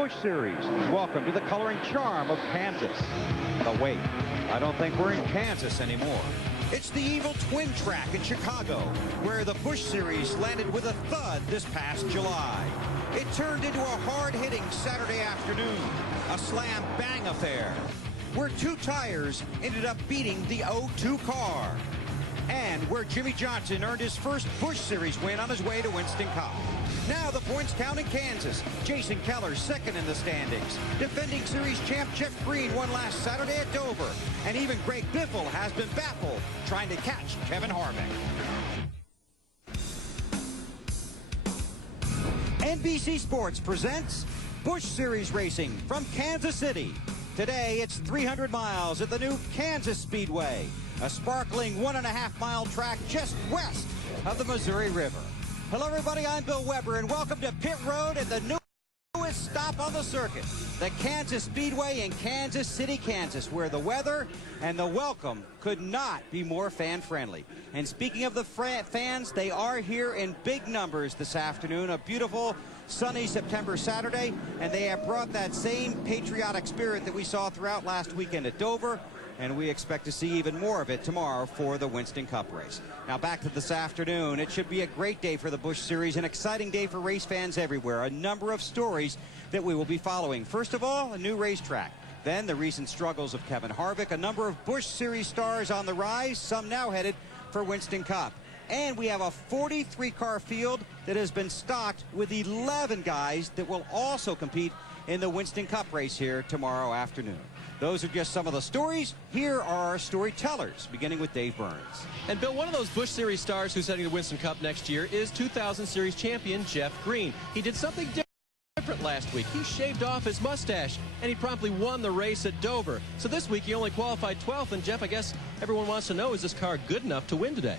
Busch Series. Welcome to the coloring charm of Kansas. But wait, I don't think we're in Kansas anymore. It's the evil twin track in Chicago, where the Busch Series landed with a thud this past July. It turned into a hard-hitting Saturday afternoon, a slam-bang affair, where two tires ended up beating the 0-2 car, and where Jimmie Johnson earned his first Busch Series win on his way to Winston Cup. Now the points count in Kansas. Jason Keller's second in the standings. Defending series champ Jeff Green won last Saturday at Dover. And even Greg Biffle has been baffled trying to catch Kevin Harvick. NBC Sports presents Busch Series Racing from Kansas City. Today it's 300 miles at the new Kansas Speedway, a sparkling 1.5-mile track just west of the Missouri River. Hello everybody, I'm Bill Weber and welcome to Pit Road at the newest stop on the circuit, the Kansas Speedway in Kansas City, Kansas, where the weather and the welcome could not be more fan-friendly. And speaking of the fans, they are here in big numbers this afternoon, a beautiful sunny September Saturday, and they have brought that same patriotic spirit that we saw throughout last weekend at Dover, and we expect to see even more of it tomorrow for the Winston Cup race. Now back to this afternoon. It should be a great day for the Busch Series, an exciting day for race fans everywhere. A number of stories that we will be following. First of all, a new racetrack. Then the recent struggles of Kevin Harvick, a number of Busch Series stars on the rise, some now headed for Winston Cup. And we have a 43-car field that has been stocked with 11 guys that will also compete in the Winston Cup race here tomorrow afternoon. Those are just some of the stories. Here are our storytellers, beginning with Dave Burns. And Bill, one of those Busch Series stars who's heading to the Winston Cup next year is 2000 Series champion Jeff Green. He did something different last week. He shaved off his mustache, and he promptly won the race at Dover. So this week he only qualified 12th, and Jeff, I guess everyone wants to know, is this car good enough to win today?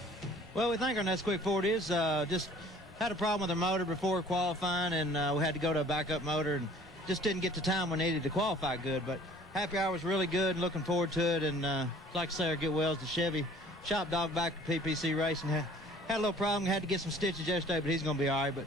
Well, we think our Nesquik Ford is. Just had a problem with our motor before qualifying, and we had to go to a backup motor, and just didn't get the time we needed to qualify good. But happy hour was really good, and looking forward to it. And like I say, our Get Wells, the Chevy shop dog back to PPC Racing. Had a little problem, had to get some stitches yesterday, but he's going to be all right. But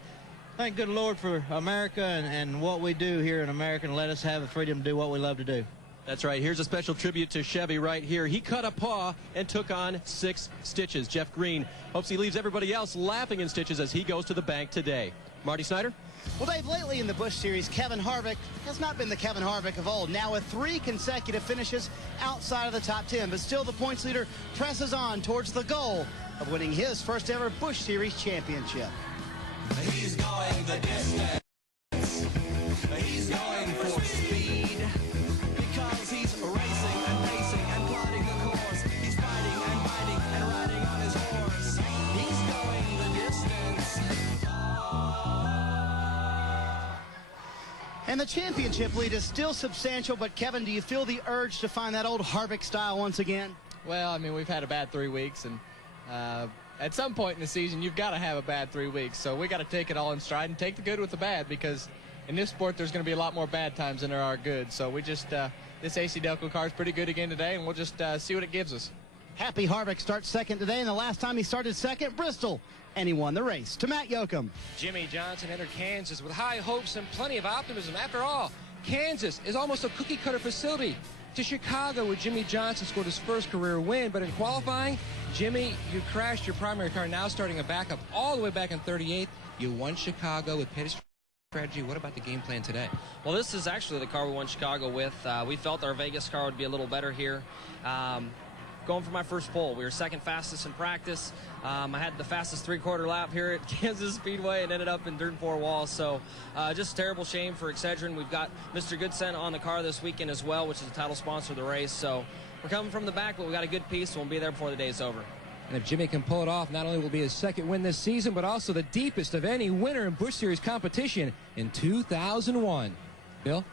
thank good Lord for America and what we do here in America, and let us have the freedom to do what we love to do. That's right. Here's a special tribute to Chevy right here. He cut a paw and took on 6 stitches. Jeff Green hopes he leaves everybody else laughing in stitches as he goes to the bank today. Marty Snyder? Well, Dave, lately in the Busch Series, Kevin Harvick has not been the Kevin Harvick of old. Now with 3 consecutive finishes outside of the top 10, but still the points leader presses on towards the goal of winning his first ever Busch Series championship. He's going the distance. He's going for speed. Because he's racing and pacing and plotting the course. He's fighting and biting and riding on his horse. He's going the distance. And the championship lead is still substantial, but Kevin, do you feel the urge to find that old Harvick style once again? Well, I mean, we've had a bad 3 weeks, and at some point in the season, you've got to have a bad 3 weeks. So we got to take it all in stride and take the good with the bad, because in this sport, there's going to be a lot more bad times than there are good. So we just, this AC Delco car is pretty good again today, and we'll just see what it gives us. Happy Harvick starts second today, and the last time he started second, Bristol, and he won the race. To Matt Yoakum. Jimmie Johnson entered Kansas with high hopes and plenty of optimism. After all, Kansas is almost a cookie-cutter facility. To Chicago, where Jimmie Johnson scored his first career win, but in qualifying, Jimmy, you crashed your primary car, now starting a backup all the way back in 38th. You won Chicago with pit strategy. What about the game plan today? Well, this is actually the car we won Chicago with. We felt our Vegas car would be a little better here. Going for my first pole, we were second fastest in practice. I had the fastest 3/4 lap here at Kansas Speedway and ended up in dirt and 4 walls. So just a terrible shame for Excedrin. We've got Mr. Goodcents on the car this weekend as well, which is the title sponsor of the race. So we're coming from the back, but we got a good piece, so we'll be there before the day's over. And if Jimmy can pull it off, not only will it be his second win this season, but also the deepest of any winner in Busch Series competition in 2001. Bill?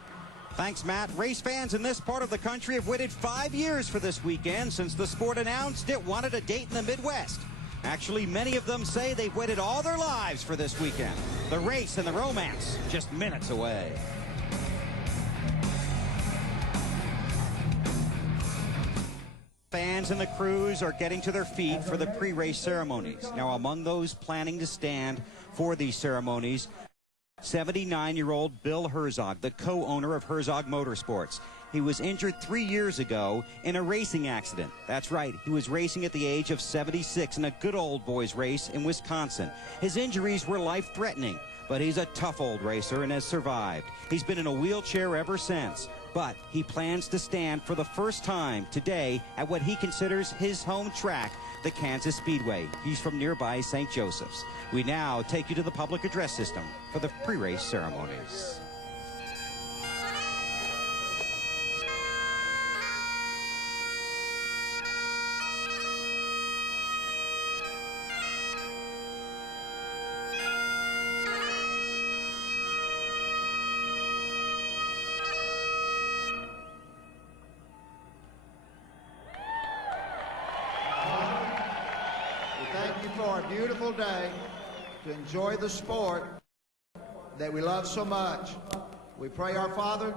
Thanks, Matt. Race fans in this part of the country have waited 5 years for this weekend since the sport announced it wanted a date in the Midwest. Actually, many of them say they've waited all their lives for this weekend. The race and the romance just minutes away. Fans and the crews are getting to their feet for the pre-race ceremonies. Now, among those planning to stand for these ceremonies 79-year-old Bill Herzog, the co-owner of Herzog Motorsports. He was injured 3 years ago in a racing accident. That's right, he was racing at the age of 76 in a good old boys race in Wisconsin. His injuries were life-threatening, but he's a tough old racer and has survived. He's been in a wheelchair ever since, but he plans to stand for the first time today at what he considers his home track, the Kansas Speedway. He's from nearby St. Joseph's. We now take you to the public address system for the pre-race ceremonies. Thank you for a beautiful day to enjoy the sport that we love so much. We pray, our Father,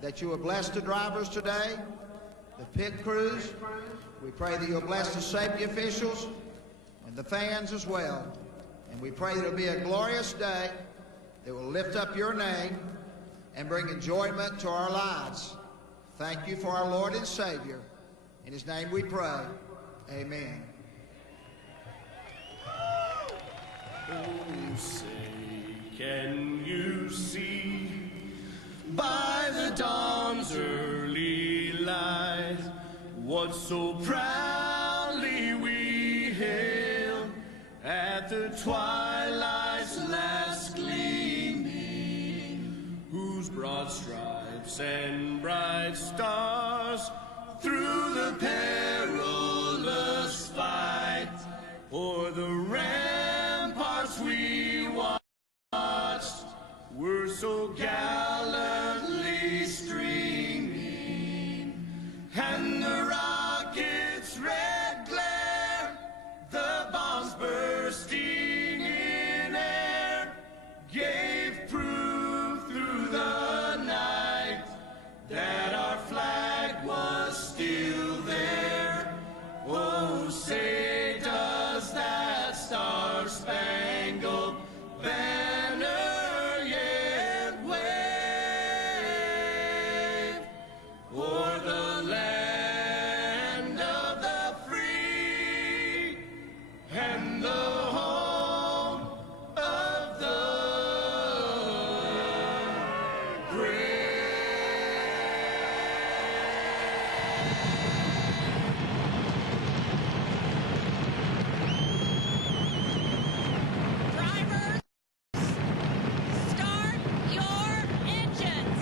that you will bless the drivers today, the pit crews. We pray that you'll bless the safety officials and the fans as well. And we pray that it'll be a glorious day that will lift up your name and bring enjoyment to our lives. Thank you for our Lord and Savior. In his name we pray. Amen. Oh, say, can you see by the dawn's early light what so proudly we hailed at the twilight's last gleaming, whose broad stripes and bright stars through the perilous fight o'er the ramparts we watched were so gallantly streaming, and the rocket's red glare, the bombs bursting in air, gave proof through the night that our flag was still there. Oh, say does that star-spangled banner yet wave o'er the land of the free and the home of the brave? Drivers, start your engines.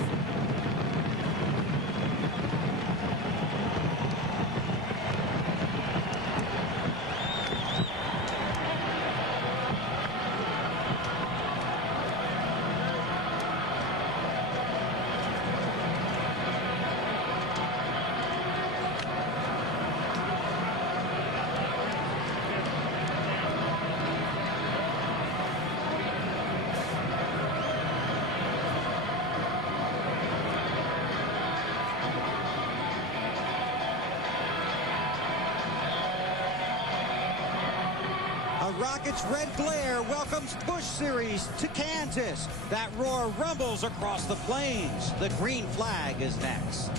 A rocket's red glare welcomes Busch Series to Kansas. That roar rumbles across the plains. The green flag is next.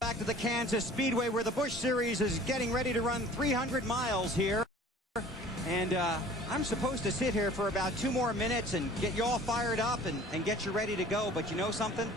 Back to the Kansas Speedway where the Busch Series is getting ready to run 300 miles here. And I'm supposed to sit here for about 2 more minutes and get you all fired up and get you ready to go. But you know something?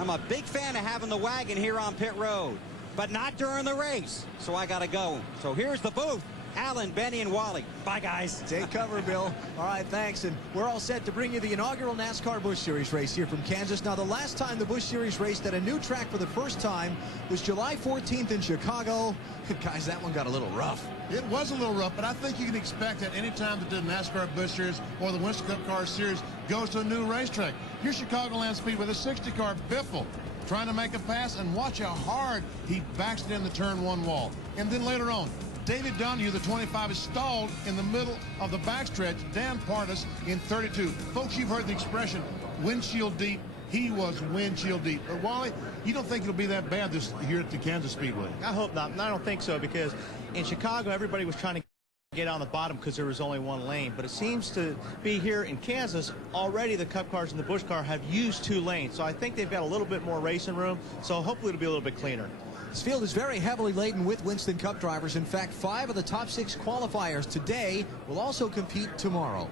I'm a big fan of having the wagon here on pit road, but not during the race. So I got to go. So here's the booth. Alan, Benny, and Wally. Bye, guys. Take cover, Bill. All right, thanks. And we're all set to bring you the inaugural NASCAR Busch Series race here from Kansas. Now, the last time the Busch Series raced at a new track for the first time was July 14th in Chicago. Guys, that one got a little rough. It was a little rough, but I think you can expect that any time that the NASCAR Busch Series or the Winston Cup Car Series goes to a new racetrack. Your Chicagoland Speedway, the 60-car Biffle, trying to make a pass, and watch how hard he backs it in the turn 1 wall. And then later on, David Donahue, the 25, is stalled in the middle of the backstretch. Dan Partis in 32. Folks, you've heard the expression, windshield deep. He was windshield deep. But Wally, you don't think it'll be that bad this here at the Kansas Speedway? I hope not. And I don't think so, because in Chicago, everybody was trying to get on the bottom because there was only one lane, but it seems to be here in Kansas already the Cup cars and the Busch car have used 2 lanes, so I think they've got a little bit more racing room, so hopefully it'll be a little bit cleaner. This field is very heavily laden with Winston Cup drivers. In fact, 5 of the top 6 qualifiers today will also compete tomorrow.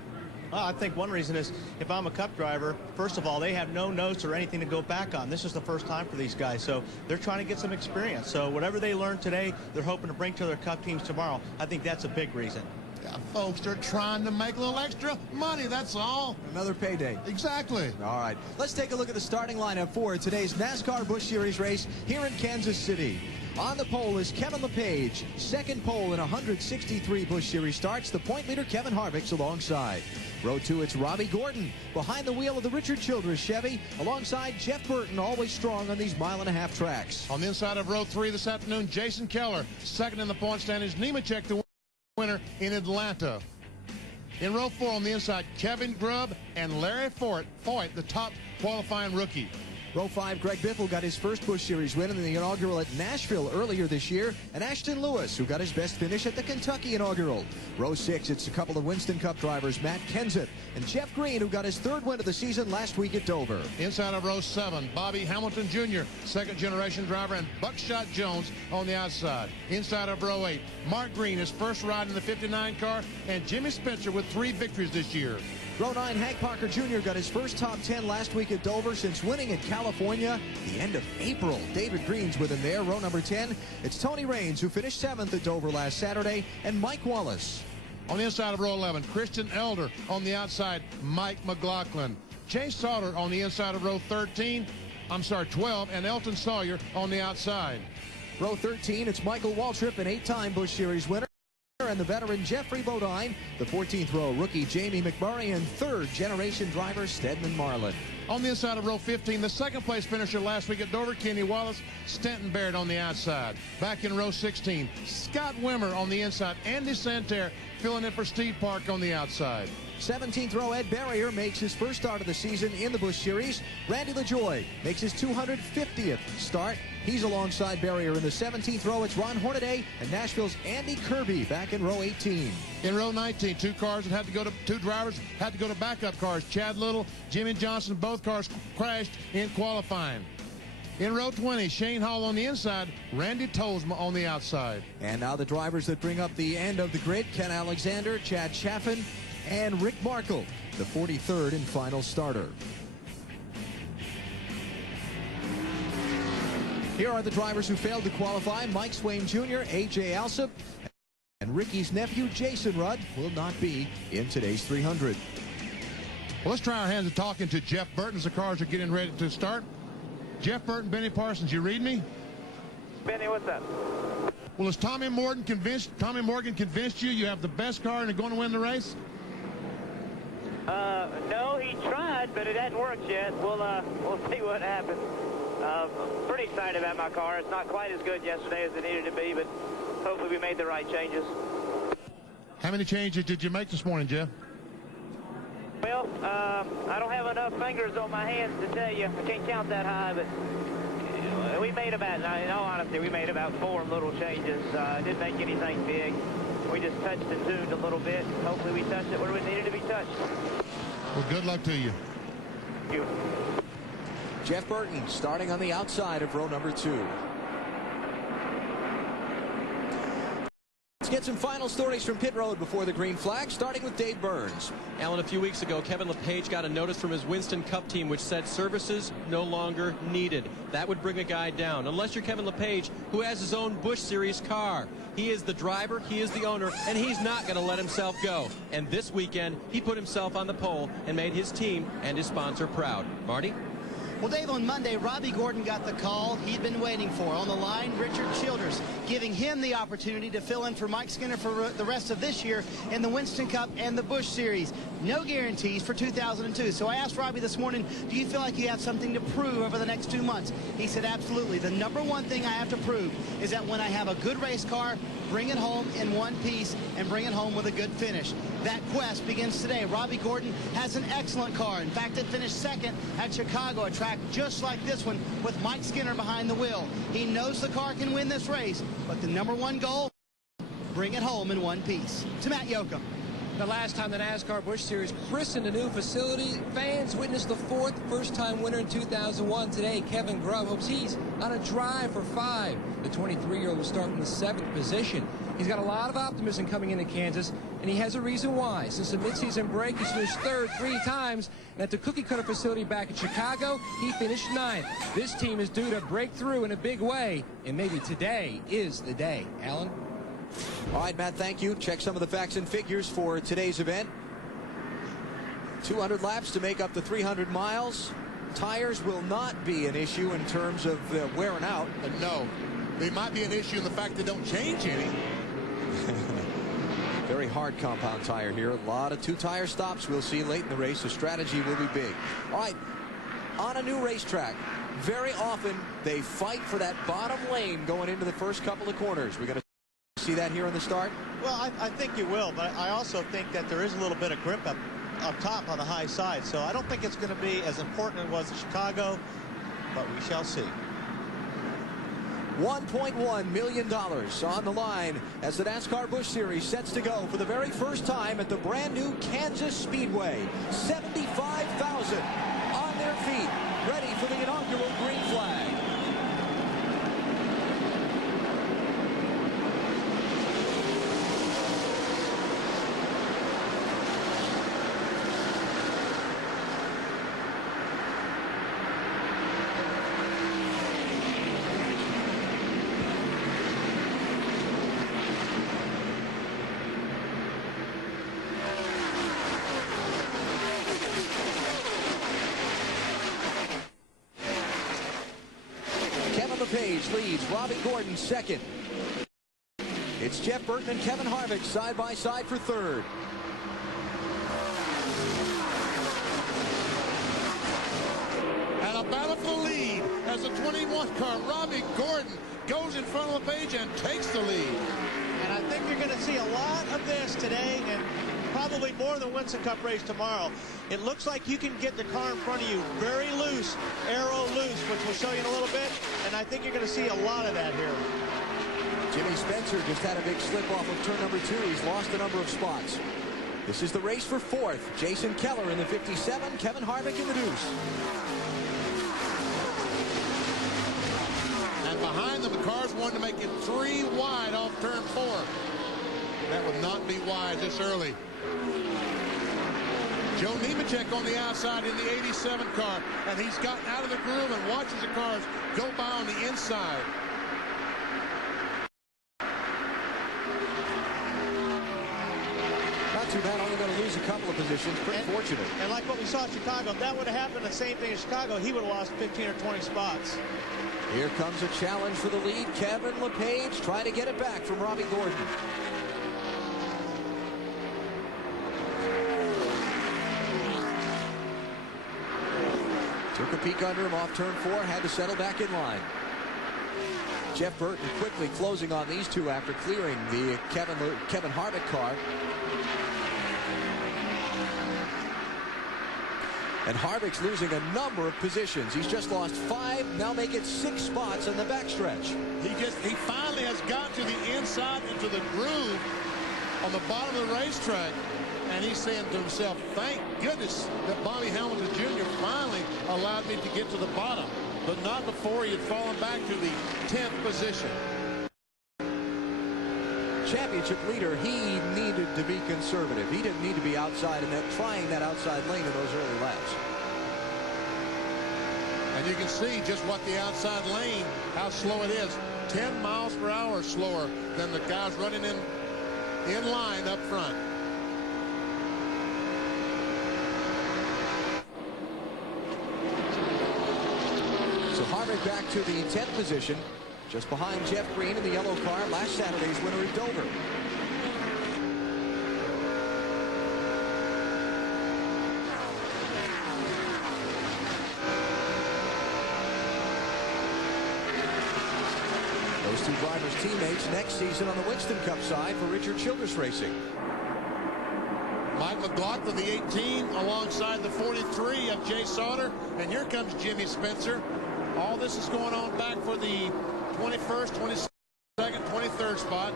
I think one reason is if I'm a Cup driver, first of all, they have no notes or anything to go back on. This is the first time for these guys, so they're trying to get some experience. So whatever they learn today, they're hoping to bring to their Cup teams tomorrow. I think that's a big reason. Yeah, folks, they're trying to make a little extra money, that's all. Another payday. Exactly. All right, let's take a look at the starting lineup for today's NASCAR Busch Series race here in Kansas City. On the pole is Kevin LePage. Second pole in 163 Busch Series starts. The point leader, Kevin Harvick's alongside. Row 2, it's Robbie Gordon behind the wheel of the Richard Childress Chevy, alongside Jeff Burton, always strong on these 1.5-mile tracks. On the inside of row 3 this afternoon, Jason Keller. Second in the point stand is Nemechek, the winner in Atlanta. In row 4 on the inside, Kevin Grubb and Larry Foyt, the top qualifying rookie. Row 5, Greg Biffle got his first Busch Series win in the inaugural at Nashville earlier this year, and Ashton Lewis, who got his best finish at the Kentucky inaugural. Row 6, it's a couple of Winston Cup drivers, Matt Kenseth and Jeff Green, who got his 3rd win of the season last week at Dover. Inside of row 7, Bobby Hamilton Jr., second-generation driver, and Buckshot Jones on the outside. Inside of row 8, Mark Green, his first ride in the 59 car, and Jimmy Spencer with 3 victories this year. Row 9, Hank Parker Jr. got his first top 10 last week at Dover since winning at California the end of April. David Green's with him there. Row number 10, it's Tony Raines, who finished 7th at Dover last Saturday, and Mike Wallace. On the inside of row 11, Christian Elder. On the outside, Mike McLaughlin. Chase Sauter on the inside of row 12, and Elton Sawyer on the outside. Row 13, it's Michael Waltrip, an 8-time Busch Series winner, and the veteran Jeffrey Bodine, the 14th row rookie Jamie McMurray, and 3rd-generation driver Stedman Marlin. On the inside of row 15, the second-place finisher last week at Dover, Kenny Wallace, Stanton Barrett on the outside. Back in row 16, Scott Wimmer on the inside, Andy Santerre filling in for Steve Park on the outside. 17th row, Ed Barrier makes his first start of the season in the Busch Series. Randy LaJoie makes his 250th start. He's alongside Barrier. In the 17th row, it's Ron Hornaday and Nashville's Andy Kirby back in row 18. In row 19, 2 drivers had to go to backup cars. Chad Little, Jimmy Johnson, both cars crashed in qualifying. In row 20, Shane Hall on the inside, Randy Tolsma on the outside. And now the drivers that bring up the end of the grid, Ken Alexander, Chad Chaffin, and Rick Markle, the 43rd and final starter. Here are the drivers who failed to qualify. Mike Swain Jr., A.J. Alsop, and Ricky's nephew, Jason Rudd, will not be in today's 300. Well, let's try our hands at talking to Jeff Burton as the cars are getting ready to start. Jeff Burton, Benny Parsons, you read me? Benny, what's up? Well, has Tommy Morgan convinced you have the best car and are going to win the race? No, he tried, but it hasn't worked yet. We'll see what happens. Pretty excited about my car. It's not quite as good yesterday as it needed to be, but hopefully we made the right changes. How many changes did you make this morning, Jeff? Well, I don't have enough fingers on my hands to tell you. I can't count that high, but we made about, in all honesty, we made about 4 little changes. Didn't make anything big. We just touched and tuned a little bit. Hopefully we touched it where it needed to be touched. Well, good luck to you. Thank you. Jeff Burton starting on the outside of row number 2. Let's get some final stories from pit road before the green flag, starting with Dave Burns. Alan, a few weeks ago, Kevin LePage got a notice from his Winston Cup team which said services no longer needed. That would bring a guy down, unless you're Kevin LePage, who has his own Busch Series car. He is the driver, he is the owner, and he's not going to let himself go. And this weekend, he put himself on the pole and made his team and his sponsor proud. Marty? Well, Dave, on Monday, Robbie Gordon got the call he'd been waiting for. On the line, Richard Childress, giving him the opportunity to fill in for Mike Skinner for the rest of this year in the Winston Cup and the Busch Series. No guarantees for 2002. So I asked Robbie this morning, do you feel like you have something to prove over the next 2 months? He said, absolutely. The number one thing I have to prove is that when I have a good race car, bring it home in one piece and bring it home with a good finish. That quest begins today. Robbie Gordon has an excellent car. In fact, it finished second at Chicago, a track just like this one with Mike Skinner behind the wheel. He knows the car can win this race, but the number one goal bring it home in one piece. To Matt Yoakum. The last time the NASCAR Busch Series christened a new facility, fans witnessed the fourth first-time winner in 2001. Today, Kevin Grubb hopes he's on a drive for 5. The 23-year-old will start from the 7th position. He's got a lot of optimism coming into Kansas, and he has a reason why. Since the midseason break, he's finished 3rd 3 times, and at the cookie-cutter facility back in Chicago, he finished 9th. This team is due to break through in a big way, and maybe today is the day. Alan? All right, Matt, thank you. Check some of the facts and figures for today's event. 200 laps to make up the 300 miles. Tires will not be an issue in terms of wearing out. No, they might be an issue in the fact they don't change any. Very hard compound tire here. A lot of 2-tire stops we'll see late in the race. The strategy will be big. All right, on a new racetrack, very often they fight for that bottom lane going into the first couple of corners. We're going to see that here in the start? Well, I think you will, but I also think that there is a little bit of grip up top on the high side, so I don't think it's going to be as important as it was in Chicago, but we shall see. $1.1 million on the line as the NASCAR Busch Series sets to go for the very first time at the brand new Kansas Speedway. 75,000 on their feet, ready for the inaugural green flag. Page leads Robbie Gordon second. It's Jeff Burton and Kevin Harvick side by side for third. And a battle for the lead as the 21 car, Robbie Gordon, goes in front of the page and takes the lead. And I think you're going to see a lot of this today, and probably more than Winston Cup race tomorrow. It looks like you can get the car in front of you very loose, arrow loose, which we'll show you in a little bit, and I think you're going to see a lot of that here. Jimmy Spencer just had a big slip off of turn number 2. He's lost a number of spots. This is the race for 4th. Jason Keller in the 57, Kevin Harvick in the deuce. And behind them, the cars wanted to make it 3 wide off turn 4. That would not be wide this early. Joe Nemechek on the outside in the 87 car, and he's gotten out of the groove and watches the cars go by on the inside. Not too bad, only going to lose a couple of positions. Pretty fortunate. And like what we saw in Chicago, if that would have happened the same thing in Chicago, he would have lost 15 or 20 spots. Here comes a challenge for the lead. Kevin LePage trying to get it back from Robbie Gordon. Took a peek under him off turn 4, had to settle back in line. Jeff Burton quickly closing on these two after clearing the Kevin Harvick car. And Harvick's losing a number of positions. He's just lost 5, now make it 6 spots in the backstretch. He finally has got to the inside into the groove on the bottom of the racetrack. And he's saying to himself, thank goodness that Bobby Hamilton Jr. finally allowed me to get to the bottom, but not before he had fallen back to the 10th position. Championship leader, he needed to be conservative. He didn't need to be outside in that, trying that outside lane in those early laps. And you can see just what the outside lane, how slow it is. 10 miles per hour slower than the guys running in line up front. So Harvick back to the 10th position, just behind Jeff Green in the yellow car, last Saturday's winner at Dover. Those two drivers teammates next season on the Winston Cup side for Richard Childress Racing. Mike McLaughlin, the 18, alongside the 43 of Jay Sauter. And here comes Jimmy Spencer. All this is going on back for the 21st, 22nd, 23rd spot.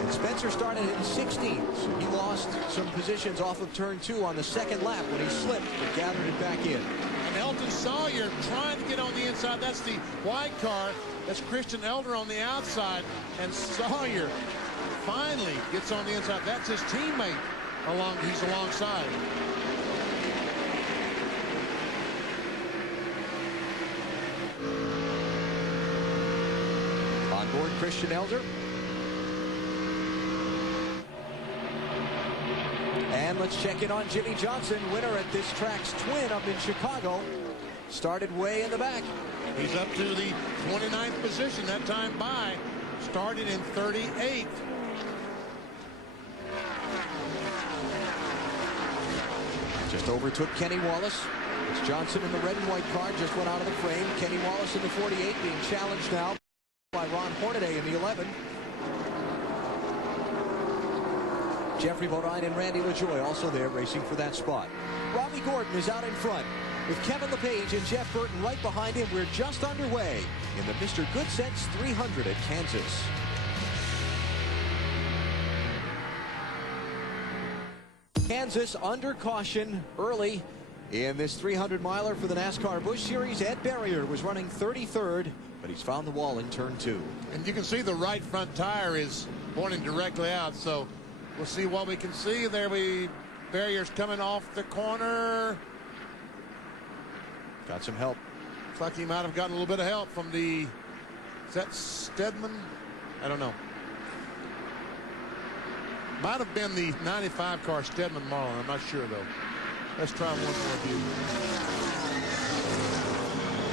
And Spencer started in 16th. So he lost some positions off of turn 2 on the second lap when he slipped, but gathered it back in. And Elton Sawyer trying to get on the inside. That's the white car. That's Christian Elder on the outside. And Sawyer finally gets on the inside. That's his teammate he's alongside. On board Christian Elder. And let's check in on Jimmy Johnson, winner at this track's twin up in Chicago. Started way in the back. He's up to the 29th position that time by. Started in 38th. Just overtook Kenny Wallace. It's Johnson in the red and white car, just went out of the frame. Kenny Wallace in the 48 being challenged now by Ron Hornaday in the 11. Jeffrey Bodine and Randy LaJoie also there racing for that spot. Robbie Gordon is out in front with Kevin LePage and Jeff Burton right behind him. We're just underway in the Mr. Goodcents 300 at Kansas. Kansas under caution early in this 300-miler for the NASCAR Busch Series. Ed Berrier was running 33rd, but he's found the wall in turn 2. And you can see the right front tire is pointing directly out, so we'll see what we can see. There Berrier's coming off the corner. Got some help. Looks like he might have gotten a little bit of help from the, is that Stedman? I don't know. Might have been the 95 car Stedman Marlin. I'm not sure, though. Let's try one more view.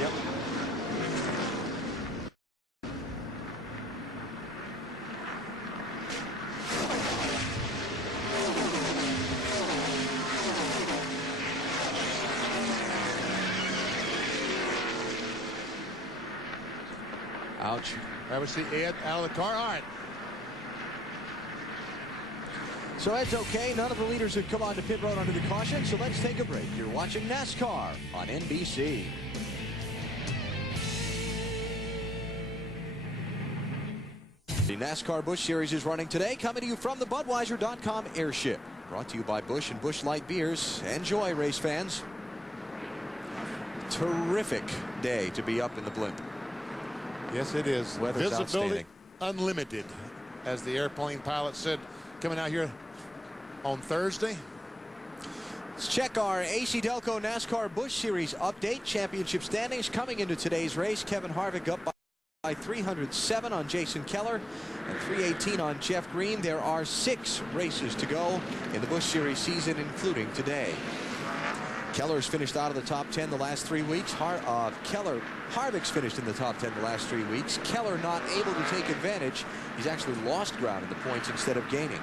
Yep. Ouch. That was the Ed out of the car. All right. So Ed's okay. None of the leaders have come onto pit road under the caution, so let's take a break. You're watching NASCAR on NBC. The NASCAR Busch Series is running today, coming to you from the Budweiser.com airship. Brought to you by Busch and Busch Light Beers. Enjoy, race fans. Terrific day to be up in the blimp. Yes, it is. Weather's Visibility outstanding. unlimited, as the airplane pilot said, coming out here on Thursday. Let's check our AC Delco NASCAR Busch Series update. Championship standings coming into today's race. Kevin Harvick up by 307 on Jason Keller and 318 on Jeff Green. There are 6 races to go in the Busch Series season, including today. Keller's finished out of the top 10 the last 3 weeks. Harvick's finished in the top 10 the last 3 weeks. Keller not able to take advantage. He's actually lost ground in the points instead of gaining.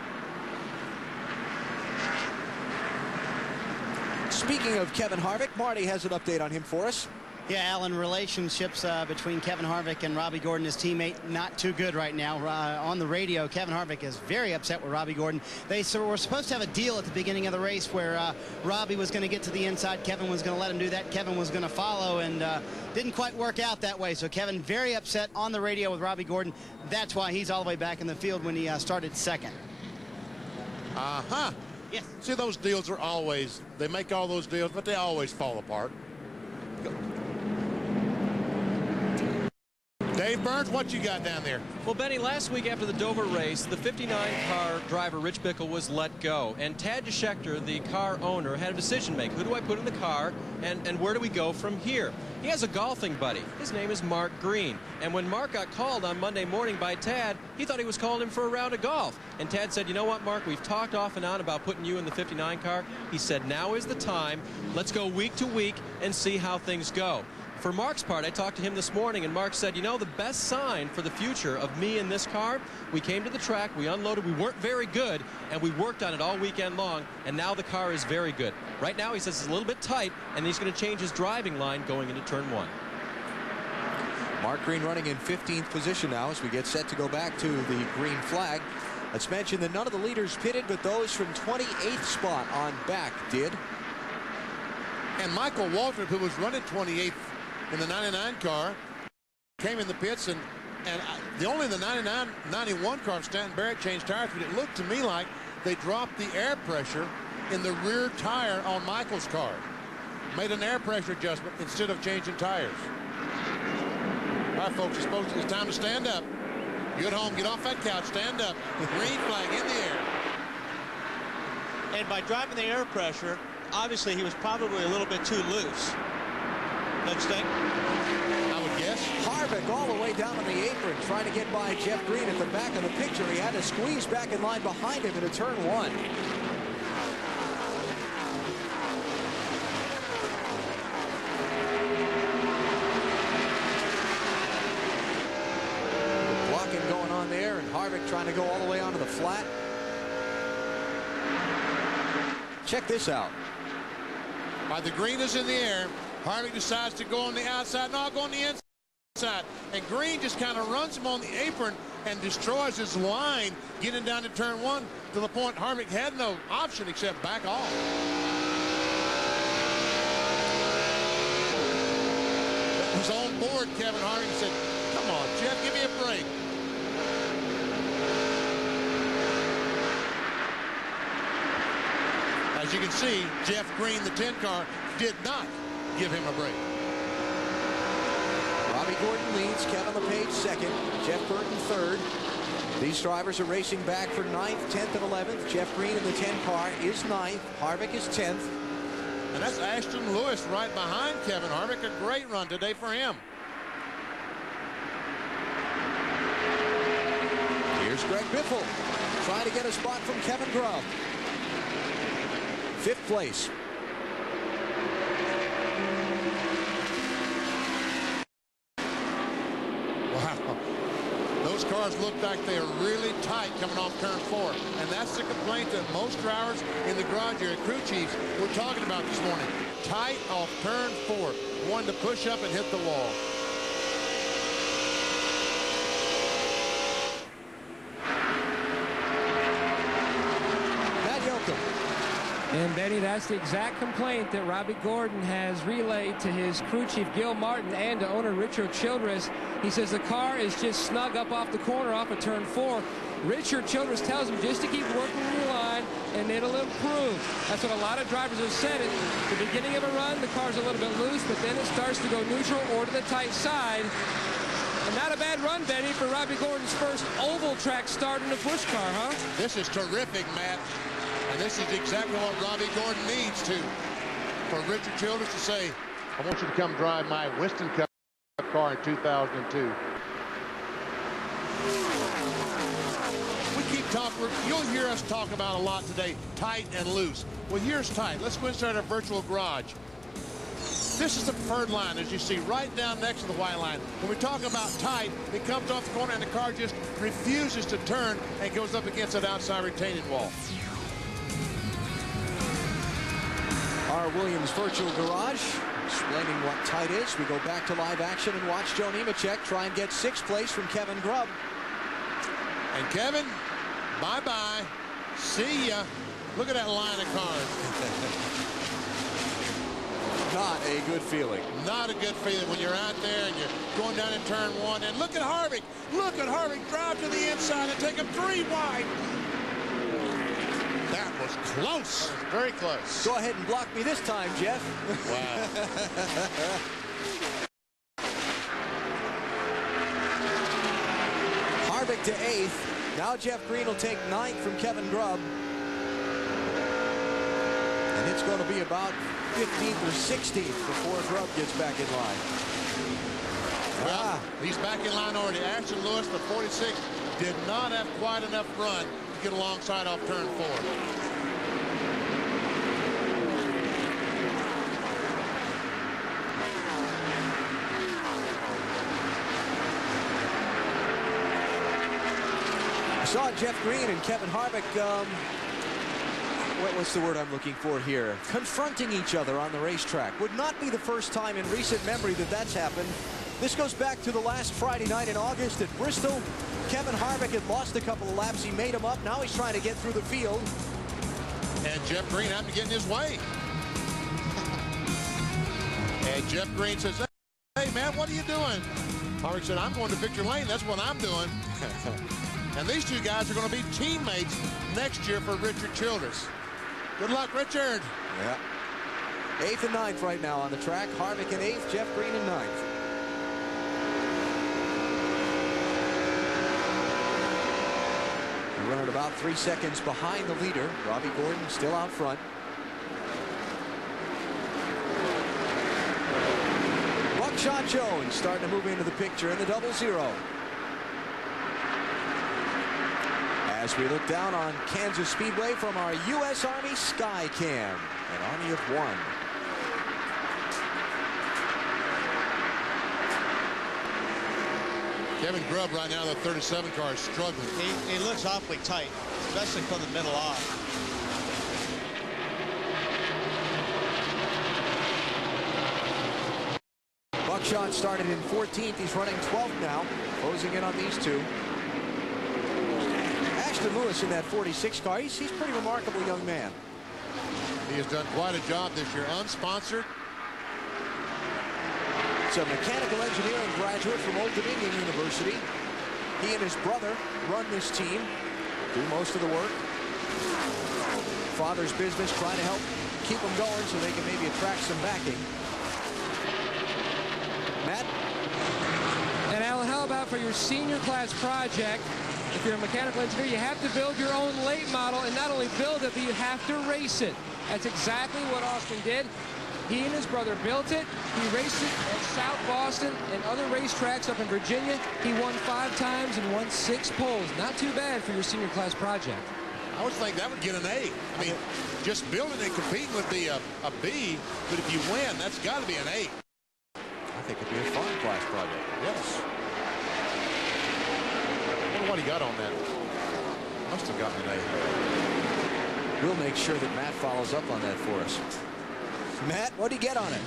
Speaking of Kevin Harvick, Marty has an update on him for us. Yeah, Alan, relationships between Kevin Harvick and Robbie Gordon, his teammate, not too good right now. On the radio, Kevin Harvick is very upset with Robbie Gordon. They were supposed to have a deal at the beginning of the race where Robbie was going to get to the inside. Kevin was going to let him do that. Kevin was going to follow, and didn't quite work out that way. So Kevin very upset on the radio with Robbie Gordon. That's why he's all the way back in the field when he started second. Uh-huh. Yes. See, those deals are always, they make all those deals, but they always fall apart. Dave Burns, what you got down there? Well, Benny, last week after the Dover race, the 59-car driver, Rich Bickle, was let go. And Tad DeSchechter, the car owner, had a decision to make. Who do I put in the car, and where do we go from here? He has a golfing buddy. His name is Mark Green. And when Mark got called on Monday morning by Tad, he thought he was calling him for a round of golf. And Tad said, you know what, Mark, we've talked off and on about putting you in the 59 car. He said, now is the time. Let's go week to week and see how things go. For Mark's part, I talked to him this morning, and Mark said, you know, the best sign for the future of me in this car, we came to the track, we unloaded, we weren't very good, and we worked on it all weekend long, and now the car is very good. Right now, he says it's a little bit tight, and he's going to change his driving line going into turn 1. Mark Green running in 15th position now as we get set to go back to the green flag. Let's mention that none of the leaders pitted, but those from 28th spot on back did. And Michael Waltrip, who was running 28th in the 99 car, came in the pits, and only the 99-91 car, Stanton Barrett, changed tires, but it looked to me like they dropped the air pressure in the rear tire on Michael's car. Made an air pressure adjustment instead of changing tires. All right, folks, it's time to stand up. You at home, get off that couch, stand up. Green flag in the air. And by driving the air pressure, obviously he was probably a little bit too loose. Don't you think? I would guess. Harvick all the way down on the apron, trying to get by Jeff Green at the back of the picture. He had to squeeze back in line behind him into turn one. Blocking going on there, and Harvick trying to go all the way onto the flat. Check this out. The green is in the air. Harvick decides to go on the outside. No, I'll go on the inside. And Green just kind of runs him on the apron and destroys his line, getting down to turn one to the point Harvick had no option except back off. That was on board, Kevin Harvick said, come on, Jeff, give me a break. As you can see, Jeff Green, the 10 car, did not give him a break. Robbie Gordon leads, Kevin LePage second, Jeff Burton third. These drivers are racing back for 9th, 10th, and 11th. Jeff Green in the 10 car is 9th. Harvick is 10th. And that's Ashton Lewis right behind Kevin Harvick. A great run today for him. Here's Greg Biffle trying to get a spot from Kevin Grubb. 5th place. Wow. Those cars look like they are really tight coming off turn 4. And that's the complaint that most drivers in the garage area, crew chiefs, were talking about this morning. Tight off turn 4. One to push up and hit the wall. And Benny, that's the exact complaint that Robbie Gordon has relayed to his crew chief Gil Martin and to owner Richard Childress. He says the car is just snug up off the corner off of turn 4. Richard Childress tells him just to keep working your line and it'll improve. That's what a lot of drivers have said. At the beginning of a run, the car's a little bit loose, but then it starts to go neutral or to the tight side. And not a bad run, Benny, for Robbie Gordon's first oval track start in a Busch car, huh? This is terrific, Matt. And this is exactly what Robbie Gordon needs to. For Richard Childress to say, I want you to come drive my Winston Cup car in 2002. We keep talking, you'll hear us talk about a lot today, tight and loose. Well, here's tight. Let's go inside our virtual garage. This is the preferred line, as you see, right down next to the white line. When we talk about tight, it comes off the corner and the car just refuses to turn and goes up against that outside retaining wall. Our Williams virtual garage explaining what tight is. We go back to live action and watch Joe Nemechek try and get 6th place from Kevin Grubb. And Kevin, bye-bye. See ya. Look at that line of cars. Not a good feeling. Not a good feeling when you're out there and you're going down in turn 1. And look at Harvick. Look at Harvick drive to the inside and take him 3 wide. That was close. Very close. Go ahead and block me this time, Jeff. Wow. Harvick to 8th. Now Jeff Green will take 9th from Kevin Grubb. And it's going to be about 15th or 16th before Grubb gets back in line. Well, he's back in line already. Ashton Lewis, the 46, did not have quite enough run to get alongside off turn 4. I saw Jeff Green and Kevin Harvick, what's the word I'm looking for here? Confronting each other on the racetrack. Would not be the first time in recent memory that that's happened. This goes back to the last Friday night in August at Bristol. Kevin Harvick had lost a couple of laps. He made them up. Now he's trying to get through the field. And Jeff Green having to get in his way. And Jeff Green says, hey, man, what are you doing? Harvick said, I'm going to Victor Lane. That's what I'm doing. And these two guys are going to be teammates next year for Richard Childress. Good luck, Richard. Yeah. 8th and 9th right now on the track. Harvick in 8th, Jeff Green in 9th. We're running about 3 seconds behind the leader. Robbie Gordon still out front. Buckshot Jones starting to move into the picture in the 00. As we look down on Kansas Speedway from our U.S. Army Sky Cam, an Army of one. Kevin Grubb right now, the 37 car, is struggling. He looks awfully tight, especially from the middle off. Buckshot started in 14th. He's running 12th now, closing in on these two. Ashton Lewis in that 46 car. He's a pretty remarkable young man. He has done quite a job this year, unsponsored. It's a mechanical engineering graduate from Old Dominion University. He and his brother run this team, do most of the work. Father's business, trying to help keep them going so they can maybe attract some backing. Matt? And Alan, how about for your senior class project? If you're a mechanical engineer, you have to build your own late model, and not only build it, but you have to race it. That's exactly what Austin did. He and his brother built it. He raced it at South Boston and other racetracks up in Virginia. He won 5 times and won 6 poles. Not too bad for your senior class project. I would think that would get an A. I mean, just building and competing would be a B, but if you win, that's got to be an A. I think it'd be a fun class project. Yes. I wonder what he got on that. Must have gotten an A. We'll make sure that Matt follows up on that for us. Matt, what did he get on it?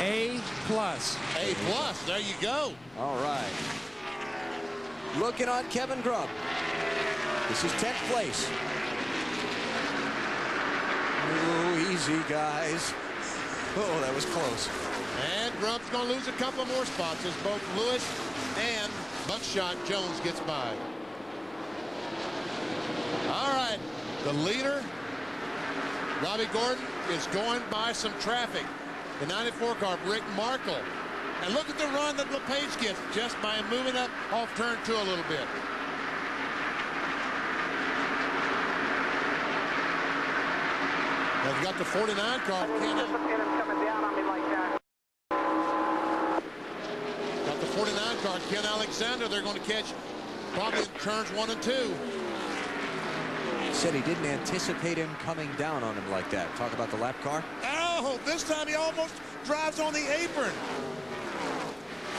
A+. A+. There you go. All right. Looking on Kevin Grubb. This is 10th place. Oh, easy, guys. Oh, that was close. And Grubb's going to lose a couple more spots as both Lewis and Buckshot Jones gets by. All right. The leader, Robbie Gordon, is going by some traffic. The 94 car, Rick Markle. And look at the run that LePage gets just by moving up off turn 2 a little bit. They've got the 49 car. Got the 49 car, Ken Alexander. They're going to catch probably turns 1 and 2. Said he didn't anticipate him coming down on him like that. Talk about the lap car. Oh, this time he almost drives on the apron.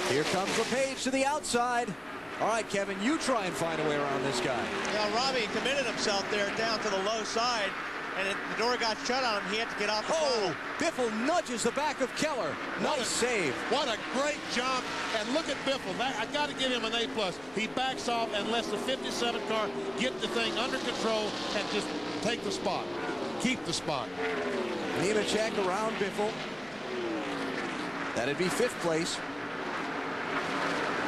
Here comes LePage to the outside. All right, Kevin, you try and find a way around this guy. Yeah, Robbie committed himself there down to the low side, and the door got shut on him. He had to get off the throttle. Biffle nudges the back of Keller. Nice save. What a great jump. And look at Biffle. I got to give him an A+. He backs off and lets the 57 car get the thing under control and just take the spot. Keep the spot. Nemechek around Biffle. That'd be 5th place.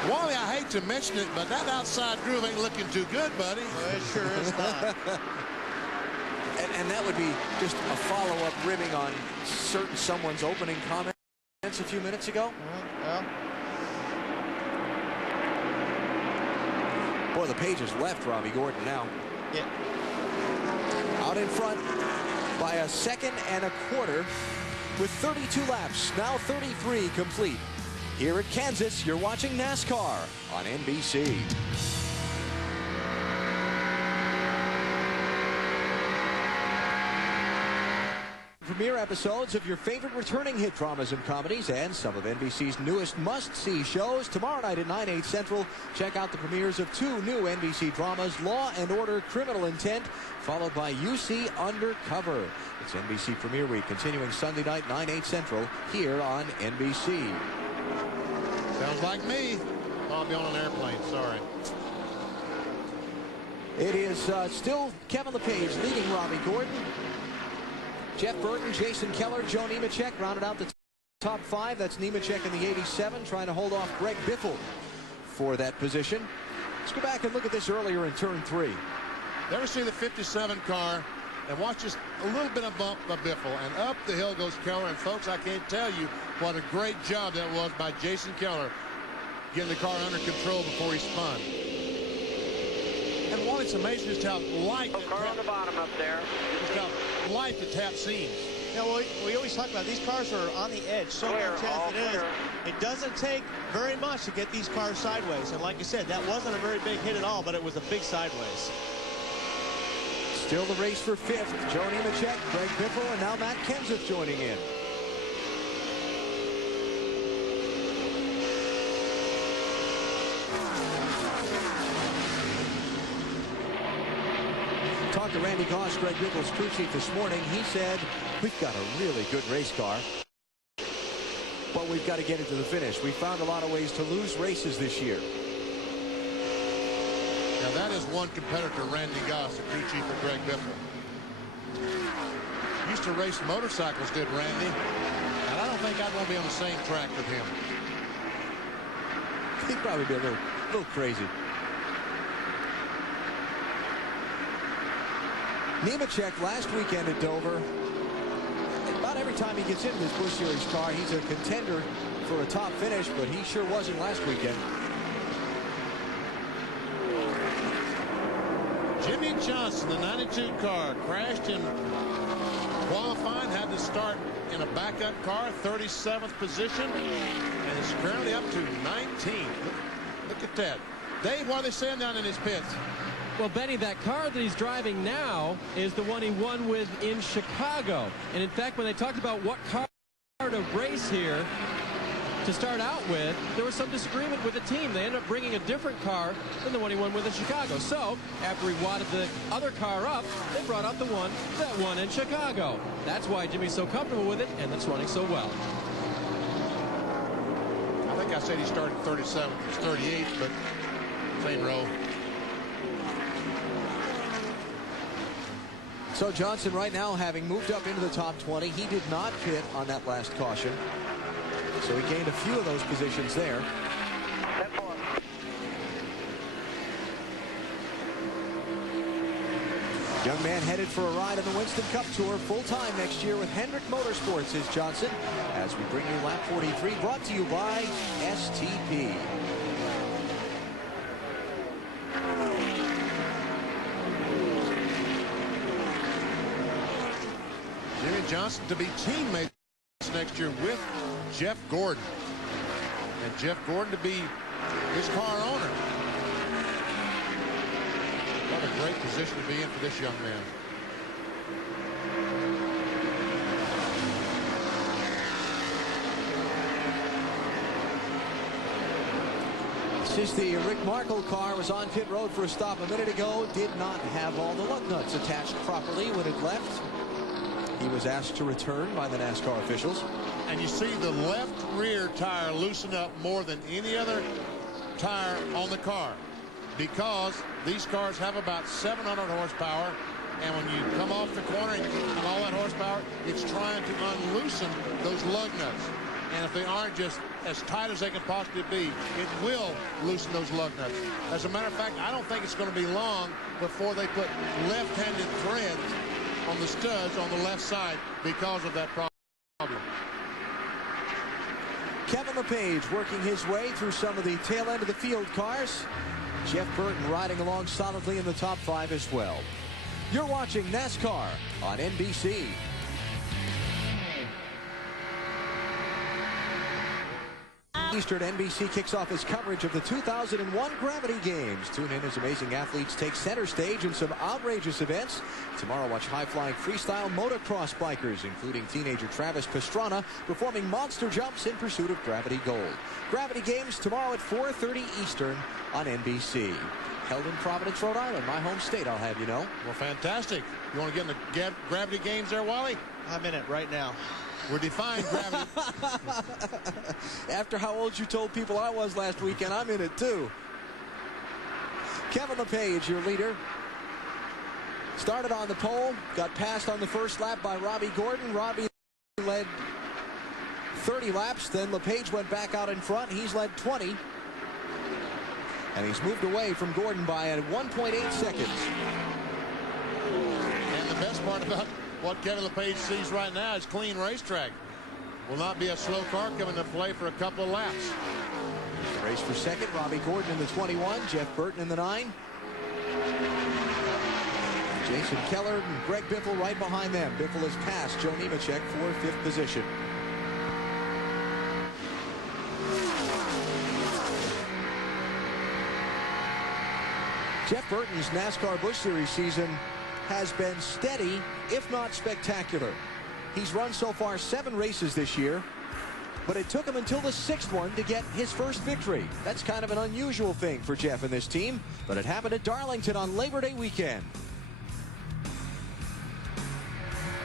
Wally, I hate to mention it, but that outside groove ain't looking too good, buddy. Well, it sure is not. And that would be just a follow-up ribbing on someone's opening comments a few minutes ago. Well. Boy, the Pages left Robbie Gordon now. Yeah. Out in front by a 2.25 seconds with 32 laps. Now 33 complete. Here at Kansas, you're watching NASCAR on NBC. Premiere episodes of your favorite returning hit dramas and comedies and some of NBC's newest must-see shows. Tomorrow night at 9/8 Central, check out the premieres of 2 new NBC dramas, Law and Order: Criminal Intent, followed by UC Undercover. It's NBC Premiere Week, continuing Sunday night, 9/8 Central, here on NBC. Sounds like me. I'll be on an airplane, sorry. It is still Kevin LePage leading Robbie Gordon. Jeff Burton, Jason Keller, Joe Nemechek rounded out the top 5. That's Nemechek in the 87 trying to hold off Greg Biffle for that position. Let's go back and look at this earlier in turn 3. Never see the 57 car and watch just a little bit of bump by Biffle, and up the hill goes Keller. And folks, I can't tell you what a great job that was by Jason Keller getting the car under control before he spun. And Wally, it's amazing just how light the car on the bottom up there. Just how light the tap seems. Yeah, well, we always talk about these cars are on the edge so much as it is. It doesn't take very much to get these cars sideways. And like you said, that wasn't a very big hit at all, but it was a big sideways. Still the race for 5th. Joe Nemechek, Greg Biffle, and now Matt Kenseth joining in. Talked to Randy Goss, Greg Biffle's crew chief, this morning. He said, we've got a really good race car, but we've got to get it to the finish. We found a lot of ways to lose races this year. Now that is one competitor, Randy Goss, the crew chief for Greg Biffle. Used to race motorcycles, did Randy, and I don't think I'd want to be on the same track with him. He'd probably be a little crazy. Nemechek last weekend at Dover, about every time he gets into this Busch Series car, he's a contender for a top finish, but he sure wasn't last weekend. Jimmy Johnson, the 92 car, crashed in qualifying, had to start in a backup car, 37th position, and is currently up to 19th. Look at that. Dave, what are they saying down in his pits? Well, Benny, that car that he's driving now is the one he won with in Chicago. And in fact, when they talked about what car to race here to start out with, there was some disagreement with the team. They ended up bringing a different car than the one he won with in Chicago. So after he wadded the other car up, they brought out the one that won in Chicago. That's why Jimmy's so comfortable with it, and it's running so well. I think I said he started 37th. It's 38th, but same row. So Johnson right now, having moved up into the top 20, he did not pit on that last caution. So he gained a few of those positions there. Young man headed for a ride on the Winston Cup Tour full-time next year with Hendrick Motorsports is Johnson. As we bring you lap 43, brought to you by STP. Jimmy Johnson to be teammates next year with Jeff Gordon. And Jeff Gordon to be his car owner. What a great position to be in for this young man. This is the Rick Markle car. Was on pit road for a stop a minute ago. Did not have all the lug nuts attached properly when it left. He was asked to return by the NASCAR officials. And you see the left rear tire loosen up more than any other tire on the car, because these cars have about 700 horsepower, and when you come off the corner and all that horsepower, it's trying to unloosen those lug nuts. And if they aren't just as tight as they can possibly be, it will loosen those lug nuts. As a matter of fact, I don't think it's going to be long before they put left-handed threads on the studs on the left side because of that problem. Kevin LePage working his way through some of the tail end of the field cars. Jeff Burton riding along solidly in the top 5 as well. You're watching NASCAR on NBC. Eastern NBC kicks off his coverage of the 2001 Gravity Games. Tune in as amazing athletes take center stage in some outrageous events. Tomorrow, watch high-flying freestyle motocross bikers, including teenager Travis Pastrana, performing monster jumps in pursuit of Gravity Gold. Gravity Games tomorrow at 4:30 Eastern on NBC. Held in Providence, Rhode Island, my home state, I'll have you know. Well, fantastic. You want to get in the Gravity Games there, Wally? I'm in it right now. We're defying gravity. After how old you told people I was last weekend, I'm in it too. Kevin LePage, your leader. Started on the pole, got passed on the first lap by Robbie Gordon. Robbie led 30 laps. Then LePage went back out in front. He's led 20. And he's moved away from Gordon by 1.8 seconds. And the best part about what Kevin LePage sees right now is clean racetrack. Will not be a slow car coming to play for a couple of laps. Race for second, Robbie Gordon in the 21, Jeff Burton in the 9. Jason Keller and Greg Biffle right behind them. Biffle has passed Joe Nemechek for 5th position. Jeff Burton's NASCAR Busch Series season has been steady, if not spectacular. He's run so far 7 races this year, but it took him until the 6th one to get his first victory. That's kind of an unusual thing for Jeff and this team, but it happened at Darlington on Labor Day weekend.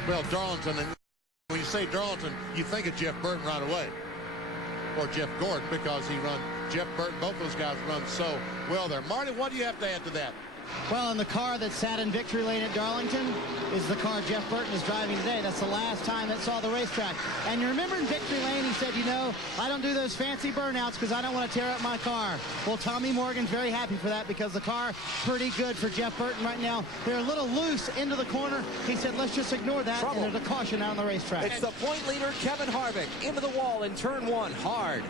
Well, Darlington, and when you say Darlington, you think of Jeff Burton right away, or Jeff Gordon, because he run Jeff Burton. Both those guys run so well there. Marty, what do you have to add to that? Well, and the car that sat in victory lane at Darlington is the car Jeff Burton is driving today. That's the last time it saw the racetrack. And you remember in victory lane, he said, you know, I don't do those fancy burnouts because I don't want to tear up my car. Well, Tommy Morgan's very happy for that because the car pretty good for Jeff Burton right now. They're a little loose into the corner. He said, let's just ignore that. Trouble. And there's a caution out on the racetrack. It's the point leader, Kevin Harvick, into the wall in turn 1, hard.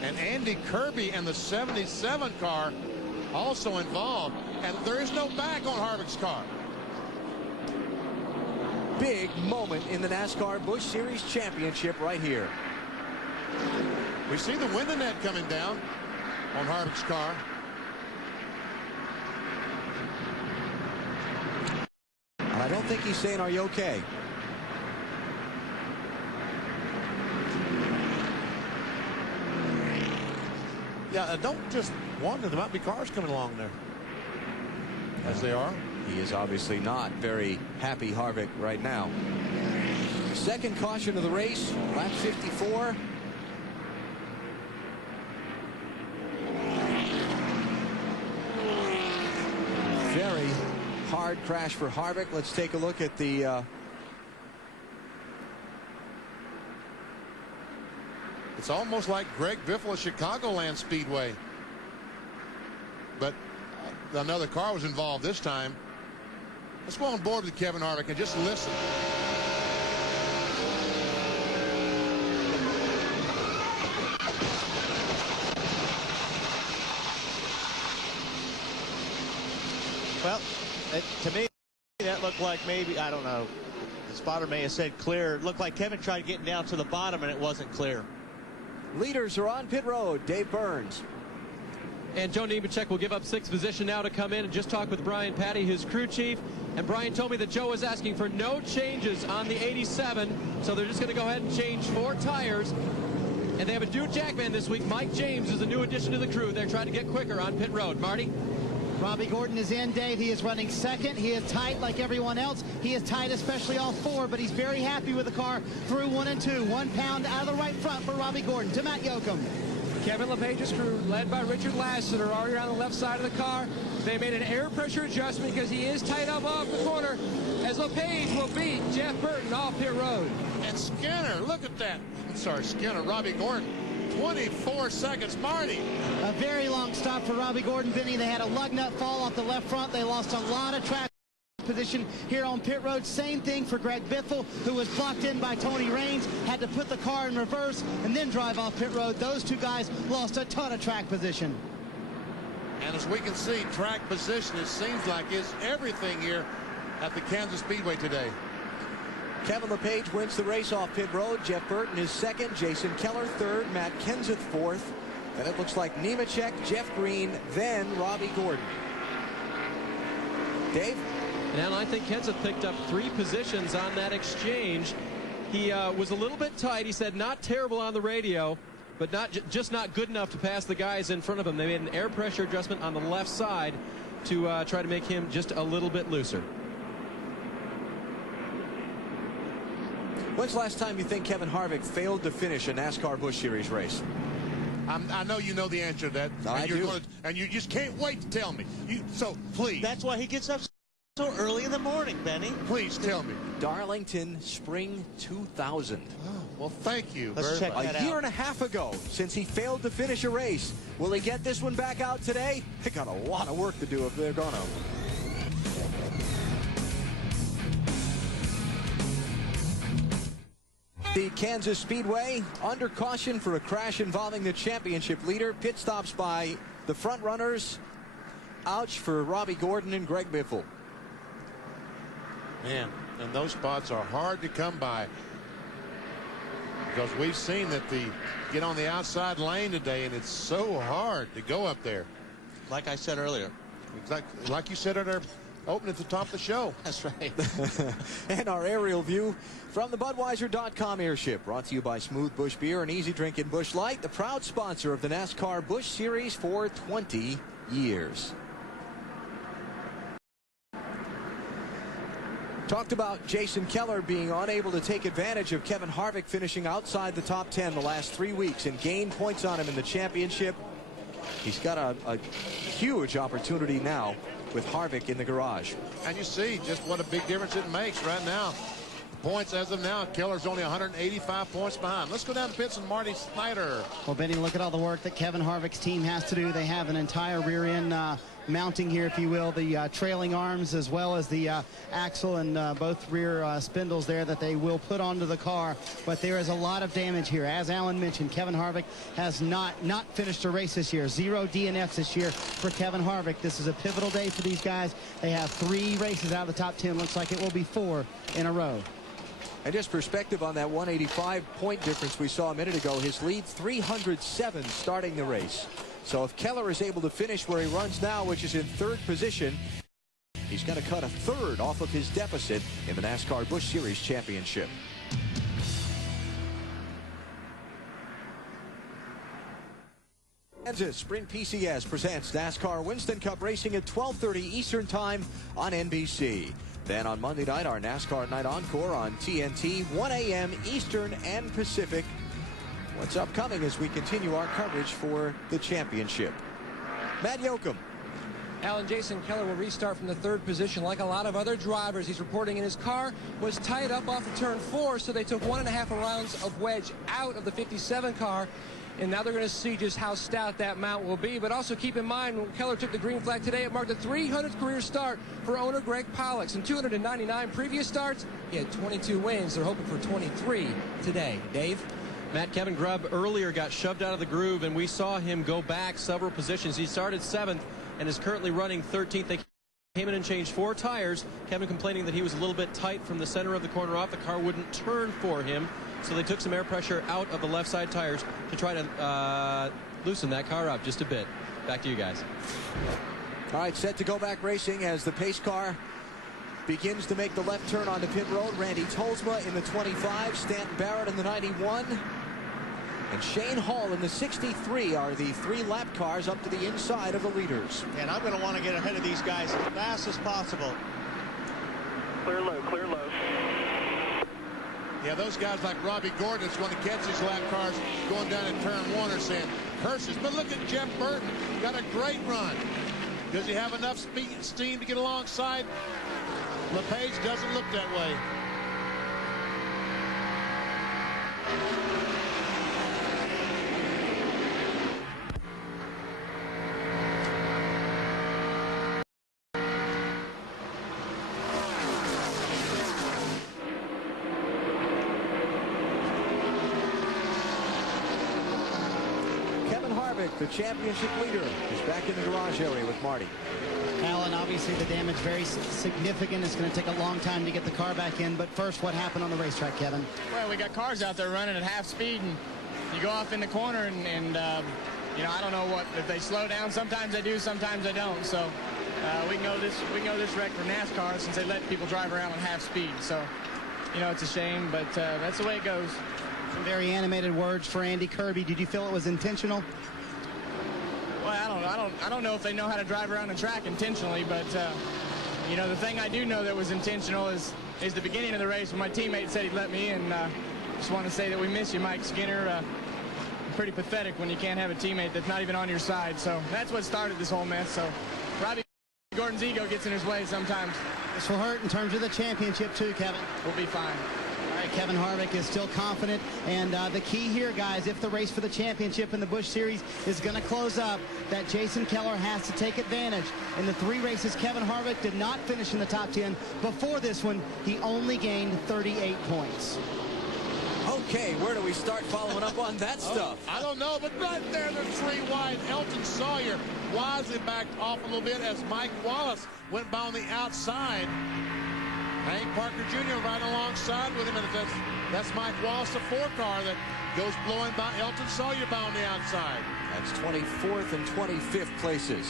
And Andy Kirby and the 77 car also involved, and there is no back on Harvick's car. Big moment in the NASCAR Busch Series Championship right here. We see the window net coming down on Harvick's car. And I don't think he's saying, are you okay? Yeah, don't just wonder. There might be cars coming along there, as they are. He is obviously not very happy, Harvick, right now. Second caution of the race, lap 54. Very hard crash for Harvick. Let's take a look at the It's almost like Greg Biffle at Chicagoland Speedway. But another car was involved this time. Let's go on board with Kevin Harvick and just listen. Well, to me, that looked like maybe, I don't know, the spotter may have said clear. It looked like Kevin tried getting down to the bottom and it wasn't clear. leaders are on pit road. Dave Burns. And Joe Nemechek will give up 6th position now to come in and just talk with Brian Patty, his crew chief. And Brian told me that Joe is asking for no changes on the 87, so they're just going to go ahead and change 4 tires. And they have a new jackman this week. Mike James is a new addition to the crew. They're trying to get quicker on pit road. Marty? Robbie Gordon is in, Dave. He is running second. He is tight like everyone else. He is tight, especially all 4, but he's very happy with the car through 1 and 2. 1 pound out of the right front for Robbie Gordon. To Matt Yoakum. Kevin LePage's crew, led by Richard Lassiter, already on the left side of the car. They made an air pressure adjustment because he is tight up off the corner, as LePage will beat Jeff Burton off pit road. And Skinner, look at that. I'm sorry, Skinner, Robbie Gordon. 24 seconds, Marty. A very long stop for Robbie Gordon, Vinny. They had a lug nut fall off the left front. They lost a lot of track position here on pit road. Same thing for Greg Biffle, who was blocked in by Tony Raines, had to put the car in reverse and then drive off pit road. Those 2 guys lost a ton of track position. And as we can see, track position, it seems like, is everything here at the Kansas Speedway today. Kevin LePage wins the race off pit road. Jeff Burton is second. Jason Keller third. Matt Kenseth fourth. Then it looks like Nemechek, Jeff Green, then Robbie Gordon. Dave? And I think Kenseth picked up 3 positions on that exchange. He was a little bit tight. He said not terrible on the radio, but just not good enough to pass the guys in front of him. They made an air pressure adjustment on the left side to try to make him just a little bit looser. When's the last time you think Kevin Harvick failed to finish a NASCAR Busch Series race? I know you know the answer to that. I do. And you just can't wait to tell me. So, please. That's why he gets upset. So early in the morning, Benny. Please tell me. Darlington, Spring 2000. Oh, well, thank you. Let's check that out. A year and a half ago since he failed to finish a race. Will he get this one back out today? They got a lot of work to do if they're gonna. The Kansas Speedway under caution for a crash involving the championship leader. Pit stops by the front runners. Ouch for Robbie Gordon and Greg Biffle. Man, and those spots are hard to come by, because we've seen that the get on the outside lane today, and it's so hard to go up there. Like I said earlier. Like you said at our open at the top of the show. That's right. And our aerial view from the Budweiser.com airship, brought to you by Smooth Busch Beer and Easy Drinking Busch Light, the proud sponsor of the NASCAR Busch Series for 20 years. Talked about Jason Keller being unable to take advantage of Kevin Harvick finishing outside the top 10 the last 3 weeks and gain points on him in the championship. He's got a huge opportunity now with Harvick in the garage. And you see just what a big difference it makes right now. The points as of now, Keller's only 185 points behind. Let's go down to pits and Marty Snyder. Well, Benny, look at all the work that Kevin Harvick's team has to do. They have an entire rear end mounting here, if you will, the trailing arms as well as the axle and both rear spindles there that they will put onto the car. But there is a lot of damage here. As Alan mentioned, Kevin Harvick has not finished a race this year. 0 DNFs this year for Kevin Harvick. This is a pivotal day for these guys. They have 3 races out of the top 10. Looks like it will be 4 in a row. And just perspective on that 185 point difference we saw a minute ago. His lead 307 starting the race. So if Keller is able to finish where he runs now, which is in 3rd position, he's going to cut a 3rd off of his deficit in the NASCAR Busch Series Championship. Kansas Sprint PCS presents NASCAR Winston Cup Racing at 12:30 Eastern Time on NBC. Then on Monday night, our NASCAR Night Encore on TNT, 1 a.m. Eastern and Pacific. What's upcoming as we continue our coverage for the championship. Matt Yoakum. Alan, Jason Keller will restart from the 3rd position like a lot of other drivers. He's reporting in his car was tied up off of turn 4, so they took 1.5 rounds of wedge out of the 57 car. And now they're going to see just how stout that mount will be. But also keep in mind, when Keller took the green flag today, it marked the 300th career start for owner Greg Pollux. In 299 previous starts, he had 22 wins. They're hoping for 23 today. Dave? Matt, Kevin Grubb earlier got shoved out of the groove, and we saw him go back several positions. He started 7th and is currently running 13th. They came in and changed 4 tires. Kevin complaining that he was a little bit tight from the center of the corner off. The car wouldn't turn for him, so they took some air pressure out of the left side tires to try to loosen that car up just a bit. Back to you guys. All right, set to go back racing as the pace car begins to make the left turn onto pit road. Randy Tolsma in the 25, Stanton Barrett in the 91, and Shane Hall in the 63 are the 3 lap cars up to the inside of the leaders. And I'm going to want to get ahead of these guys as fast as possible. Clear low, clear low. Yeah, those guys like Robbie Gordon is going to catch these lap cars going down in turn 1 are saying curses. But look at Jeff Burton. Got a great run. Does he have enough steam to get alongside? LePage doesn't look that way. Kevin Harvick, the championship leader, is back in the garage area with Marty. Alan, obviously the damage very significant. It's going to take a long time to get the car back in. But first, what happened on the racetrack, Kevin? Well, we got cars out there running at half speed, and you go off in the corner, and you know, I don't know what if they slow down. Sometimes they do, sometimes they don't. So we can go this wreck for NASCAR since they let people drive around at half speed. So you know, it's a shame, but that's the way it goes. Some very animated words for Andy Kirby. Did you feel it was intentional? Well, I don't know if they know how to drive around the track intentionally, but you know, the thing I do know that was intentional is the beginning of the race when my teammate said he'd let me in. Just want to say that we miss you, Mike Skinner. Pretty pathetic when you can't have a teammate that's not even on your side. So that's what started this whole mess. So Robbie Gordon's ego gets in his way sometimes. This will hurt in terms of the championship too, Kevin. We'll be fine. All right, Kevin Harvick is still confident, and the key here, guys, if the race for the championship in the Busch Series is going to close up, that Jason Keller has to take advantage. In the 3 races, Kevin Harvick did not finish in the top 10. Before this one, he only gained 38 points. Okay, where do we start following up on that stuff? I don't know, but right there, they're 3 wide. Elton Sawyer wisely backed off a little bit as Mike Wallace went by on the outside. Hank Parker Jr. right alongside with him, and that's Mike Wallace, the 4 car that goes blowing by Elton Sawyer by on the outside. That's 24th and 25th places.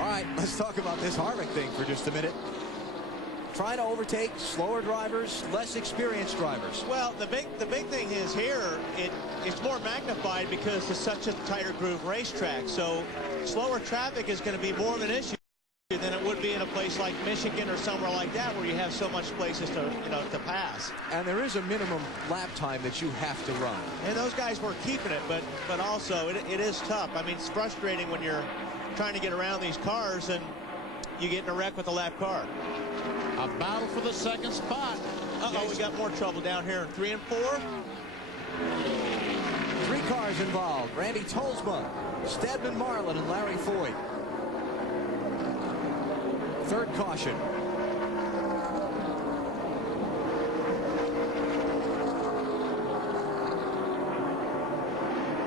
All right, let's talk about this Harvick thing for just a minute. Trying to overtake slower drivers, less experienced drivers. Well, the big thing is here, it's more magnified because it's such a tighter groove racetrack. So slower traffic is going to be more of an issue than it would be in a place like Michigan or somewhere like that where you have so much places to to pass. And there is a minimum lap time that you have to run. And those guys were keeping it, but also it is tough. I mean, it's frustrating when you're trying to get around these cars and you get in a wreck with a lap car. A battle for the 2nd spot. Uh-oh, we got more trouble down here in 3 and 4. 3 cars involved. Randy Tolsma, Stedman Marlin, and Larry Foyt. 3rd caution.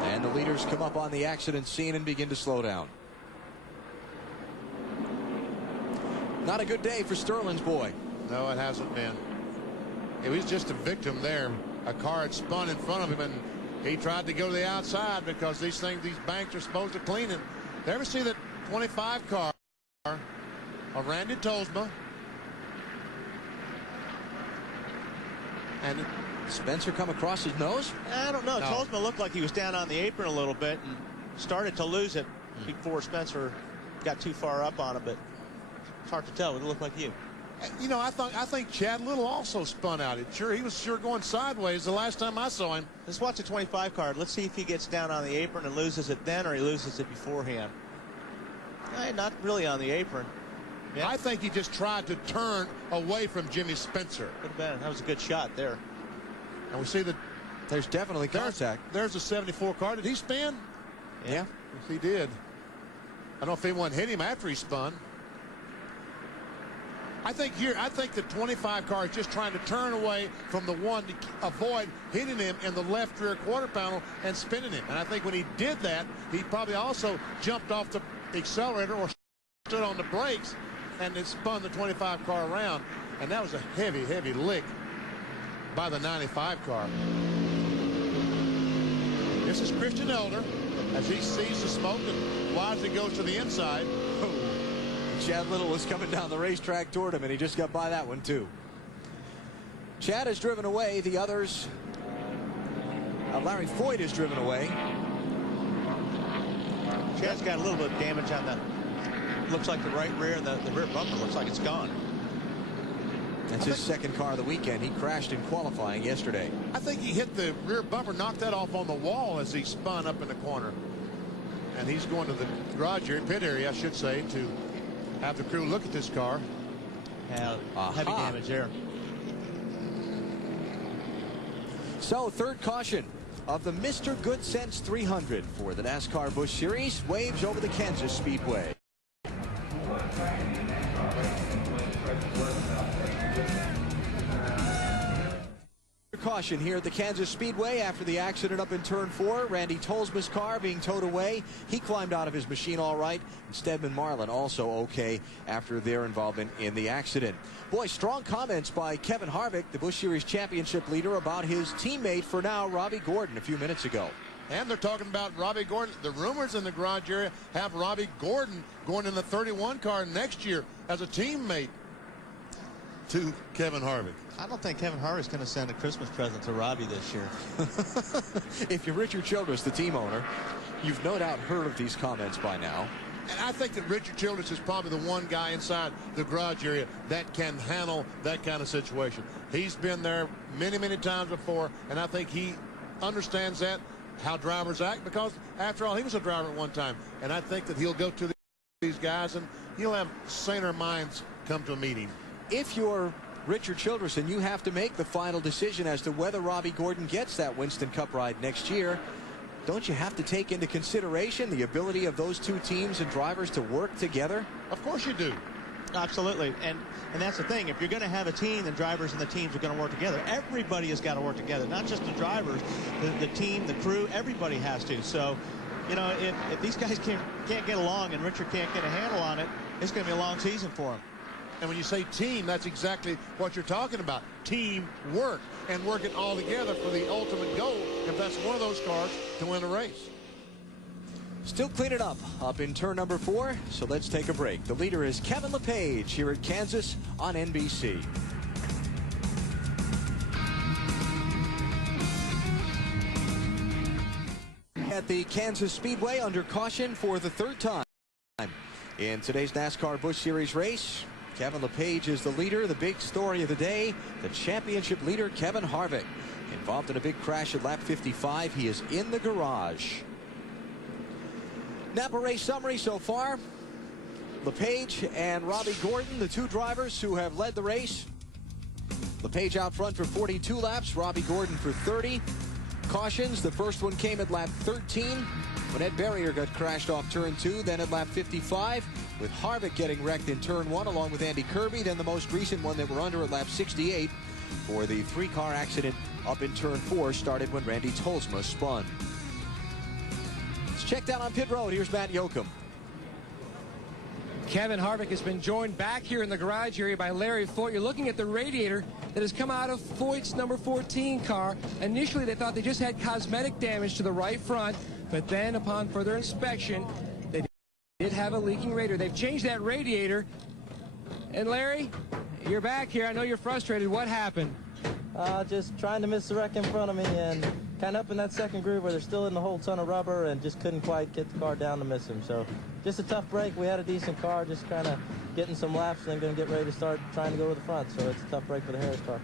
And the leaders come up on the accident scene and begin to slow down. Not a good day for Sterling's boy. No, it hasn't been. He was just a victim there. A car had spun in front of him, and he tried to go to the outside because these banks are supposed to clean it. Did you ever see that 25 car of Randy Tolsma? And Spencer come across his nose? I don't know. No. Tolsma looked like he was down on the apron a little bit and started to lose it before Spencer got too far up on him, but it's hard to tell. It looked like you. You know, I think Chad Little also spun out. He was going sideways the last time I saw him. Let's watch the 25 card. Let's see if he gets down on the apron and loses it then, or he loses it beforehand. Not really on the apron. Yeah. I think he just tried to turn away from Jimmy Spencer. Could have been. That was a good shot there. And we see that there's definitely contact. There's a 74 car. Did he spin? Yeah. Yes, he did. I don't know if anyone hit him after he spun. I think the 25 car is just trying to turn away from the one to avoid hitting him in the left rear quarter panel and spinning him. And I think when he did that, he probably also jumped off the accelerator or stood on the brakes and it spun the 25 car around. And that was a heavy, heavy lick by the 95 car. This is Christian Elder as he sees the smoke and wisely goes to the inside. Chad Little was coming down the racetrack toward him, and he just got by that one, too. Chad is driven away. The others, Larry Foyt is driven away. Chad's got a little bit of damage on the, looks like the right rear, and the rear bumper looks like it's gone. That's his 2nd car of the weekend. He crashed in qualifying yesterday. I think he hit the rear bumper, knocked that off on the wall as he spun up in the corner. And he's going to the garage area, pit area, I should say, to have the crew look at this car. Heavy damage there. So 3rd caution of the Mr. Goodcents 300 for the NASCAR Busch Series waves over the Kansas Speedway. Caution here at the Kansas Speedway after the accident up in turn 4. Randy Tolsma's car being towed away. He climbed out of his machine all right. And Stedman Marlin also okay after their involvement in the accident. Boy, strong comments by Kevin Harvick, the Busch Series championship leader, about his teammate for now, Robbie Gordon, a few minutes ago. And they're talking about Robbie Gordon. The rumors in the garage area have Robbie Gordon going in the 31 car next year as a teammate to Kevin Harvick. I don't think Kevin Harvick's going to send a Christmas present to Robbie this year. If you're Richard Childress, the team owner, you've no doubt heard of these comments by now. And I think that Richard Childress is probably the one guy inside the garage area that can handle that kind of situation. He's been there many, many times before, and I think he understands that, how drivers act, because after all, he was a driver at one time. And I think that he'll go to these guys and he'll have saner minds come to a meeting. if you're Richard Childress, you have to make the final decision as to whether Robbie Gordon gets that Winston Cup ride next year. Don't you have to take into consideration the ability of those two teams and drivers to work together? Of course you do. Absolutely. And that's the thing. If you're going to have a team, then drivers and the teams are going to work together. Everybody has got to work together, not just the drivers, the team, the crew, everybody has to. So, you know, if these guys can't get along and Richard can't get a handle on it, it's going to be a long season for him. And when you say team, that's exactly what you're talking about. Team work and working all together for the ultimate goal, if that's one of those cars, to win a race. Still cleaning up in turn number 4, so let's take a break. The leader is Kevin LePage here at Kansas on NBC. At the Kansas Speedway under caution for the 3rd time in today's NASCAR Busch Series race. Kevin LePage is the leader. The big story of the day, the championship leader, Kevin Harvick, involved in a big crash at lap 55. He is in the garage. Napa race summary so far. LePage and Robbie Gordon, the two drivers who have led the race. LePage out front for 42 laps, Robbie Gordon for 30. Cautions, the first one came at lap 13 when Ed Berrier got crashed off turn 2, then at lap 55 with Harvick getting wrecked in turn 1 along with Andy Kirby, then the most recent one that we're under at lap 68 for the 3-car accident up in turn 4 started when Randy Tolsma spun. Let's check down on pit road. Here's Matt Yoakum. Kevin Harvick has been joined back here in the garage area by Larry Foyt. You're looking at the radiator that has come out of Foyt's number 14 car. Initially, they thought they just had cosmetic damage to the right front, but then upon further inspection, they did have a leaking radiator. They've changed that radiator. And Larry, you're back here. I know you're frustrated. What happened? Just trying to miss the wreck in front of me and kind of up in that second groove where they're still in the whole ton of rubber and just couldn't quite get the car down to miss him. So just a tough break. We had a decent car, just kind of getting some laps and then going to get ready to start trying to go to the front. So it's a tough break for the Harris car.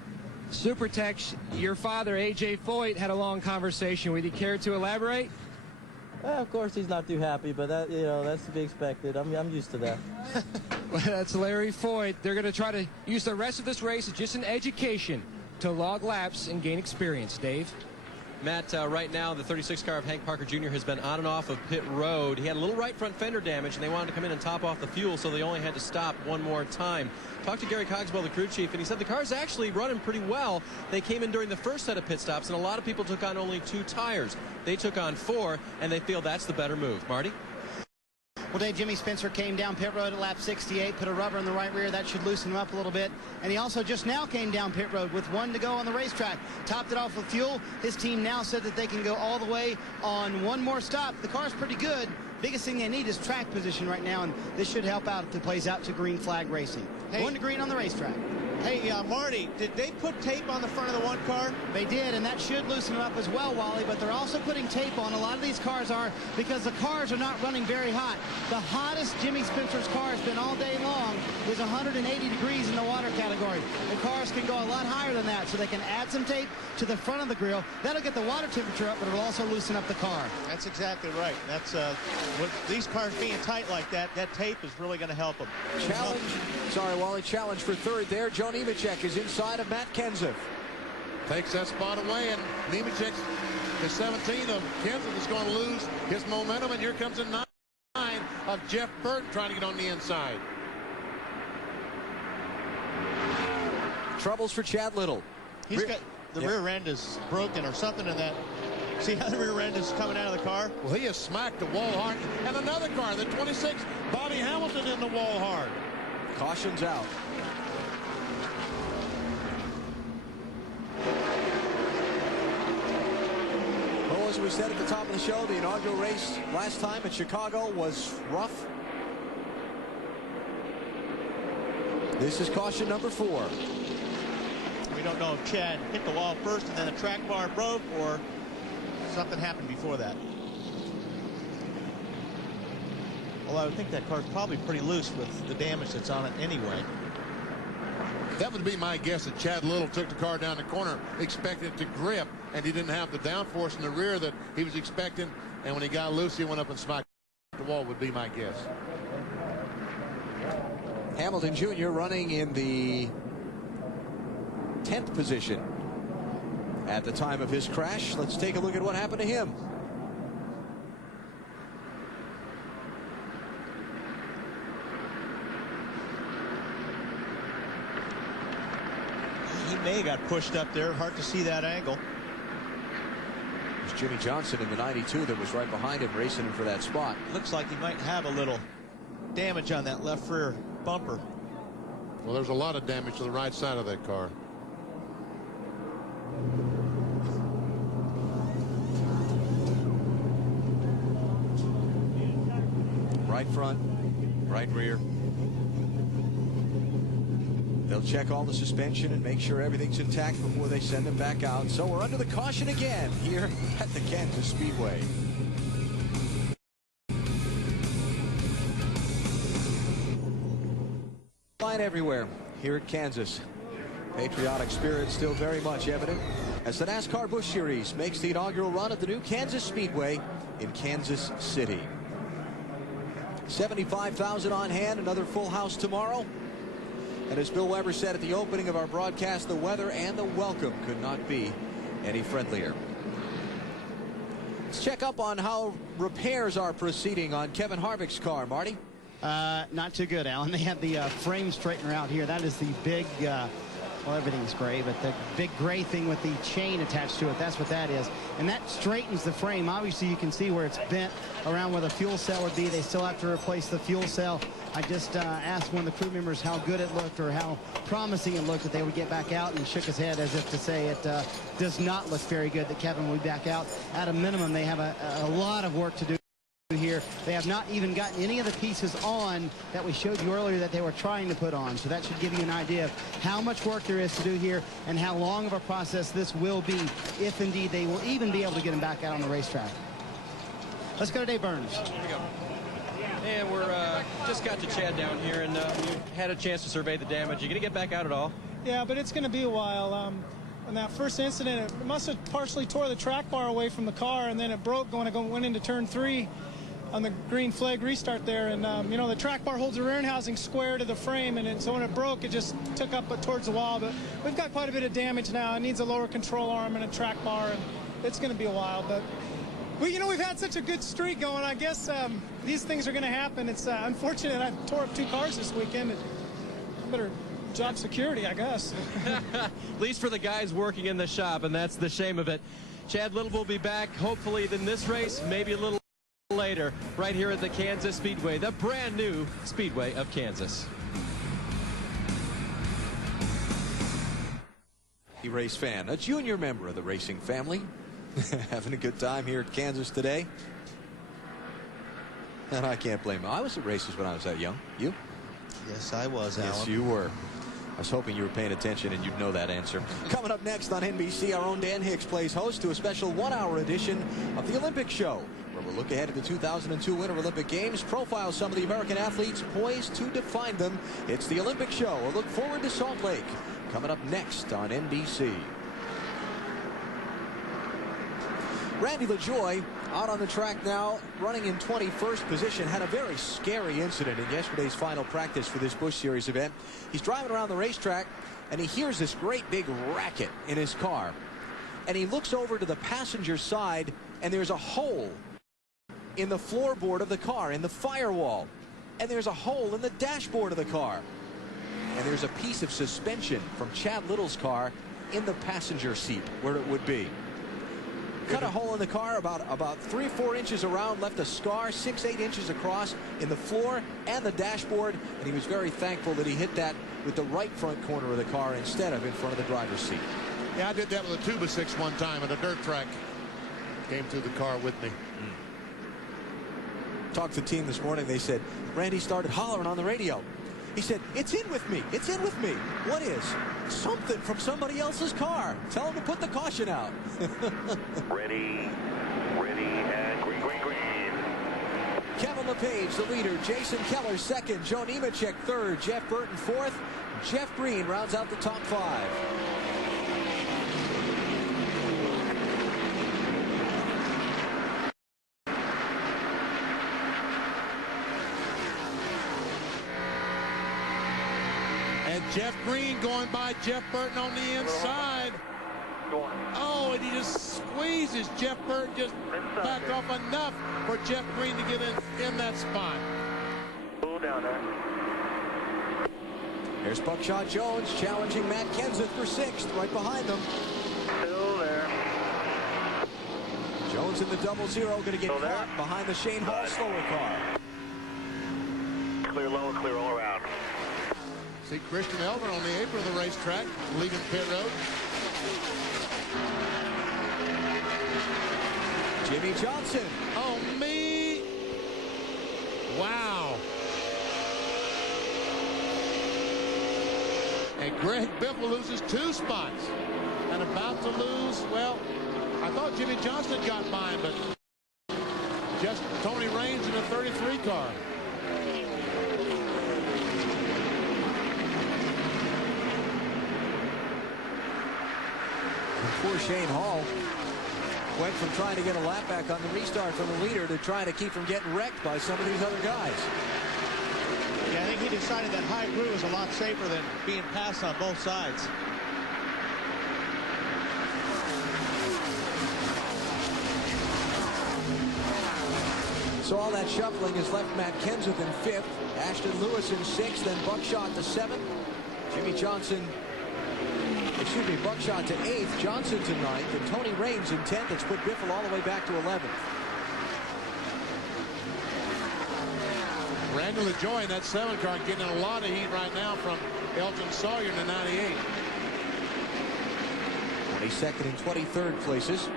Supertex, your father, A.J. Foyt, had a long conversation with you. Care to elaborate? Well, of course, he's not too happy, but that, you know, that's to be expected. I'm used to that. Well, that's Larry Foyt. They're going to try to use the rest of this race as just an education to log laps and gain experience. Dave? Matt, right now the 36 car of Hank Parker Jr. has been on and off of pit road. He had a little right front fender damage, and they wanted to come in and top off the fuel, so they only had to stop one more time. Talked to Gary Cogswell, the crew chief, and he said the car's actually running pretty well. They came in during the first set of pit stops, and a lot of people took on only 2 tires. They took on 4, and they feel that's the better move. Marty? Well, Dave, Jimmy Spencer came down pit road at lap 68, put a rubber in the right rear. That should loosen him up a little bit. And he also just now came down pit road with 1 to go on the racetrack. Topped it off with fuel. His team now said that they can go all the way on 1 more stop. The car's pretty good. Biggest thing they need is track position right now, and this should help out if it plays out to green flag racing. Hey. 1 to green on the racetrack. Hey, Marty, did they put tape on the front of the 1 car? They did, and that should loosen them up as well, Wally, but they're also putting tape on. A lot of these cars are because the cars are not running very hot. The hottest Jimmy Spencer's car has been all day long is 180 degrees in the water category. The cars can go a lot higher than that, so they can add some tape to the front of the grill. That'll get the water temperature up, but it'll also loosen up the car. That's exactly right. That's with these cars being tight like that, that tape is really going to help them. Challenge, sorry, Wally, challenge for 3rd there. Joe Nemechek is inside of Matt Kenseth. Takes that spot away, and Nemechek, the 17 of Kenseth, is going to lose his momentum, and here comes a 9 of Jeff Burton trying to get on the inside. Troubles for Chad Little. He's got the rear end is broken or something in that. See how the rear end is coming out of the car? Well, he has smacked the wall hard. And another car, the 26, Bobby Hamilton, in the wall hard. Caution's out. Well, as we said at the top of the show, the inaugural race last time at Chicago was rough. This is caution number 4. We don't know if Chad hit the wall first and then the track bar broke or something happened before that. Well, I would think that car's probably pretty loose with the damage that's on it anyway. That would be my guess, that Chad Little took the car down the corner, expecting it to grip, and he didn't have the downforce in the rear that he was expecting. And when he got loose, he went up and smacked the wall, would be my guess. Hamilton Jr. running in the 10th position at the time of his crash. Let's take a look at what happened to him. He may have got pushed up there. Hard to see that angle. It was Jimmy Johnson in the 92 that was right behind him, racing him for that spot. Looks like he might have a little damage on that left rear bumper. Well, there's a lot of damage to the right side of that car. Right front, right rear. They'll check all the suspension and make sure everything's intact before they send him back out. So we're under the caution again here at the Kansas Speedway. Line everywhere here at Kansas. Patriotic spirit still very much evident as the NASCAR Busch Series makes the inaugural run at the new Kansas Speedway in Kansas City. 75,000 on hand, another full house tomorrow. And as Bill Weber said at the opening of our broadcast, the weather and the welcome could not be any friendlier. Let's check up on how repairs are proceeding on Kevin Harvick's car, Marty. Not too good, Alan. They have the frame straightener out here. That is the big, well, everything's gray, but the big gray thing with the chain attached to it, that's what that is. And that straightens the frame. Obviously, you can see where it's bent around where the fuel cell would be. They still have to replace the fuel cell. I just asked one of the crew members how good it looked or how promising it looked that they would get back out, and he shook his head as if to say it does not look very good that Kevin will be back out. At a minimum, they have a lot of work to do here. They have not even gotten any of the pieces on that we showed you earlier that they were trying to put on. So that should give you an idea of how much work there is to do here and how long of a process this will be if indeed they will even be able to get him back out on the racetrack. Let's go to Dave Burns. Here we go. And we're just got to Chad down here, and we had a chance to survey the damage. You gonna get back out at all? Yeah, but it's going to be a while. On that first incident, it must have partially tore the track bar away from the car, and then it broke went into turn 3 on the green flag restart there. And, you know, the track bar holds the rear end housing square to the frame, and so when it broke, it just took up towards the wall. But we've got quite a bit of damage now. It needs a lower control arm and a track bar, and it's going to be a while. But you know, we've had such a good streak going. I guess these things are going to happen. It's unfortunate I tore up 2 cars this weekend. I better job security, I guess. At least for the guys working in the shop, and that's the shame of it. Chad Little will be back, hopefully, in this race, maybe a little later, right here at the Kansas Speedway, the brand new Speedway of Kansas. A race fan, a junior member of the racing family, having a good time here at Kansas today. And I can't blame him. I was at races when I was that young. You? Yes, I was, Alan. Yes, you were. I was hoping you were paying attention and you'd know that answer. Coming up next on NBC, our own Dan Hicks plays host to a special 1-hour edition of the Olympic Show, where we'll look ahead at the 2002 Winter Olympic Games, profile some of the American athletes poised to define them. It's the Olympic Show. We'll look forward to Salt Lake. Coming up next on NBC. Randy LaJoie out on the track now, running in 21st position. Had a very scary incident in yesterday's final practice for this Busch Series event. He's driving around the racetrack, and he hears this great big racket in his car. And he looks over to the passenger side, and there's a hole in the floorboard of the car, in the firewall. And there's a hole in the dashboard of the car. And there's a piece of suspension from Chad Little's car in the passenger seat where it would be. Cut a hole in the car about 3 or 4 inches around, left a scar 6-8 inches across in the floor and the dashboard, and he was very thankful that he hit that with the right front corner of the car instead of in front of the driver's seat. Yeah, I did that with a Tuba 6 one time at a dirt track. Came through the car with me. Talked to the team this morning. They said Randy started hollering on the radio. He said, "It's in with me. It's in with me." What is? Something from somebody else's car. Tell him to put the caution out. Ready, and green. Kevin LePage, the leader. Jason Keller, second. Joe Nemechek, third. Jeff Burton, fourth. Jeff Green rounds out the top 5. Jeff Green going by Jeff Burton on the inside. Oh, and he just squeezes Jeff Burton, just back off enough for Jeff Green to get in that spot. Pull down there. There's Buckshot Jones challenging Matt Kenseth for 6th, right behind them. Still there. Jones in the 0-0, going to get caught behind the Shane Hall slower car. Clear low, clear all around. See Christian Elder on the apron of the racetrack, leaving pit road. Jimmy Johnson. Oh, me. Wow. And Greg Biffle loses 2 spots. And about to lose, well, I thought Jimmy Johnson had got by him, but just Tony Raines in the 33 car. And poor Shane Hall went from trying to get a lap back on the restart from the leader to trying to keep from getting wrecked by some of these other guys. Yeah, I think he decided that high groove is a lot safer than being passed on both sides. So all that shuffling has left Matt Kenseth in 5th, Ashton Lewis in 6th, then Buckshot to 7th, Buckshot to 8th, Johnson to 9th, and Tony Raines in 10th. It's put Biffle all the way back to 11th. Randall LaJoy in that 7 car getting a lot of heat right now from Elton Sawyer in the 98. 22nd and 23rd places.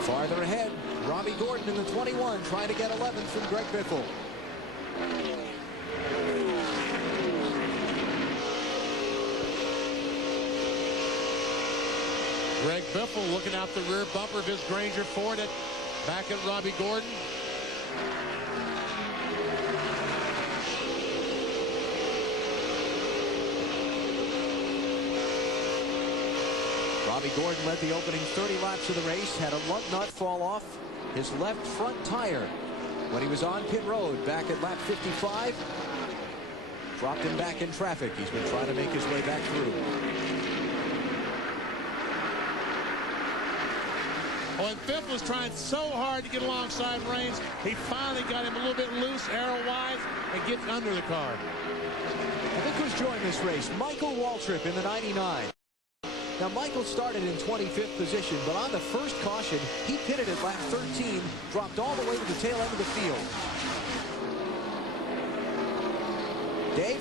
Farther ahead, Robbie Gordon in the 21 trying to get 11th from Greg Biffle. Greg Biffle looking out the rear bumper of his Granger Ford back at Robbie Gordon. Robbie Gordon led the opening 30 laps of the race, had a lug nut fall off his left front tire when he was on pit road back at lap 55. Dropped him back in traffic. He's been trying to make his way back through. Oh, and Biffle was trying so hard to get alongside Raines. He finally got him a little bit loose, arrow-wise, and gets under the car. And look who's joined this race. Michael Waltrip in the 99. Now, Michael started in 25th position, but on the first caution, he pitted at lap 13, dropped all the way to the tail end of the field. Dave?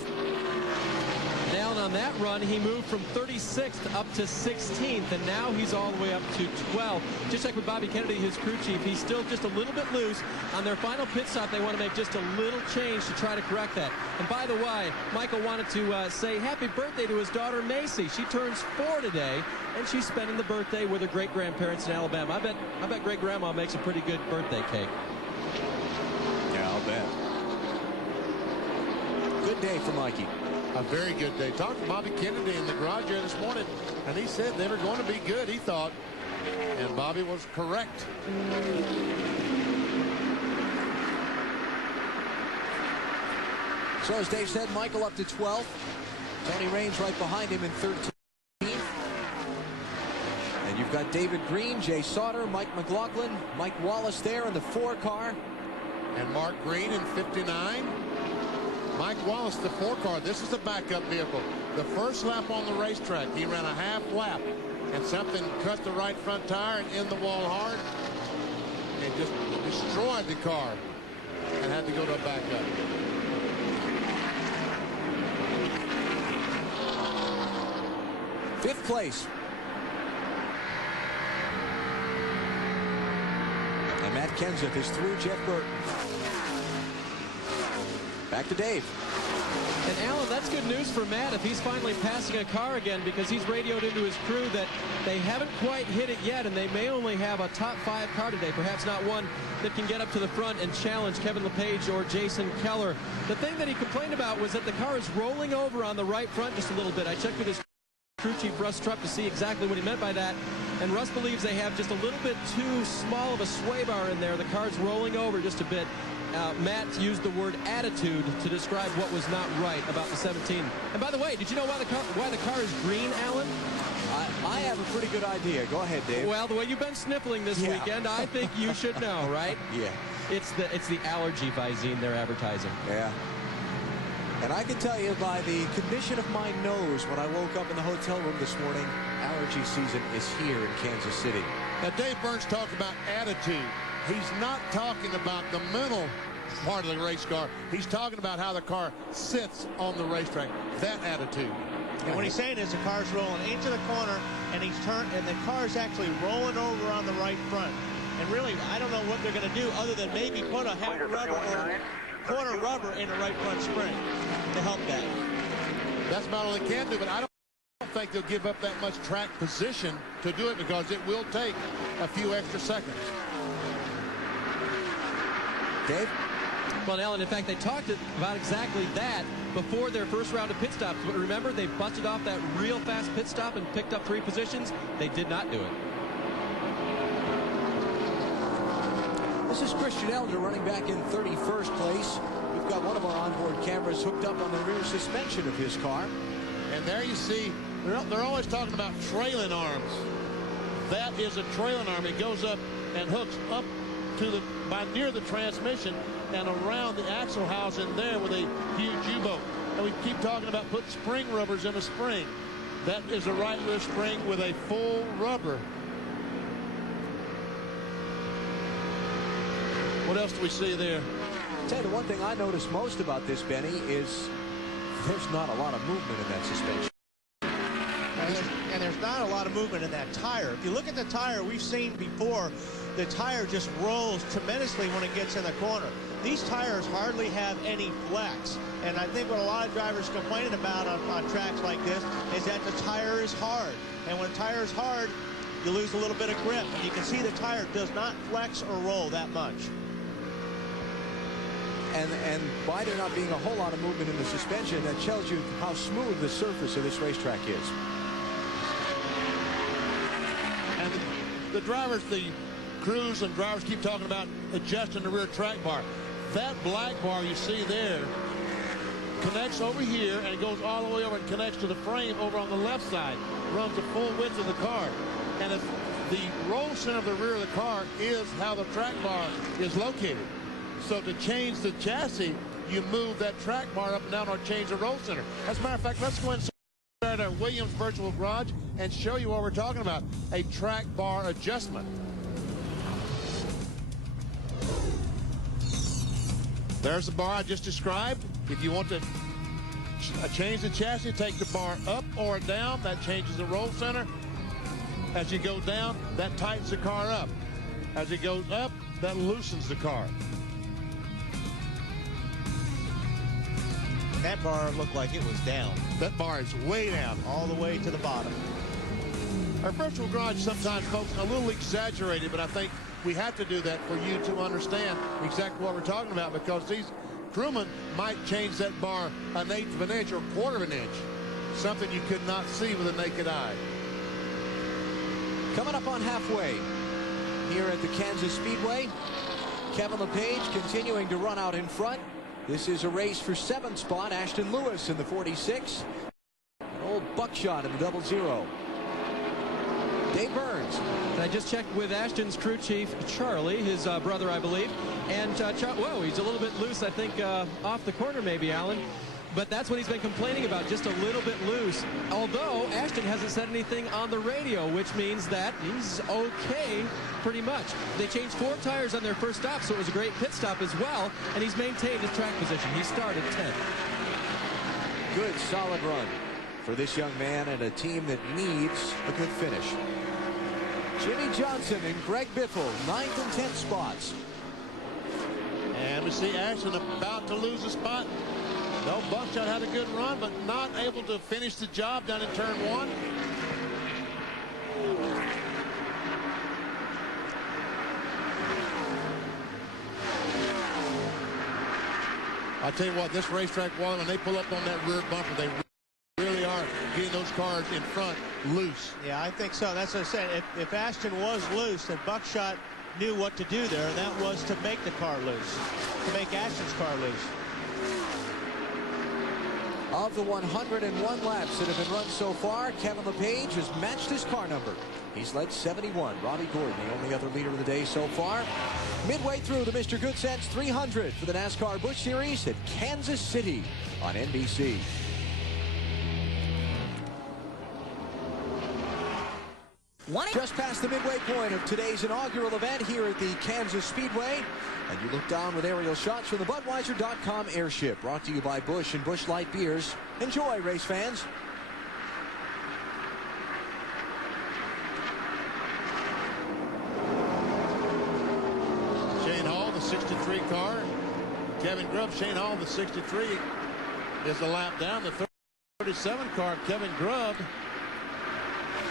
Down on that run, he moved from 36th up to 16th, and now he's all the way up to 12th. Just like with Bobby Kennedy, his crew chief, he's still just a little bit loose. On their final pit stop, they want to make just a little change to try to correct that. And by the way, Michael wanted to say happy birthday to his daughter, Macy. She turns 4 today, and she's spending the birthday with her great-grandparents in Alabama. I bet great-grandma makes a pretty good birthday cake. Yeah, I'll bet. Good day for Mikey. A very good day. Talked to Bobby Kennedy in the garage here this morning, and he said they were going to be good, he thought. And Bobby was correct. So as Dave said, Michael up to 12th. Tony Raines right behind him in 13th. And you've got David Green, Jay Sauter, Mike McLaughlin, Mike Wallace there in the 4 car. And Mark Green in 59. Mike Wallace, the 4 car. This is the backup vehicle. The first lap on the racetrack, he ran a half lap, and something cut the right front tire and in the wall hard, and just destroyed the car, and had to go to a backup. Fifth place. And Matt Kenseth is through Jeff Burton. Back to Dave. And Alan, that's good news for Matt if he's finally passing a car again, because he's radioed into his crew that they haven't quite hit it yet, and they may only have a top 5 car today, perhaps not one that can get up to the front and challenge Kevin LePage or Jason Keller. The thing that he complained about was that the car is rolling over on the right front just a little bit. I checked with his crew chief Russ Trupp to see exactly what he meant by that. And Russ believes they have just a little bit too small of a sway bar in there. The car's rolling over just a bit. Matt used the word attitude to describe what was not right about the 17. And by the way, did you know why the car is green, Alan? I have a pretty good idea. Go ahead, Dave. Well, the way you've been sniffling this weekend, I think you should know, right? Yeah. It's the allergy Visine they're advertising. Yeah. And I can tell you by the condition of my nose when I woke up in the hotel room this morning, allergy season is here in Kansas City. Now, Dave Burns talked about attitude. He's not talking about the mental part of the race car. He's talking about how the car sits on the racetrack. That attitude. And what he's saying is the car's rolling into the corner, and he's turned, and the car's actually rolling over on the right front. And really, I don't know what they're going to do other than maybe put a half rubber or quarter rubber in the right front spring to help that. That's about all they can do, but I don't think they'll give up that much track position to do it because it will take a few extra seconds. Dave? Well, Alan, in fact, they talked about exactly that before their first round of pit stops. But remember, they busted off that real fast pit stop and picked up 3 positions. They did not do it. This is Christian Elder running back in 31st place. We've got one of our onboard cameras hooked up on the rear suspension of his car. And there you see, they're always talking about trailing arms. That is a trailing arm. It goes up and hooks up to near the transmission and around the axle housing there with a huge U-boat. And we keep talking about putting spring rubbers in a spring. That is a right rear spring with a full rubber. What else do we see there? I'll tell you, the one thing I noticed most about this, Benny, is there's not a lot of movement in that suspension. And there's not a lot of movement in that tire. If you look at the tire, we've seen before, the tire just rolls tremendously when it gets in the corner. These tires hardly have any flex. And I think what a lot of drivers complaining about on tracks like this is that the tire is hard. And when a tire is hard, you lose a little bit of grip. And you can see the tire does not flex or roll that much. And by there not being a whole lot of movement in the suspension, that tells you how smooth the surface of this racetrack is. And the drivers, the crews and drivers keep talking about adjusting the rear track bar. That black bar you see there connects over here, and it goes all the way over and connects to the frame over on the left side, runs the full width of the car. And if the roll center of the rear of the car is how the track bar is located. So to change the chassis, you move that track bar up and down or change the roll center. As a matter of fact, let's go ahead and start our Williams Virtual Garage and show you what we're talking about, a track bar adjustment. There's the bar I just described. If you want to change the chassis, take the bar up or down. That changes the roll center. As you go down, that tightens the car up. As it goes up, that loosens the car. That bar looked like it was down. That bar is way down. All the way to the bottom. Our virtual garage sometimes, folks, a little exaggerated, but I think we have to do that for you to understand exactly what we're talking about, because these crewmen might change that bar 1/8 of an inch or 1/4 of an inch, something you could not see with a naked eye. Coming up on halfway here at the Kansas Speedway, Kevin LePage continuing to run out in front. This is a race for 7th spot. Ashton Lewis in the 46. An old buckshot in the 00. Dave Burns. And I just checked with Ashton's crew chief, Charlie, his brother, I believe. And, whoa, he's a little bit loose, I think, off the corner maybe, Alan. But that's what he's been complaining about, just a little bit loose. Although Ashton hasn't said anything on the radio, which means that he's okay pretty much. They changed 4 tires on their first stop, so it was a great pit stop as well. And he's maintained his track position. He started 10th. Good, solid run for this young man and a team that needs a good finish. Jimmy Johnson and Greg Biffle, 9th and 10th spots. And we see Ashton about to lose a spot. No, Buckshot had a good run, but not able to finish the job down in turn 1. I tell you what, this racetrack, when they pull up on that rear bumper, they really are getting those cars in front loose. Yeah, I think so. That's what I said. If Ashton was loose, then Buckshot knew what to do there, and that was to make the car loose, to make Ashton's car loose. Of the 101 laps that have been run so far, Kevin LePage has matched his car number. He's led 71. Robbie Gordon, the only other leader of the day so far. Midway through the Mr. Goodcents 300 for the NASCAR Busch Series at Kansas City on NBC. Just past the midway point of today's inaugural event here at the Kansas Speedway. And you look down with aerial shots from the Budweiser.com airship, brought to you by Busch and Busch Light Beers. Enjoy, race fans. Shane Hall, the 63 car. Kevin Grubb, Shane Hall, the 63, is a lap down. The 37 car, Kevin Grubb,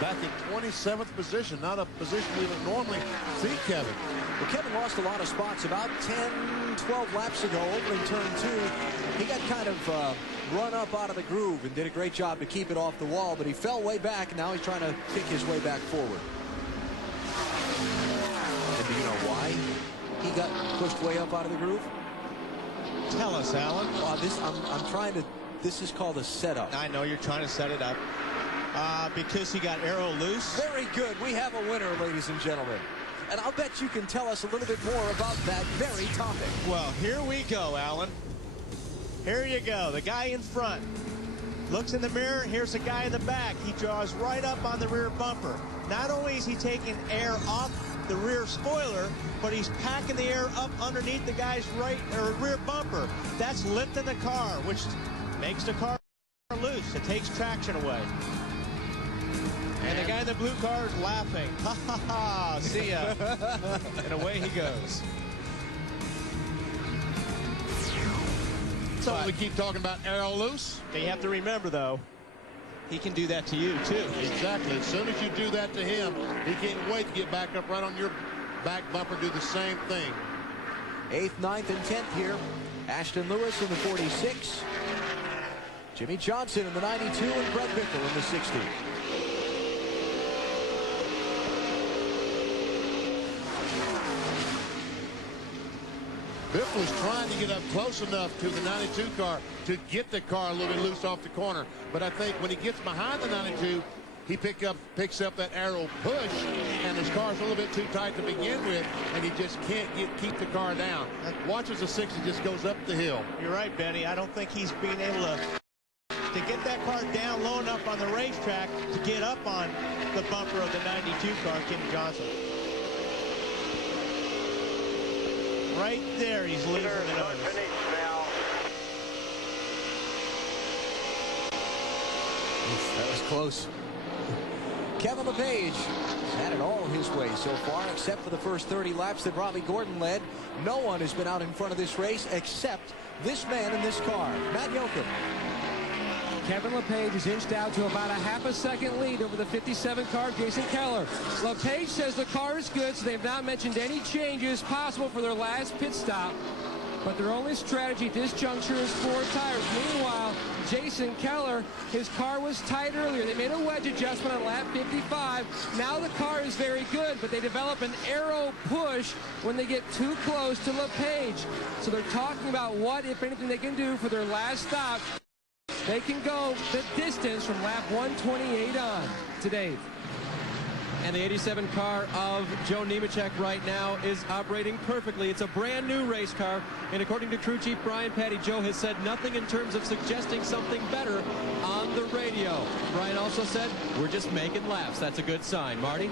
back in 27th position, not a position we would normally see Kevin. Well, Kevin lost a lot of spots about 10, 12 laps ago, opening turn 2. He got kind of run up out of the groove and did a great job to keep it off the wall, but he fell way back, and now he's trying to kick his way back forward. And do you know why he got pushed way up out of the groove? Tell us, Alan. I'm trying to, this is called a setup. I know you're trying to set it up. Because he got aero loose. Very good. We have a winner, ladies and gentlemen. And I'll bet you can tell us a little bit more about that very topic. Well, here we go, Alan. Here you go. The guy in front looks in the mirror. Here's the guy in the back. He draws right up on the rear bumper. Not only is he taking air off the rear spoiler, but he's packing the air up underneath the guy's rear bumper. That's lifting the car, which makes the car loose. It takes traction away. And the guy in the blue car is laughing. Ha ha ha, see ya. And away he goes. So we keep talking about aero loose. You have to remember, though, he can do that to you, too. Exactly. As soon as you do that to him, he can't wait to get back up right on your back bumper, do the same thing. 8th, 9th, and 10th here. Ashton Lewis in the 46. Jimmy Johnson in the 92, and Brett Biffle in the 60. Biffle was trying to get up close enough to the 92 car to get the car a little bit loose off the corner. But I think when he gets behind the 92, he picks up that aero push, and his car's a little bit too tight to begin with, and he just can't keep the car down. Watch as the 60 just goes up the hill. You're right, Benny. I don't think he's being able to get that car down low enough on the racetrack to get up on the bumper of the 92 car, Jimmy Johnson. Right there, he's losing the nose. That was close. Kevin LePage had it all his way so far, except for the first 30 laps that Robbie Gordon led. No one has been out in front of this race except this man in this car, Matt Yoakum. Kevin LePage is inched out to about a half a second lead over the 57 car, Jason Keller. LePage says the car is good, so they have not mentioned any changes possible for their last pit stop. But their only strategy at this juncture is 4 tires. Meanwhile, Jason Keller, his car was tight earlier. They made a wedge adjustment on lap 55. Now the car is very good, but they develop an aero push when they get too close to LePage. So they're talking about what, if anything, they can do for their last stop. They can go the distance from lap 128 on to Dave. And the 87 car of Joe Nemechek right now is operating perfectly. It's a brand new race car, and according to crew chief Brian Patty, Joe has said nothing in terms of suggesting something better on the radio. Brian also said, we're just making laps. That's a good sign. Marty?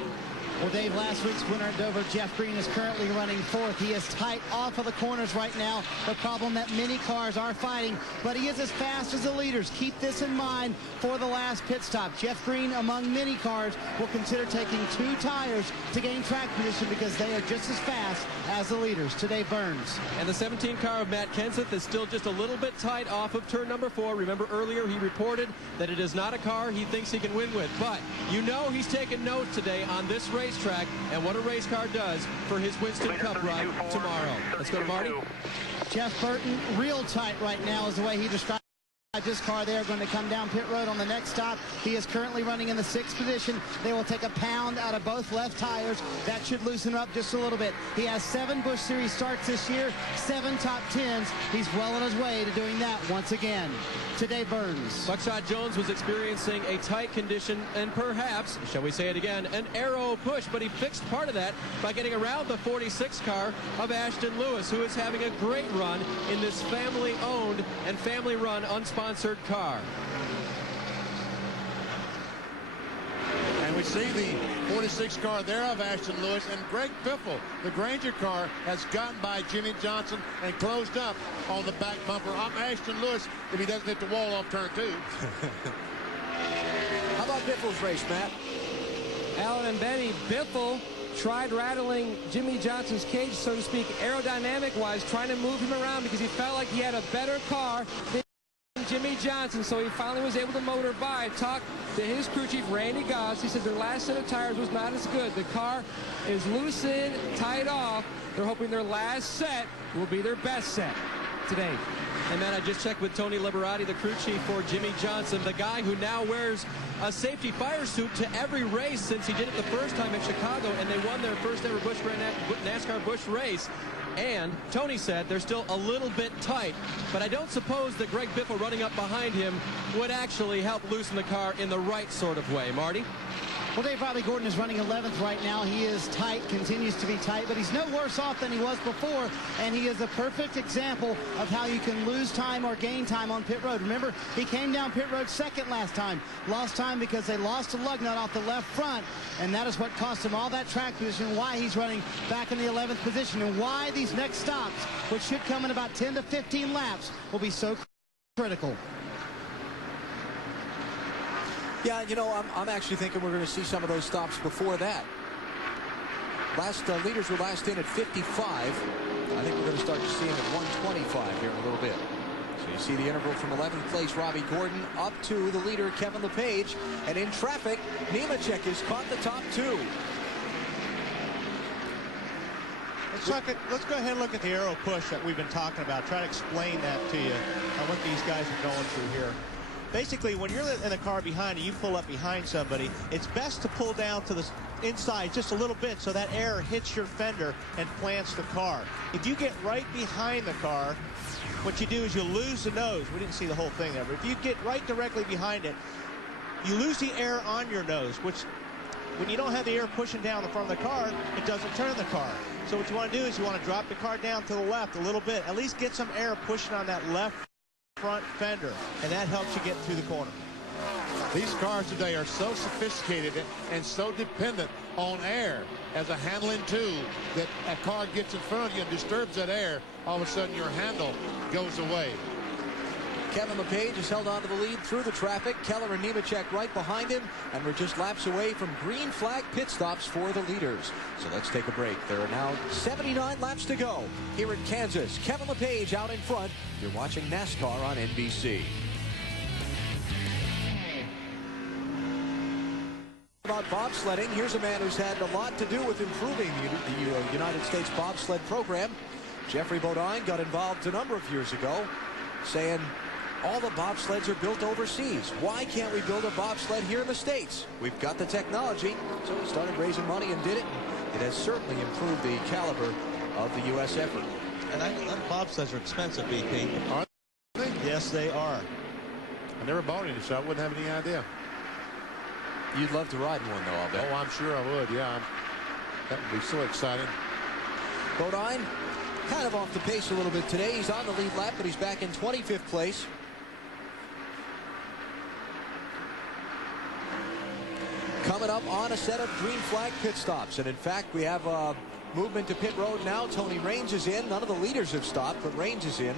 Well, Dave, last week's winner at Dover, Jeff Green, is currently running 4th. He is tight off of the corners right now, the problem that many cars are fighting, but he is as fast as the leaders. Keep this in mind for the last pit stop. Jeff Green, among many cars, will consider taking 2 tires to gain track position because they are just as fast as the leaders. To Dave Burns. And the 17 car of Matt Kenseth is still just a little bit tight off of turn number 4. Remember earlier he reported that it is not a car he thinks he can win with, but you know he's taken notes today on this racetrack and what a race car does for his Winston Cup ride tomorrow. Let's go to Marty. Jeff Burton, real tight right now is the way he describes this car. They are going to come down pit road on the next stop. He is currently running in the 6th position. They will take a pound out of both left tires. That should loosen him up just a little bit. He has 7 Busch Series starts this year, 7 top 10s. He's well on his way to doing that once again. Today Burns. Buckshot Jones was experiencing a tight condition and perhaps, shall we say it again, an aero push, but he fixed part of that by getting around the 46 car of Ashton Lewis, who is having a great run in this family-owned and family-run unsponsored car. And we see the 46 car there of Ashton Lewis, and Greg Biffle, the Granger car, has gotten by Jimmy Johnson and closed up on the back bumper. I'm Ashton Lewis if he doesn't hit the wall off turn 2. How about Biffle's race, Matt? Alan and Benny, Biffle tried rattling Jimmy Johnson's cage, so to speak, aerodynamic-wise, trying to move him around because he felt like he had a better car than Jimmy Johnson, so he finally was able to motor by. Talked to his crew chief, Randy Goss. He said their last set of tires was not as good. The car is loose in, tied off. They're hoping their last set will be their best set today. And then I just checked with Tony Liberati, the crew chief for Jimmy Johnson, the guy who now wears a safety fire suit to every race since he did it the first time in Chicago, and they won their first ever NASCAR Busch race. And Tony said they're still a little bit tight, but I don't suppose that Greg Biffle running up behind him would actually help loosen the car in the right sort of way. Marty? Well, Dave Riley Gordon is running 11th right now. He is tight, continues to be tight, but he's no worse off than he was before, and he is a perfect example of how you can lose time or gain time on pit road. Remember, he came down pit road second last time. Lost time because they lost a lug nut off the left front, and that is what cost him all that track position, why he's running back in the 11th position, and why these next stops, which should come in about 10 to 15 laps, will be so critical. Yeah, you know, I'm actually thinking we're going to see some of those stops before that. Leaders were last in at 55. I think we're going to start to see him at 125 here in a little bit. So you see the interval from 11th place Robbie Gordon up to the leader Kevin LePage. And in traffic, Nemechek has caught the top 2. Let's go ahead and look at the aero push that we've been talking about. Try to explain that to you on what these guys are going through here. Basically, when you're in the car behind you pull up behind somebody, it's best to pull down to the inside just a little bit so that air hits your fender and plants the car. If you get right behind the car, what you do is you lose the nose. We didn't see the whole thing there, but if you get right directly behind it, you lose the air on your nose, which when you don't have the air pushing down the front of the car, it doesn't turn the car. So what you want to do is you want to drop the car down to the left a little bit, at least get some air pushing on that left front fender, and that helps you get through the corner. These cars today are so sophisticated and so dependent on air as a handling tool that a car gets in front of you and disturbs that air, all of a sudden your handle goes away. Kevin LePage has held on to the lead through the traffic. Keller and Nemechek right behind him, and we're just laps away from green flag pit stops for the leaders. So let's take a break. There are now 79 laps to go here in Kansas. Kevin LePage out in front. You're watching NASCAR on NBC. About bobsledding, here's a man who's had a lot to do with improving the United States bobsled program. Jeffrey Bodine got involved a number of years ago, saying all the bobsleds are built overseas. Why can't we build a bobsled here in the States? We've got the technology. So he started raising money and did it. It has certainly improved the caliber of the U.S. effort. And bobsleds are expensive, BP. Are they? Yes, they are. I never bought any, so I wouldn't have any idea. You'd love to ride in one, though, I'll bet. Oh, I'm sure I would, yeah. That would be so exciting. Bodine, kind of off the pace a little bit today. He's on the lead lap, but he's back in 25th place. Coming up on a set of green flag pit stops. And in fact, we have movement to pit road now. Tony Raines is in. None of the leaders have stopped, but Raines is in.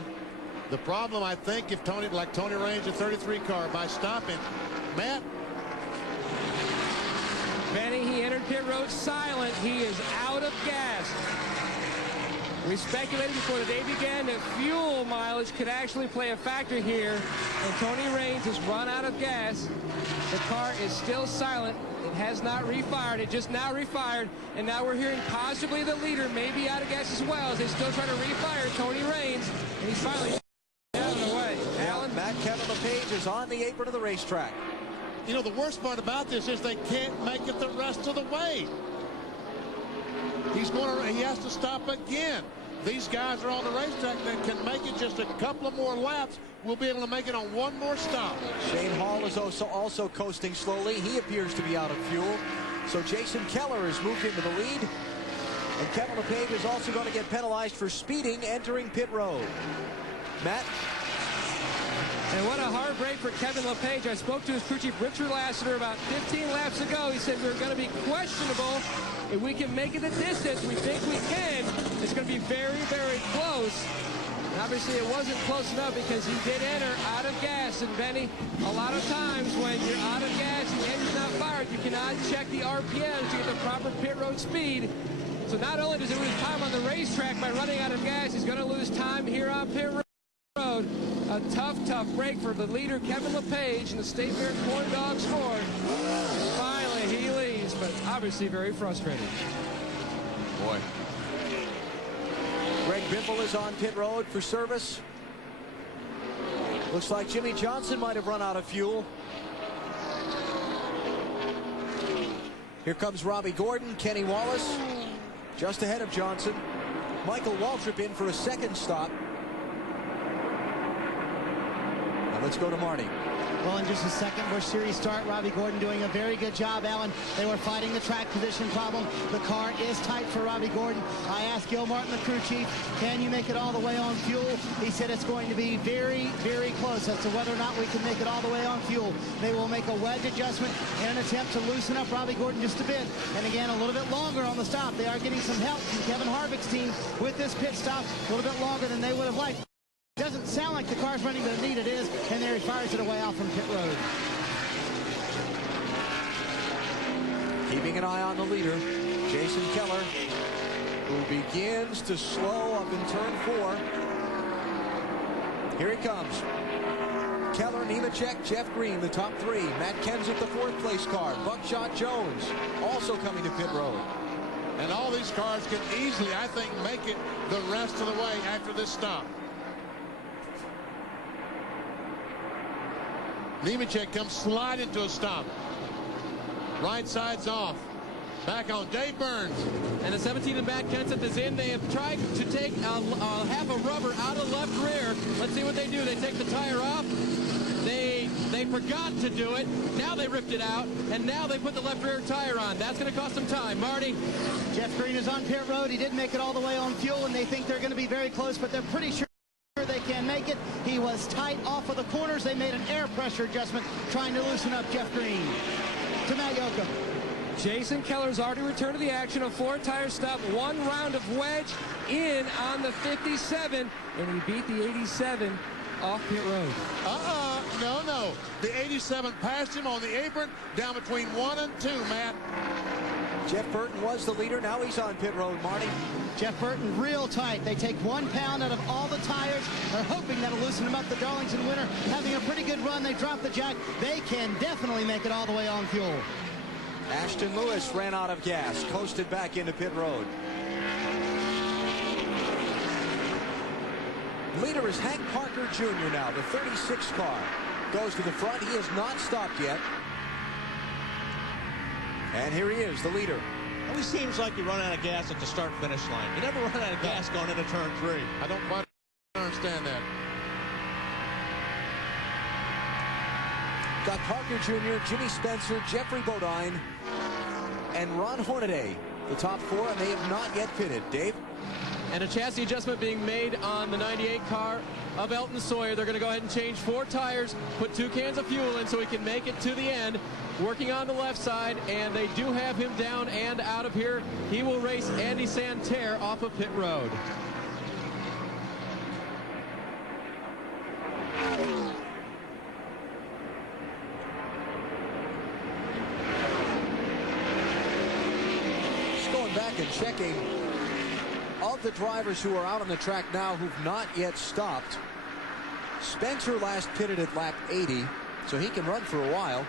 The problem, I think, if Tony Raines, a 33 car, by stopping, Matt. Benny, he entered pit road silent. He is out of gas. We speculated before the day began that fuel mileage could actually play a factor here, and Tony Raines has run out of gas. The car is still silent. It has not refired. It just now refired, and now we're hearing possibly the leader may be out of gas as well as they still try to refire Tony Raines, and he's finally out of the way. Alan, Matt, Kevin LePage is on the apron of the racetrack. You know, the worst part about this is they can't make it the rest of the way. He has to stop again. These guys are on the racetrack that can make it just a couple of more laps. We'll be able to make it on one more stop. Shane Hall is also coasting slowly. He appears to be out of fuel. So Jason Keller has moved into the lead. And Kevin LePage is also going to get penalized for speeding entering pit road. Matt? And what a hard break for Kevin LePage. I spoke to his crew chief, Richard Lassiter, about 15 laps ago. He said we're going to be questionable. If we can make it the distance, we think we can. It's going to be very, very close. And obviously, it wasn't close enough because he did enter out of gas. And, Benny, a lot of times when you're out of gas and the engine's not fired, you cannot check the RPMs to get the proper pit road speed. So not only does he lose time on the racetrack by running out of gas, he's going to lose time here on pit road. A tough break for the leader, Kevin LePage, and the State Fair Corn Dog scored. Finally, he leads, but obviously very frustrating. Boy. Greg Biffle is on pit road for service. Looks like Jimmy Johnson might have run out of fuel. Here comes Robbie Gordon, Kenny Wallace, just ahead of Johnson. Michael Waltrip in for a second stop. Let's go to Marty. Well, in just a second Busch Series start, Robbie Gordon doing a very good job, Alan. They were fighting the track position problem. The car is tight for Robbie Gordon. I asked Gil Martin, the crew chief, can you make it all the way on fuel? He said it's going to be very, very close as to whether or not we can make it all the way on fuel. They will make a wedge adjustment in an attempt to loosen up Robbie Gordon just a bit. And again, a little bit longer on the stop. They are getting some help from Kevin Harvick's team with this pit stop, a little bit longer than they would have liked. Doesn't sound like the car's running, but indeed it is, and there he fires it away off from pit road. Keeping an eye on the leader, Jason Keller, who begins to slow up in turn 4. Here he comes. Keller, Nemechek, Jeff Green, the top 3. Matt Kenseth, the 4th place car. Buckshot Jones also coming to pit road. And all these cars can easily, I think, make it the rest of the way after this stop. Nemechek comes sliding to a stop. Right side's off. Back on Dave Burns. And the 17 and Matt Kenseth is in. They have tried to take half a rubber out of the left rear. Let's see what they do. They take the tire off. They forgot to do it. Now they ripped it out. And now they put the left rear tire on. That's going to cost them time. Marty? Jeff Green is on pit road. He didn't make it all the way on fuel, and they think they're going to be very close, but they're pretty sure they can make it. He was tight off of the corners. They made an air pressure adjustment trying to loosen up Jeff Green. To Matt Yoakum. Jason Keller's already returned to the action. A 4-tire stop, 1 round of wedge in on the 57, and he beat the 87 off pit road. No. The 87 passed him on the apron down between 1 and 2, Matt. Jeff Burton was the leader. Now he's on pit road, Marty. Jeff Burton real tight. They take 1 pound out of all the tires. They're hoping that'll loosen them up. The Darlington winner having a pretty good run. They drop the jack. They can definitely make it all the way on fuel. Ashton Lewis ran out of gas, coasted back into pit road. Leader is Hank Parker Jr. now, the 36 car. Goes to the front. He has not stopped yet. And here he is, the leader. It always seems like you run out of gas at the start-finish line. You never run out of gas going into turn 3. I don't quite understand that. Got Parker Jr., Jimmy Spencer, Jeffrey Bodine, and Ron Hornaday, the top 4, and they have not yet pitted. Dave? And a chassis adjustment being made on the 98 car of Elton Sawyer. They're going to go ahead and change 4 tires, put 2 cans of fuel in so he can make it to the end. Working on the left side, and they do have him down and out of here. He will race Andy Santerre off of pit road. Just going back and checking. Of the drivers who are out on the track now who've not yet stopped, Spencer last pitted at lap 80, so he can run for a while.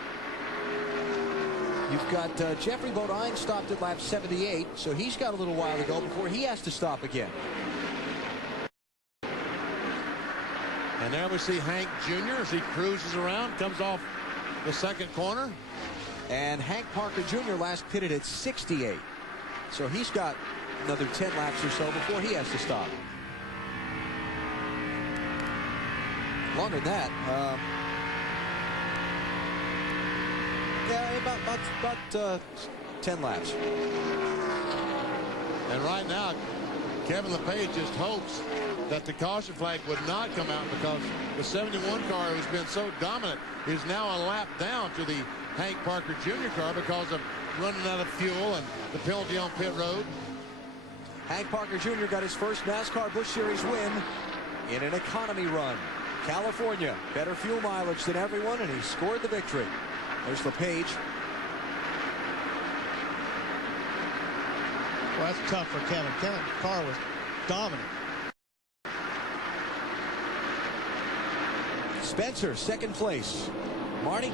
You've got Jeffrey Bodine stopped at lap 78, so he's got a little while to go before he has to stop again. And there we see Hank Jr. as he cruises around, comes off the second corner. And Hank Parker Jr. last pitted at 68. So he's got another 10 laps or so before he has to stop. Longer than that. Yeah, about 10 laps. And right now, Kevin LePage just hopes that the caution flag would not come out, because the 71 car, who's been so dominant, is now a lap down to the Hank Parker Jr. car because of running out of fuel and the penalty on pit road. Hank Parker Jr. got his first NASCAR Busch Series win in an economy run. California, better fuel mileage than everyone, and he scored the victory. There's LePage. Well, that's tough for Kevin. Kevin's car was dominant. Spencer, second place. Marty?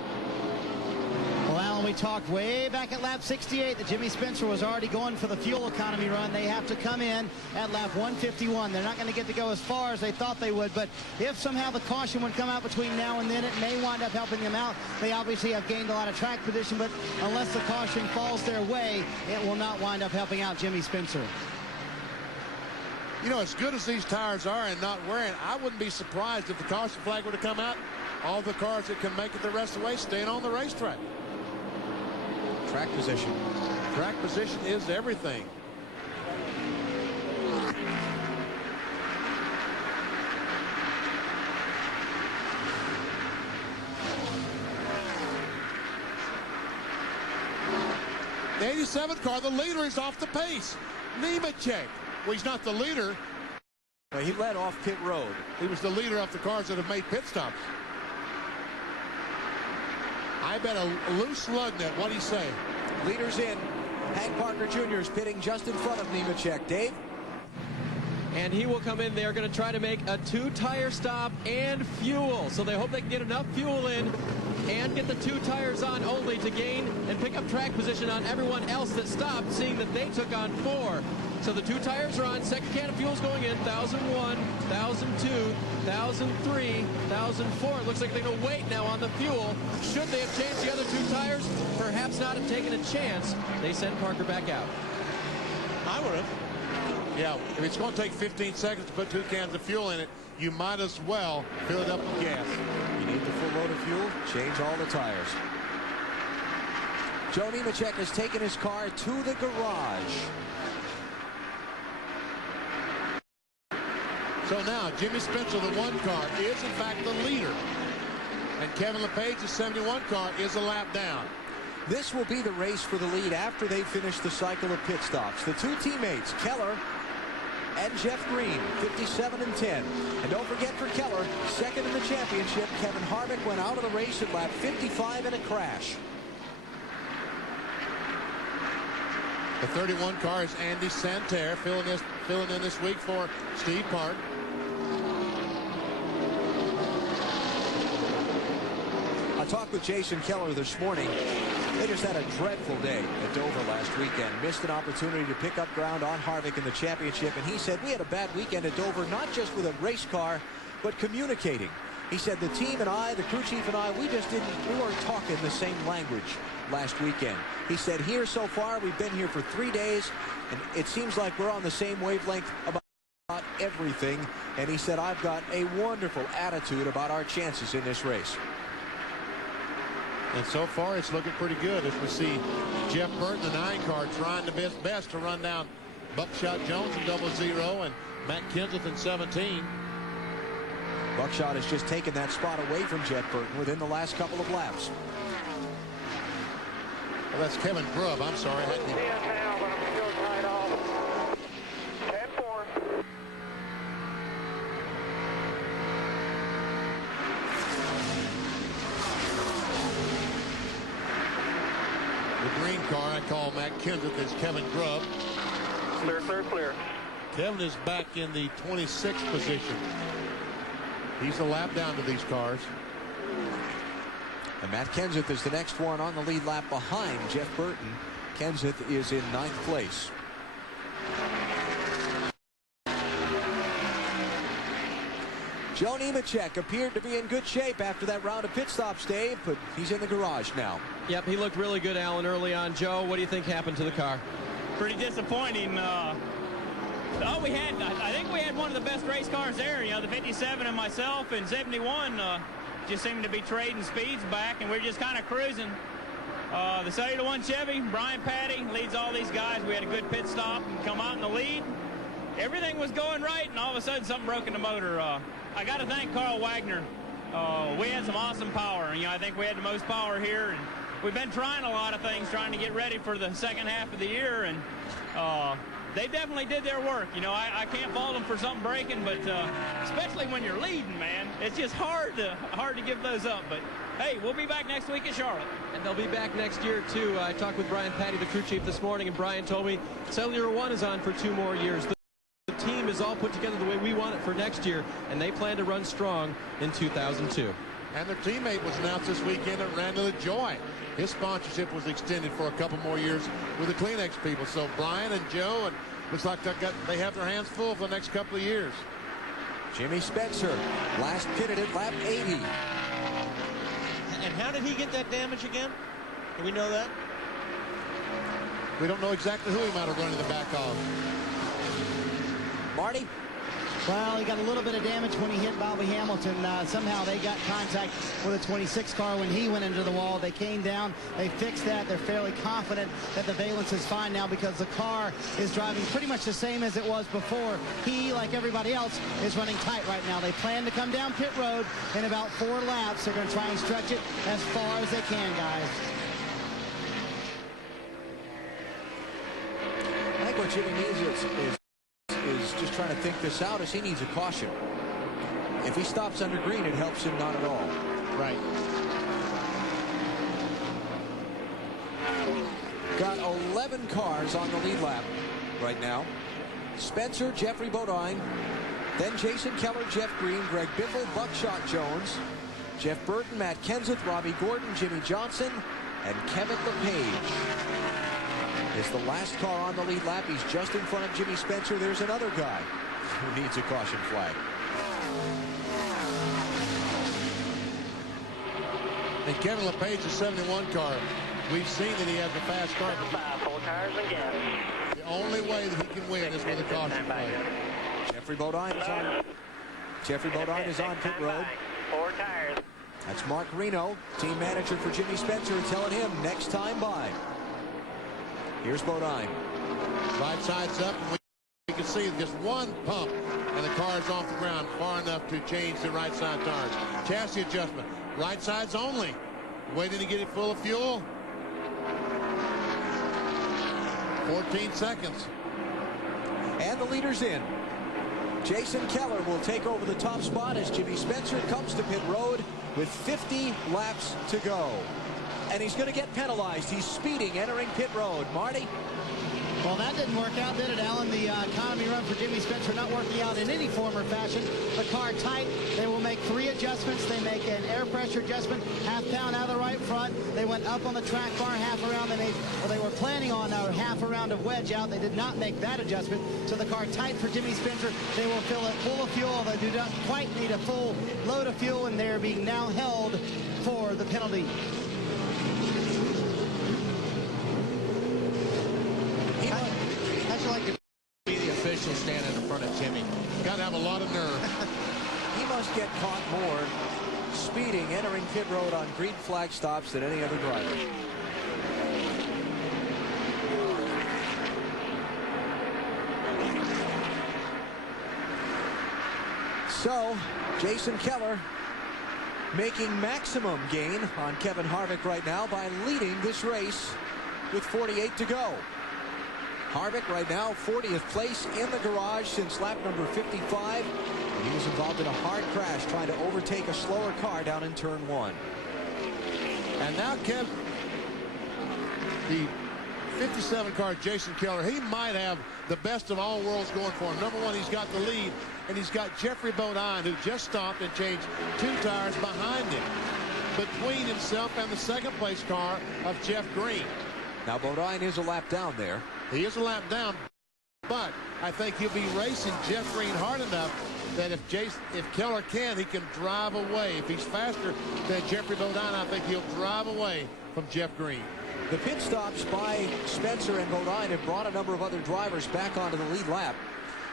Well, Alan, we talked way back at lap 68 that Jimmy Spencer was already going for the fuel economy run. They have to come in at lap 151. They're not going to get to go as far as they thought they would, but if somehow the caution would come out between now and then, it may wind up helping them out. They obviously have gained a lot of track position, but unless the caution falls their way, it will not wind up helping out Jimmy Spencer. You know, as good as these tires are and not wearing, I wouldn't be surprised if the caution flag were to come out. All the cars that can make it the rest of the way staying on the racetrack. Track position. Track position is everything. The 87 car, the leader, is off the pace. Nemechek. Well, he's not the leader. Well, he led off pit road. He was the leader of the cars that have made pit stops. I bet a loose lug net. What do you say? Leaders in. Hank Parker Jr. is pitting just in front of Nemechek. Dave? And he will come in. They're going to try to make a 2-tire stop and fuel. So they hope they can get enough fuel in and get the 2 tires on only to gain and pick up track position on everyone else that stopped, seeing that they took on 4. So the 2 tires are on. Second can of fuel's going in. 1001, 1002, 1003, 1004. Looks like they're going to wait now on the fuel. Should they have changed the other 2 tires? Perhaps not have taken a chance. They send Parker back out. I would have. Yeah, if it's going to take 15 seconds to put 2 cans of fuel in it, you might as well fill it up with gas. You need the full load of fuel, change all the tires. Joe Nemechek has taken his car to the garage. So now Jimmy Spencer, the 1 car, is in fact the leader. And Kevin LePage, the 71 car, is a lap down. This will be the race for the lead after they finish the cycle of pit stops. The 2 teammates, Keller and Jeff Green, 57 and 10. And don't forget for Keller, second in the championship, Kevin Harvick went out of the race at lap 55 in a crash. The 31 car is Andy Santerre, filling in this week for Steve Park. I talked with Jason Keller this morning. They just had a dreadful day at Dover last weekend. Missed an opportunity to pick up ground on Harvick in the championship. And he said, we had a bad weekend at Dover, not just with a race car, but communicating. He said the team and I, the crew chief and I, we weren't talking the same language last weekend. He said, here so far, we've been here for 3 days, and it seems like we're on the same wavelength about everything. And he said, I've got a wonderful attitude about our chances in this race. And so far, it's looking pretty good as we see Jeff Burton, the 9 car, trying the best to run down Buckshot Jones in 00 and Matt Kenseth in 17. Buckshot has just taken that spot away from Jeff Burton within the last couple of laps. Well, that's Kevin Grubb. I'm sorry. The green car, I call Matt Kenseth, is Kevin Grubb. Clear, clear, clear. Kevin is back in the 26th position. He's a lap down to these cars. And Matt Kenseth is the next one on the lead lap behind Jeff Burton. Kenseth is in 9th place. Joe Nemechek appeared to be in good shape after that round of pit stops, Dave, but he's in the garage now. Yep, he looked really good, Alan, early on. Joe, what do you think happened to the car? Pretty disappointing. I think we had one of the best race cars there. You know, the 57 and myself and 71 just seemed to be trading speeds back, and we're just kind of cruising. The 70-1 Chevy, Brian Patty leads all these guys. We had a good pit stop and come out in the lead. Everything was going right, and all of a sudden something broke in the motor. I got to thank Carl Wagner. We had some awesome power. You know, I think we had the most power here, and we've been trying a lot of things, trying to get ready for the second half of the year, and they definitely did their work. You know, I can't fault them for something breaking, but especially when you're leading, man, it's just hard to give those up. But hey, we'll be back next week in Charlotte. And they'll be back next year, too. I talked with Brian Patty, the crew chief, this morning, and Brian told me Cellular One is on for 2 more years. The team is all put together the way we want it for next year, and they plan to run strong in 2002. And their teammate was announced this weekend at Randall Joy. His sponsorship was extended for a couple more years with the Kleenex people. So Brian and Joe, and looks like they have their hands full for the next couple of years. Jimmy Spencer, last pitted at lap 80. And how did he get that damage again? Do we know that? We don't know exactly who he might have run in the back of. Marty? Well, he got a little bit of damage when he hit Bobby Hamilton. Somehow they got contact with a 26 car when he went into the wall. They came down. They fixed that. They're fairly confident that the valence is fine now because the car is driving pretty much the same as it was before. He, like everybody else, is running tight right now. They plan to come down pit road in about 4 laps. They're going to try and stretch it as far as they can, guys. I think what Jimmy needs is just trying to think this out, as he needs a caution. If he stops under green, it helps him not at all. Right. Got 11 cars on the lead lap right now. Spencer, Jeffrey Bodine, then Jason Keller, Jeff Green, Greg Biffle, Buckshot Jones, Jeff Burton, Matt Kenseth, Robbie Gordon, Jimmy Johnson, and Kevin LePage. Is the last car on the lead lap. He's just in front of Jimmy Spencer. There's another guy who needs a caution flag. And Kevin LePage, the 71 car, we've seen that he has a fast car. 4 tires and gas. The only way that he can win is with a caution flag. Jeffrey Bodine is on. Jeffrey Bodine is on pit road. 4 tires. That's Mark Reno, team manager for Jimmy Spencer, telling him next time by. Here's Bodine. Right side's up, and we can see just one pump, and the car's off the ground far enough to change the right side tires. Chassis adjustment. Right side's only. Waiting to get it full of fuel. 14 seconds. And the leader's in. Jason Keller will take over the top spot as Jimmy Spencer comes to pit road with 50 laps to go. And he's going to get penalized. He's speeding, entering pit road. Marty? Well, that didn't work out, did it, Alan? The economy run for Jimmy Spencer not working out in any form or fashion. The car tight. They will make 3 adjustments. They make an air pressure adjustment, half-pound out of the right front. They went up on the track bar, half around. They were planning on a half a round of wedge out. They did not make that adjustment. So the car tight for Jimmy Spencer. They will fill it full of fuel. They do not quite need a full load of fuel, and they're being now held for the penalty. How'd you like to be the official standing in front of Jimmy? Got to have a lot of nerve. He must get caught more speeding, entering pit road on green flag stops than any other driver. So, Jason Keller making maximum gain on Kevin Harvick right now by leading this race with 48 to go. Harvick right now 40th place in the garage since lap number 55. He was involved in a hard crash trying to overtake a slower car down in turn 1. And now Kev, the 57 car Jason Keller, he might have the best of all worlds going for him. Number 1, he's got the lead, and he's got Jeffrey Bodine, who just stopped and changed 2 tires behind him, between himself and the second place car of Jeff Green. Now Bodine is a lap down there. He is a lap down, but I think he'll be racing Jeff Green hard enough that if Keller can, he can drive away. If he's faster than Jeffrey Bodine, I think he'll drive away from Jeff Green. The pit stops by Spencer and Bodine have brought a number of other drivers back onto the lead lap.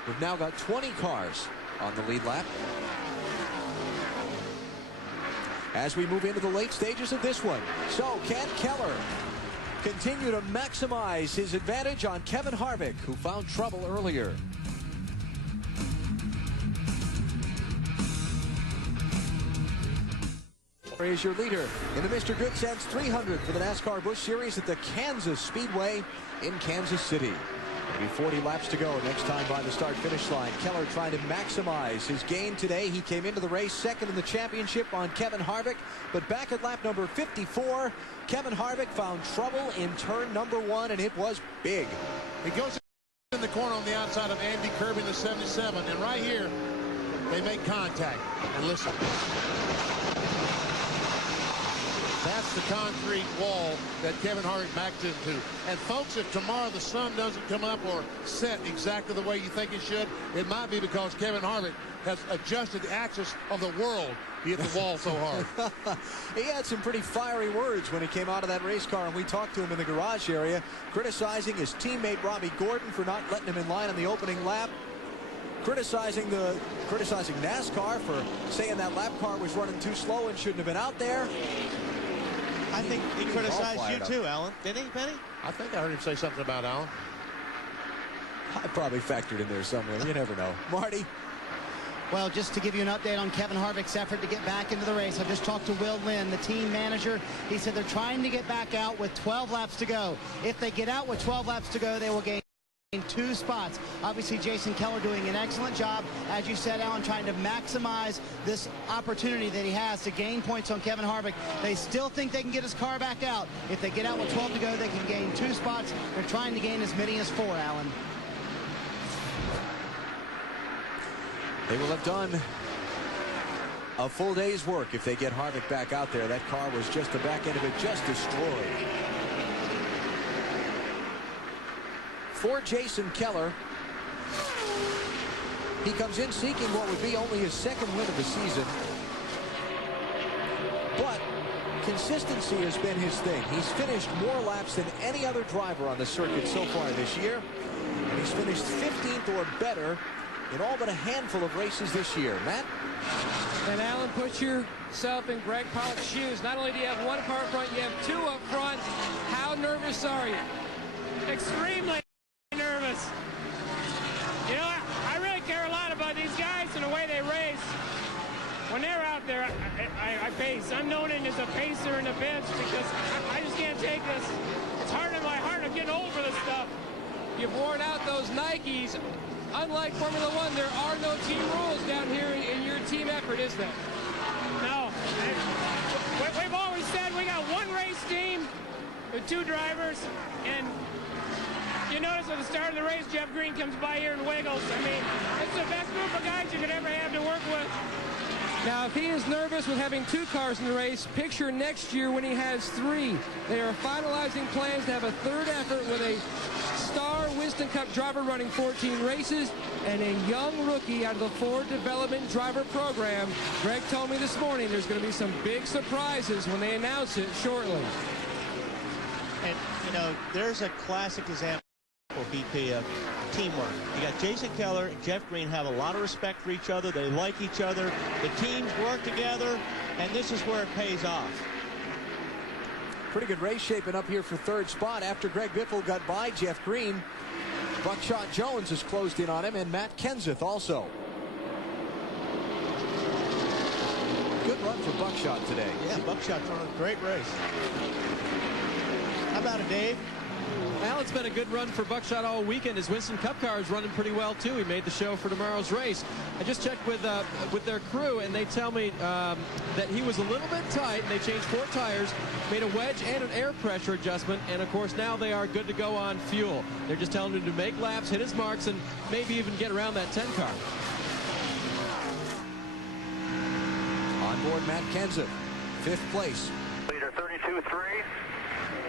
We've now got 20 cars on the lead lap. As we move into the late stages of this one. So can Keller continue to maximize his advantage on Kevin Harvick, who found trouble earlier? Is your leader in the Mr. Goodcents 300 for the NASCAR Busch Series at the Kansas Speedway in Kansas City. It'll be 40 laps to go next time by the start-finish line. Keller trying to maximize his gain today. He came into the race second in the championship on Kevin Harvick, but back at lap number 54, Kevin Harvick found trouble in turn number 1, and it was big. He goes in the corner on the outside of Andy Kirby in the 77, and right here, they make contact. And listen. That's the concrete wall that Kevin Harvick backed into. And folks, if tomorrow the sun doesn't come up or set exactly the way you think it should, it might be because Kevin Harvick has adjusted the axis of the world. He hit the wall so hard. He had some pretty fiery words when he came out of that race car, and we talked to him in the garage area, criticizing his teammate Robbie Gordon for not letting him in line on the opening lap. Criticizing NASCAR for saying that lap car was running too slow and shouldn't have been out there. I think he criticized you too, Alan. Didn't he, Benny? I think I heard him say something about Alan. I probably factored in there somewhere. You never know. Marty? Well, just to give you an update on Kevin Harvick's effort to get back into the race, I just talked to Will Lynn, the team manager. He said they're trying to get back out with 12 laps to go. If they get out with 12 laps to go, they will gain 2 spots. Obviously, Jason Keller doing an excellent job, as you said, Alan, trying to maximize this opportunity that he has to gain points on Kevin Harvick. They still think they can get his car back out. If they get out with 12 to go, they can gain 2 spots. They're trying to gain as many as 4, Alan. They will have done a full day's work if they get Harvick back out there. That car was just the back end of it, just destroyed. For Jason Keller, he comes in seeking what would be only his 2nd win of the season. But consistency has been his thing. He's finished more laps than any other driver on the circuit so far this year. And he's finished 15th or better in all but a handful of races this year. Matt? And Alan, put yourself in Greg Pollock's shoes. Not only do you have 1 car up front, you have 2 up front. How nervous are you? Extremely nervous. You know, I really care a lot about these guys and the way they race. When they're out there, I pace. I'm known as a pacer in the bench because I just can't take this. It's hard in my heart. I'm getting old for this stuff. You've worn out those Nikes. Unlike Formula One, there are no team rules down here in your team effort, is there? No. We've always said we got 1 race team with 2 drivers, and you notice at the start of the race, Jeff Green comes by here and wiggles. I mean, it's the best group of guys you could ever have to work with. Now, if he is nervous with having 2 cars in the race, picture next year when he has 3. They are finalizing plans to have a 3rd effort with a star Winston Cup driver running 14 races and a young rookie out of the Ford Development Driver Program. Greg told me this morning there's going to be some big surprises when they announce it shortly. And, you know, there's a classic example, BP, of teamwork. You got Jason Keller and Jeff Green have a lot of respect for each other. They like each other. The teams work together, and this is where it pays off. Pretty good race shaping up here for 3rd spot after Greg Biffle got by Jeff Green. Buckshot Jones has closed in on him, and Matt Kenseth also. Good run for Buckshot today. Yeah, Buckshot's running a great race. How about it, Dave? Well, it's been a good run for Buckshot all weekend. His Winston Cup car is running pretty well, too. He made the show for tomorrow's race. I just checked with their crew, and they tell me that he was a little bit tight, and they changed 4 tires, made a wedge and an air pressure adjustment, and, of course, now they are good to go on fuel. They're just telling him to make laps, hit his marks, and maybe even get around that 10 car. On board Matt Kenseth, 5th place. Leader 32-3,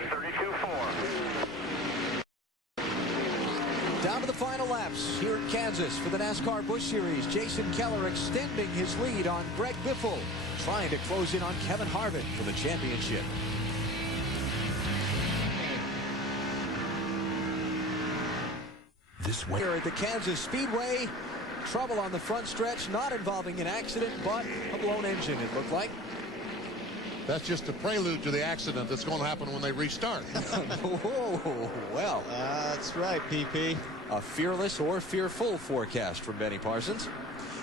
32-4. Down Down to the final laps here in Kansas for the NASCAR Busch Series. Jason Keller extending his lead on Greg Biffle, trying to close in on Kevin Harvick for the championship. This way here at the Kansas Speedway, trouble on the front stretch, not involving an accident, but a blown engine, it looked like. That's just a prelude to the accident that's going to happen when they restart. Oh, well. That's right, PP. A fearless or fearful forecast from Benny Parsons.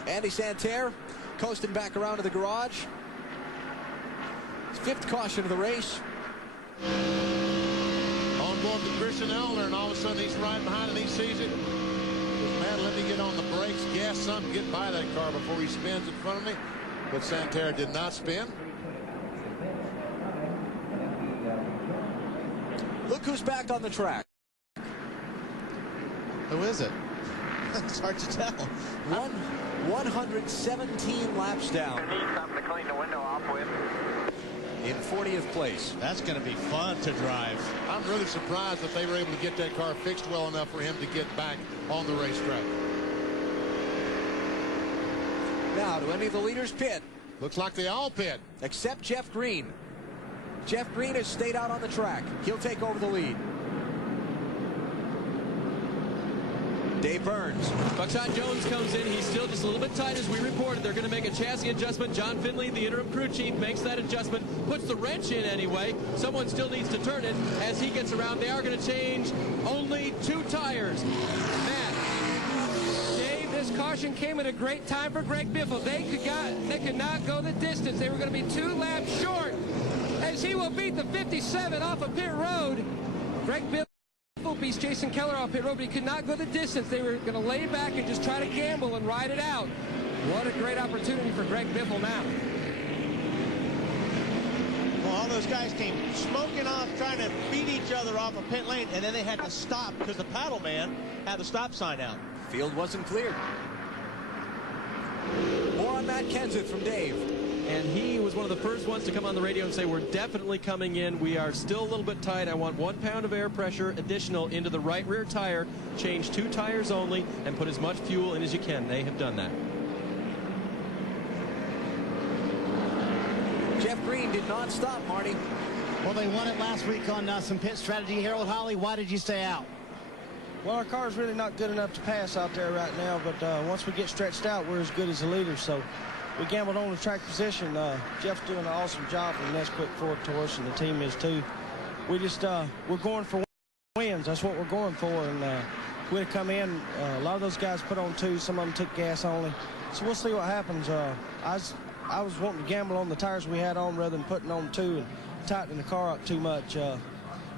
Andy Santerre coasting back around to the garage. Fifth caution of the race. On board with Christian Elner, and all of a sudden he's right behind and he sees it. Says, man, let me get on the brakes, gas something, get by that car before he spins in front of me. But Santerre did not spin. Look who's back on the track. Who is it? It's hard to tell. 117 laps down. I need something to clean the window off with. In 40th place. That's going to be fun to drive. I'm really surprised that they were able to get that car fixed well enough for him to get back on the racetrack. Now, do any of the leaders pit? Looks like they all pit. Except Jeff Green. Jeff Green has stayed out on the track. He'll take over the lead. Dave Burns. Buckshot Jones comes in. He's still just a little bit tight as we reported. They're going to make a chassis adjustment. John Finley, the interim crew chief, makes that adjustment, puts the wrench in anyway. Someone still needs to turn it as he gets around. They are going to change only 2 tires. Matt. Dave, this caution came at a great time for Greg Biffle. They could not go the distance. They were going to be 2 laps short as he will beat the 57 off of pit road. Greg Biffle beats Jason Keller off pit road, but he could not go the distance. They were going to lay back and just try to gamble and ride it out. What a great opportunity for Greg Biffle now. Well, all those guys came smoking off, trying to beat each other off a pit lane, and then they had to stop because the paddle man had the stop sign out. Field wasn't cleared. More on Matt Kenseth from Dave. And he was one of the first ones to come on the radio and say, we're definitely coming in. We are still a little bit tight. I want 1 pound of air pressure additional into the right rear tire. Change 2 tires only and put as much fuel in as you can. They have done that. Jeff Green did not stop, Marty. Well, they won it last week on some pit strategy. Harold Holly, why did you stay out? Well, our car's really not good enough to pass out there right now, but once we get stretched out, we're as good as the leaders. So we gambled on the track position. Jeff's doing an awesome job in Nesquik Ford Taurus, and the team is too. We just we're going for wins. That's what we're going for. And we'll come in. A lot of those guys put on 2. Some of them took gas only. So we'll see what happens. I was wanting to gamble on the tires we had on rather than putting on 2 and tightening the car up too much.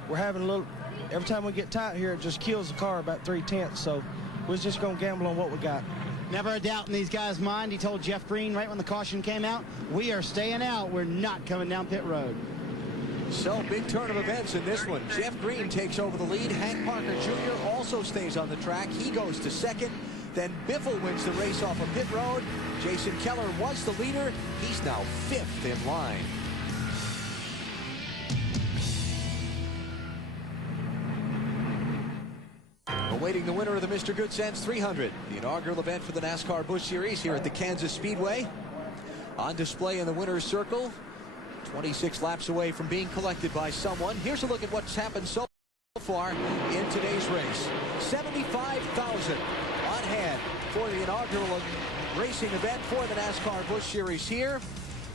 We're having a little. Every time we get tight here, it just kills the car about 3/10. So we're just going to gamble on what we got. Never a doubt in these guys' mind. He told Jeff Green right when the caution came out, we are staying out. We're not coming down pit road. So big turn of events in this one. Jeff Green takes over the lead. Hank Parker Jr. also stays on the track. He goes to second. Then Biffle wins the race off of pit road. Jason Keller was the leader. He's now 5th in line. Awaiting the winner of the Mr. Goodcents 300, the inaugural event for the NASCAR Busch Series here at the Kansas Speedway. On display in the winner's circle, 26 laps away from being collected by someone. Here's a look at what's happened so far in today's race. 75,000 on hand for the inaugural racing event for the NASCAR Busch Series here.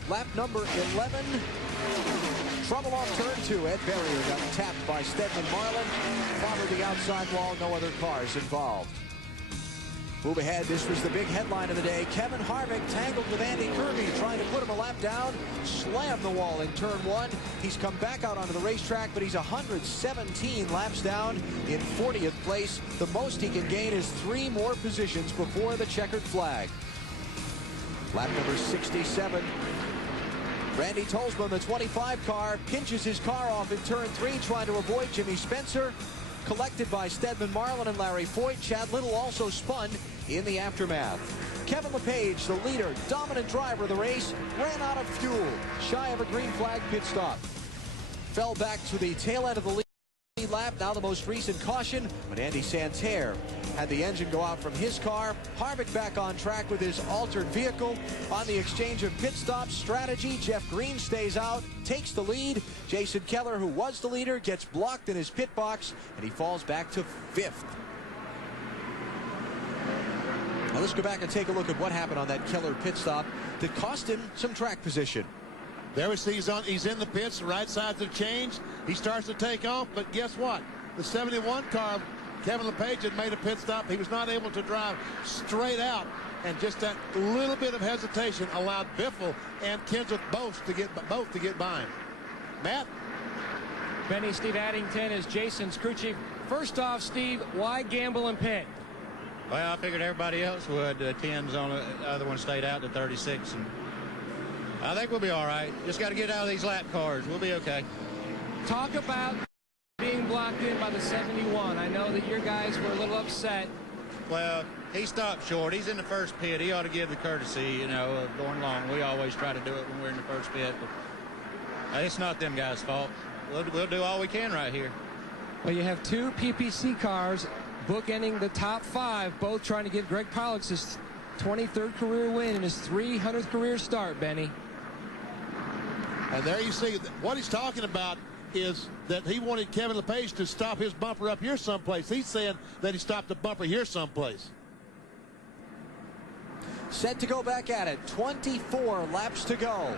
Lap number 11. Trouble off turn 2. Ed Berrier got tapped by Stedman Marlin. Followed the outside wall. No other cars involved. Move ahead. This was the big headline of the day. Kevin Harvick tangled with Andy Kirby, trying to put him a lap down. Slammed the wall in turn 1. He's come back out onto the racetrack, but he's 117 laps down in 40th place. The most he can gain is 3 more positions before the checkered flag. Lap number 67. Randy Tolsman, the 25 car, pinches his car off in turn 3, trying to avoid Jimmy Spencer. Collected by Stedman Marlin and Larry Foyt. Chad Little also spun in the aftermath. Kevin LePage, the leader, dominant driver of the race, ran out of fuel, shy of a green flag pit stop. Fell back to the tail end of the lead lead lap. Now the most recent caution, but Andy Santerre had the engine go out from his car. Harvick back on track with his altered vehicle. On the exchange of pit stop strategy, Jeff Green stays out, takes the lead. Jason Keller, who was the leader, gets blocked in his pit box, and he falls back to 5th. Now let's go back and take a look at what happened on that Keller pit stop that cost him some track position. There we see he's in the pits, right side's have changed. He starts to take off, but guess what? The 71 car, Kevin LePage, had made a pit stop. He was not able to drive straight out, and just that little bit of hesitation allowed Biffle and Kenseth both to get by him. Matt? Benny, Steve Addington is Jason's crew chief. First off, Steve, why gamble and pit? Well, I figured everybody else would. 10's on the other one stayed out to 36, and I think we'll be all right. Just got to get out of these lap cars. We'll be okay. Talk about being blocked in by the 71. I know that your guys were a little upset. Well, he stopped short. He's in the first pit. He ought to give the courtesy, you know, of going long. We always try to do it when we're in the first pit, but it's not them guys' fault. We'll do all we can right here. Well, you have 2 PPC cars bookending the top 5, both trying to give Greg Pollux his 23rd career win and his 300th career start, Benny. And there you see what he's talking about is that he wanted Kevin LePage to stop his bumper up here someplace. He's saying that he stopped the bumper here someplace. Set to go back at it. 24 laps to go.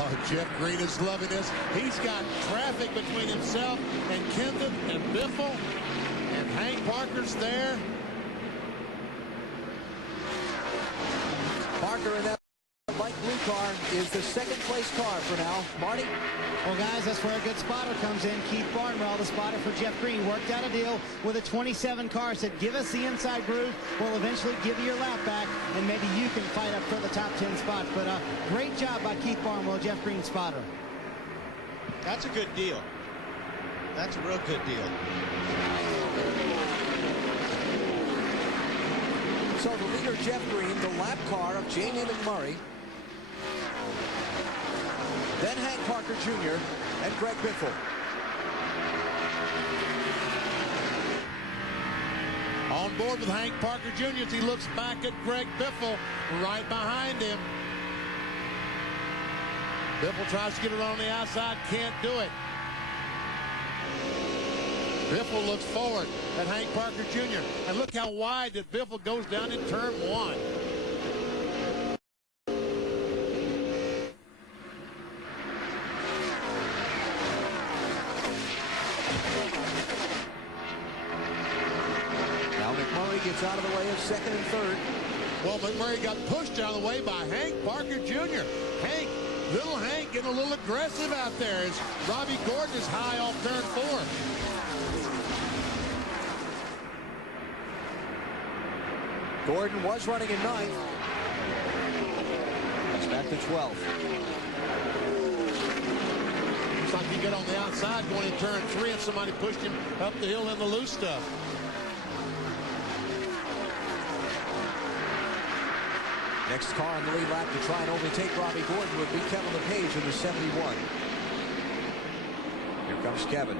Oh, Jeff Green is loving this. He's got traffic between himself and Kenseth and Biffle, and Hank Parker's there. Parker in that light blue car is the 2nd place car for now. Marty? Well, guys, that's where a good spotter comes in. Keith Barnwell, the spotter for Jeff Green, worked out a deal with a 27 car. Said, give us the inside groove. We'll eventually give you your lap back, and maybe you can fight up for the top 10 spot. But great job by Keith Barnwell, Jeff Green's spotter. That's a good deal. That's a real good deal. So the leader, Jeff Green, the lap car of Jamie McMurray, then Hank Parker Jr. and Greg Biffle. On board with Hank Parker Jr. as he looks back at Greg Biffle right behind him. Biffle tries to get it on the outside, can't do it. Biffle looks forward at Hank Parker Jr. And look how wide that Biffle goes down in turn 1. Now McMurray gets out of the way of 2nd and 3rd. Well, McMurray got pushed out of the way by Hank Parker Jr. Little Hank getting a little aggressive out there as Robbie Gordon is high off turn 4. Gordon was running in 9th. He's back to 12th. Looks like he got on the outside going in turn 3 and somebody pushed him up the hill in the loose stuff. Next car on the lead lap to try and overtake Robbie Gordon would be Kevin LePage in the 71. Here comes Kevin.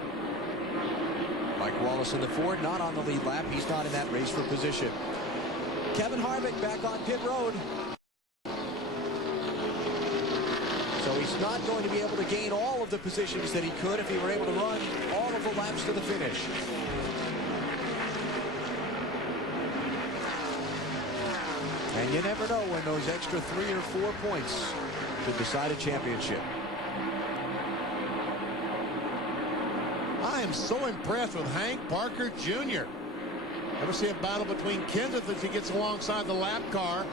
Mike Wallace in the Ford, not on the lead lap. He's not in that race for position. Kevin Harvick back on pit road. So he's not going to be able to gain all of the positions that he could if he were able to run all of the laps to the finish. And you never know when those extra 3 or 4 points could decide a championship. I am so impressed with Hank Parker Jr. Ever see a battle between Kenseth as he gets alongside the lap car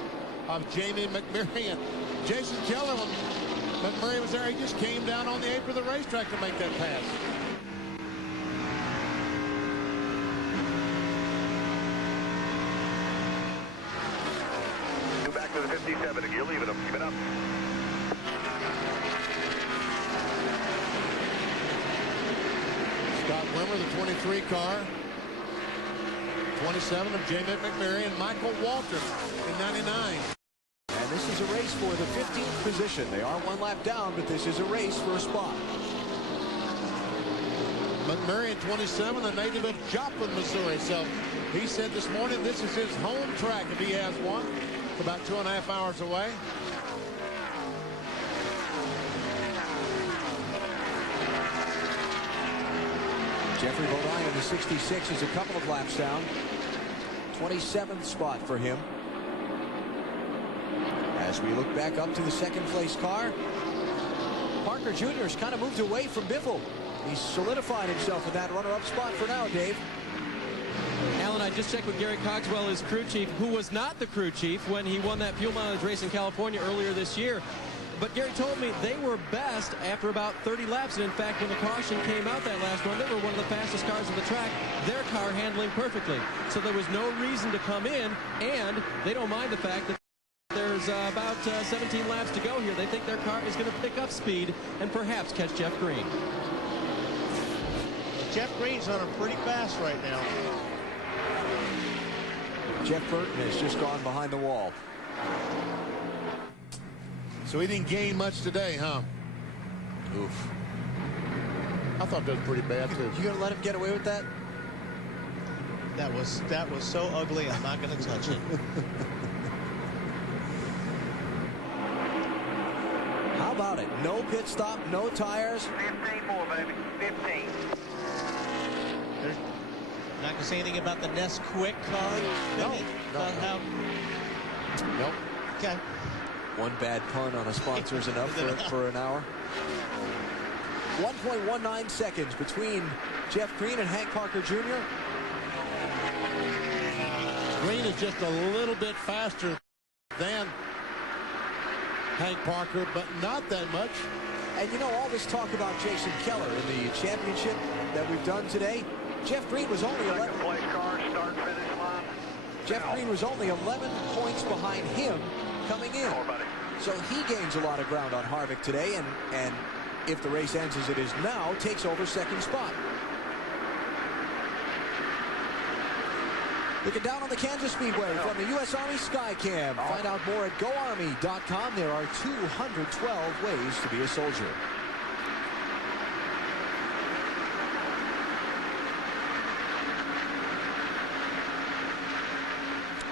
of Jamie McMurray and Jason Keller. When McMurray was there, he just came down on the apron of the racetrack to make that pass. Back to the 57 and you're leaving them. Keep it up. Scott Wimmer, the 23 car. 27 of Jamie McMurray and Michael Waltrip in 99. And This is a race for the 15th position. They are one lap down, but this is a race for a spot. McMurray at 27, a native of Joplin, Missouri. So he said this morning this is his home track if he has one. It's about 2.5 hours away. Jeffrey Bodine in the 66 is a couple of laps down. 27th spot for him. As we look back up to the second place car, Parker Jr. has kind of moved away from Biffle. He's solidified himself in that runner-up spot for now, Dave. Alan, I just checked with Gary Cogswell, his crew chief, who was not the crew chief when he won that fuel mileage race in California earlier this year. But Gary told me they were best after about 30 laps. And in fact, when the caution came out that last run, they were one of the fastest cars on the track, their car handling perfectly. So there was no reason to come in, and they don't mind the fact that there's about 17 laps to go here. They think their car is going to pick up speed and perhaps catch Jeff Green. Jeff Green's running pretty fast right now. Jeff Burton has just gone behind the wall. So he didn't gain much today, huh? Oof. I thought that was pretty bad, too. You going to let him get away with that? That was so ugly, I'm not going to touch it. How about it? No pit stop, no tires. 15 more, baby. 15. There's not going to say anything about the Nesquik car? No. Nope. Okay. One bad pun on a sponsor is enough for an hour. 1.19 seconds between Jeff Green and Hank Parker Jr. Green is just a little bit faster than Hank Parker, but not that much. And you know, all this talk about Jason Keller in the championship that we've done today, Jeff Green was only 11. Place car, start, finish line. Jeff Green was only 11 points behind him coming in. So he gains a lot of ground on Harvick today, and if the race ends as it is now, takes over second spot. Looking down on the Kansas Speedway from the U.S. Army Skycam. Find out more at GoArmy.com. There are 212 ways to be a soldier.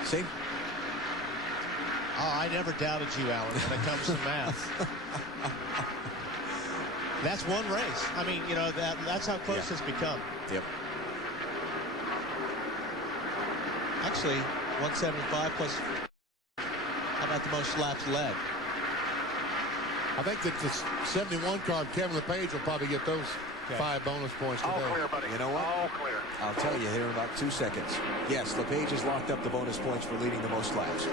See? Oh, I never doubted you, Alan, when it comes to math. That's one race. I mean, you know, that's how close it's become. Yep. Actually, 175 plus, how about the most laps led? I think that the 71 car, Kevin LePage, will probably get those 5 bonus points today. All clear, buddy. You know what? All clear. I'll tell you here in about 2 seconds. Yes, LePage has locked up the bonus points for leading the most laps.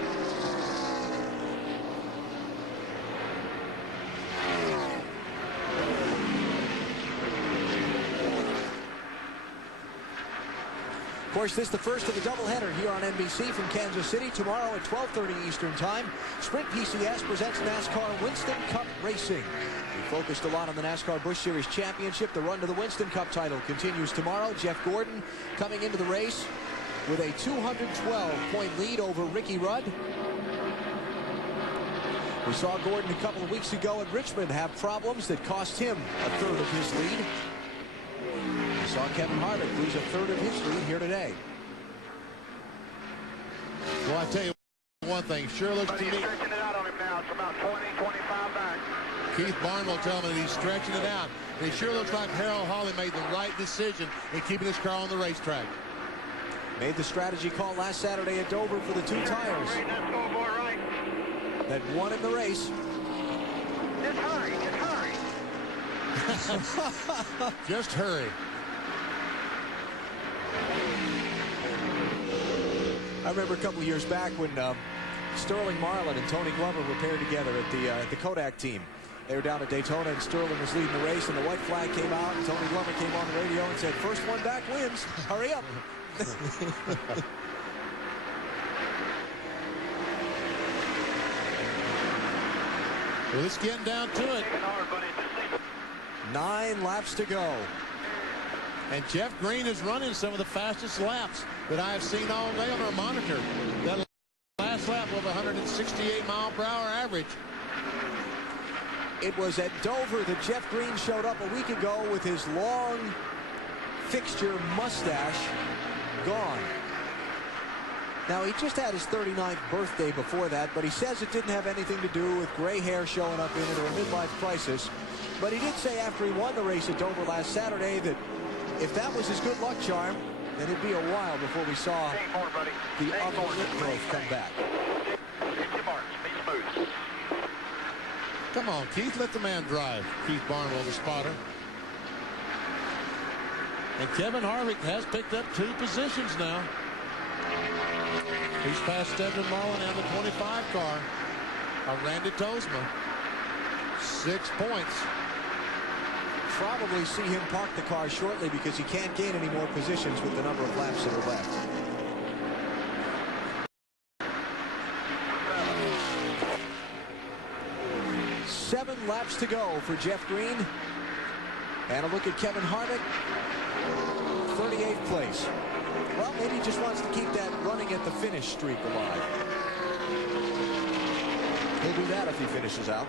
Of course, this is the first of the doubleheader here on NBC from Kansas City. Tomorrow at 12:30 Eastern Time, Sprint PCS presents NASCAR Winston Cup Racing. We focused a lot on the NASCAR Busch Series Championship. The run to the Winston Cup title continues tomorrow. Jeff Gordon coming into the race with a 212-point lead over Ricky Rudd. We saw Gordon a couple of weeks ago at Richmond have problems that cost him a third of his lead. We saw Kevin Harvick lose a third of his lead here today. Well, I tell you one thing, sure looks to me. He's stretching it out on him now. It's about 20, 25 back. Keith Barn will tell me that he's stretching it out. And it sure looks like Harold Hawley made the right decision in keeping his car on the racetrack. Made the strategy call last Saturday at Dover for the 2 tires that won in the race. Just hurry, just hurry. Just hurry. I remember a couple of years back when Sterling Marlin and Tony Glover were paired together at the Kodak team. They were down at Daytona, and Sterling was leading the race, and the white flag came out, and Tony Glover came on the radio and said, "First one back wins. Hurry up." Well, it's getting down to it. 9 laps to go. And Jeff Green is running some of the fastest laps that I have seen all day on our monitor. That last lap was 106. 68-mile-per-hour average. It was at Dover that Jeff Green showed up a week ago with his long fixture mustache gone. Now, he just had his 39th birthday before that, but he says it didn't have anything to do with gray hair showing up in it or a midlife crisis. But he did say after he won the race at Dover last Saturday that if that was his good luck charm, then it'd be a while before we saw the upper lip growth come back. Come on, Keith, let the man drive. Keith Barnwell, the spotter. And Kevin Harvick has picked up 2 positions now. He's passed Stephen Mullen and the 25 car of Randy Tosma. 6 points. Probably see him park the car shortly because he can't gain any more positions with the number of laps that are left. Seven laps to go for Jeff Green. And a look at Kevin Harvick, 38th place. Well, maybe he just wants to keep that running at the finish streak alive. He'll do that if he finishes out.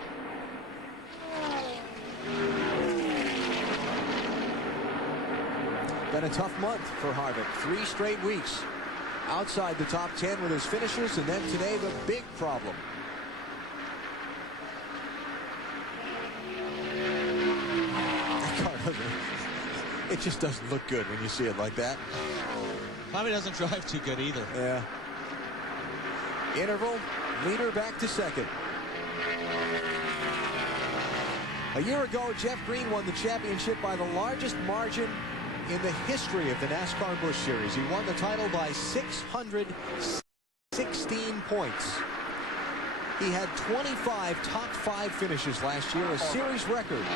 Been a tough month for Harvick. 3 straight weeks outside the top 10 with his finishes, and then today the big problem. It just doesn't look good when you see it like that. Probably doesn't drive too good either. Yeah. Interval, leader back to second. A year ago, Jeff Green won the championship by the largest margin in the history of the NASCAR Busch Series. He won the title by 616 points. He had 25 top 5 finishes last year, a series record.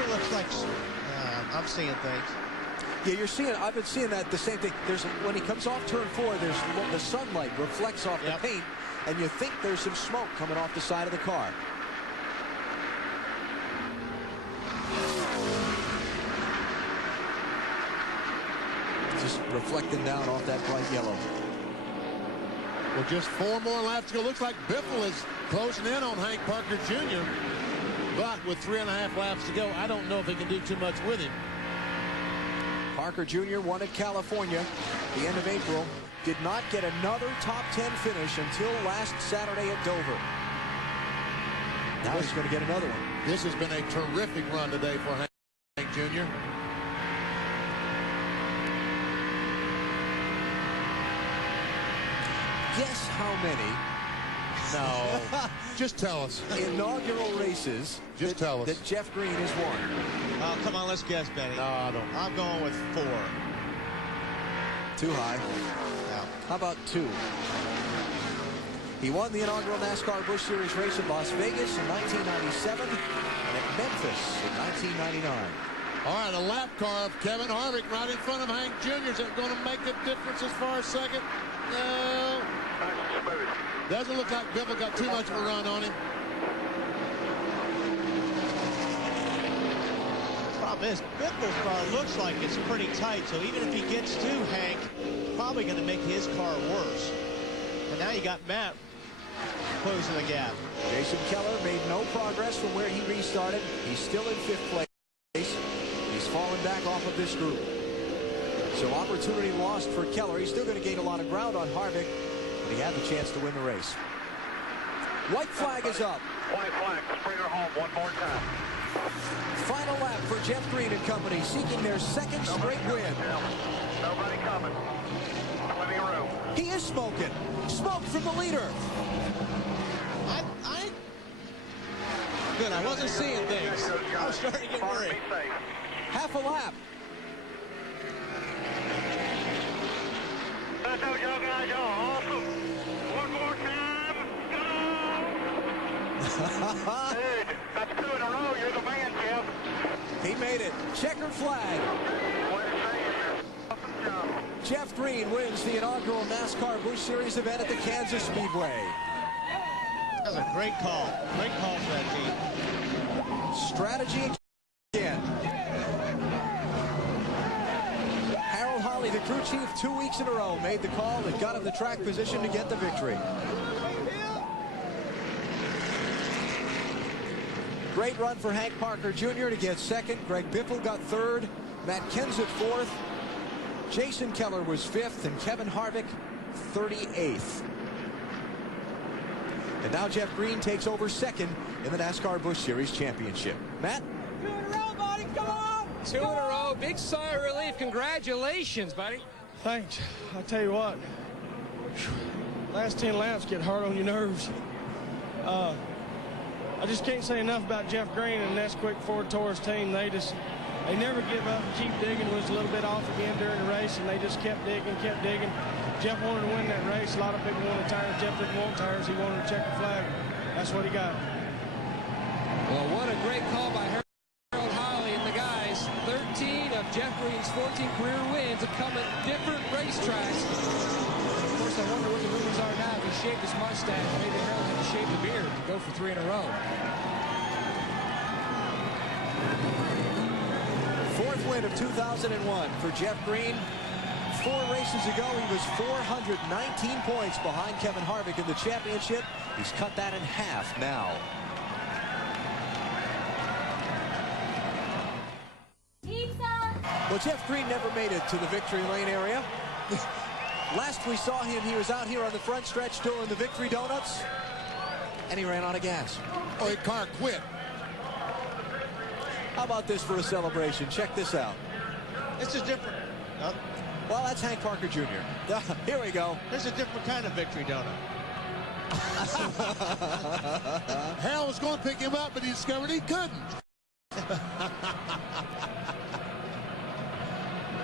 It looks like I'm seeing things. Yeah, you're seeing. I've been seeing that the same thing. There's when he comes off turn 4, there's the sunlight reflects off the paint, and you think there's some smoke coming off the side of the car. Just reflecting down off that bright yellow. Well, just 4 more laps to go. Looks like Biffle is closing in on Hank Parker Jr. But with 3.5 laps to go, I don't know if he can do too much with him. Parker Jr. won at California the end of April. Did not get another top 10 finish until last Saturday at Dover. Now he's going to get another one. This has been a terrific run today for Hank Jr. Guess how many? No. Just tell us. Inaugural races that Jeff Green has won. Oh, come on, let's guess, Benny. No, I don't. I'm going with 4. Too high. No. How about 2? He won the inaugural NASCAR Busch Series race in Las Vegas in 1997 and at Memphis in 1999. All right, a lap car of Kevin Harvick right in front of Hank Jr. Is that going to make a difference as far as second? No. Doesn't look like Biffle got too much of a run on him. Problem is, Biffle's car looks like it's pretty tight, so even if he gets to Hank, probably going to make his car worse. And now you got Matt closing the gap. Jason Keller made no progress from where he restarted. He's still in 5th place. He's fallen back off of this group. So opportunity lost for Keller. He's still going to gain a lot of ground on Harvick, but he had the chance to win the race. White flag is up. White flag. Let's bring her home one more time. Final lap for Jeff Green and company, seeking their 2nd straight win. Nobody coming. Plenty of room. He is smoking. Smoke from the leader. Good, I wasn't seeing things. I was starting to get worried. Half a lap. I told y'all guys y'all are awesome. One more time. Go! Dude, that's 2 in a row. You're the man, Jeff. He made it. Checkered flag. Awesome job. Jeff Green wins the inaugural NASCAR Busch Series event at the Kansas Speedway. That was a great call. Great call for that team. Strategy again. chief 2 weeks in a row made the call and got him the track position to get the victory. Great run for Hank Parker Jr. to get second. Greg Biffle got third. Matt Kenseth fourth. Jason Keller was fifth, and Kevin Harvick 38th. And now Jeff Green takes over second in the NASCAR Busch Series Championship. Matt? 2 in a row, buddy. Come on. 2 in a row. Big sigh of relief. Congratulations, buddy. Thanks. I tell you what, last 10 laps get hard on your nerves. I just can't say enough about Jeff Green and Nesquik Ford Taurus team. They never give up and keep digging. Was a little bit off again during the race, and they just kept digging, kept digging. Jeff wanted to win that race. A lot of people wanted tires. Jeff didn't want tires. He wanted to check the flag. That's what he got. Well, what a great call by Harold Holly and the guys. 13 of Jeff Green's 14 career wins have come at different racetracks. Of course, I wonder what the rumors are now. If he shaved his mustache, maybe Harold had to shave the beard to go for 3 in a row. Fourth win of 2001 for Jeff Green. 4 races ago, he was 419 points behind Kevin Harvick in the championship. He's cut that in half now. Well, Jeff Green never made it to the victory lane area. Last we saw him, he was out here on the front stretch doing the victory donuts, and he ran out of gas. Oh, his car quit. How about this for a celebration? Check this out. This is different. Well, that's Hank Parker Jr. Here we go. There's a different kind of victory donut. Harold was going to pick him up, but he discovered he couldn't.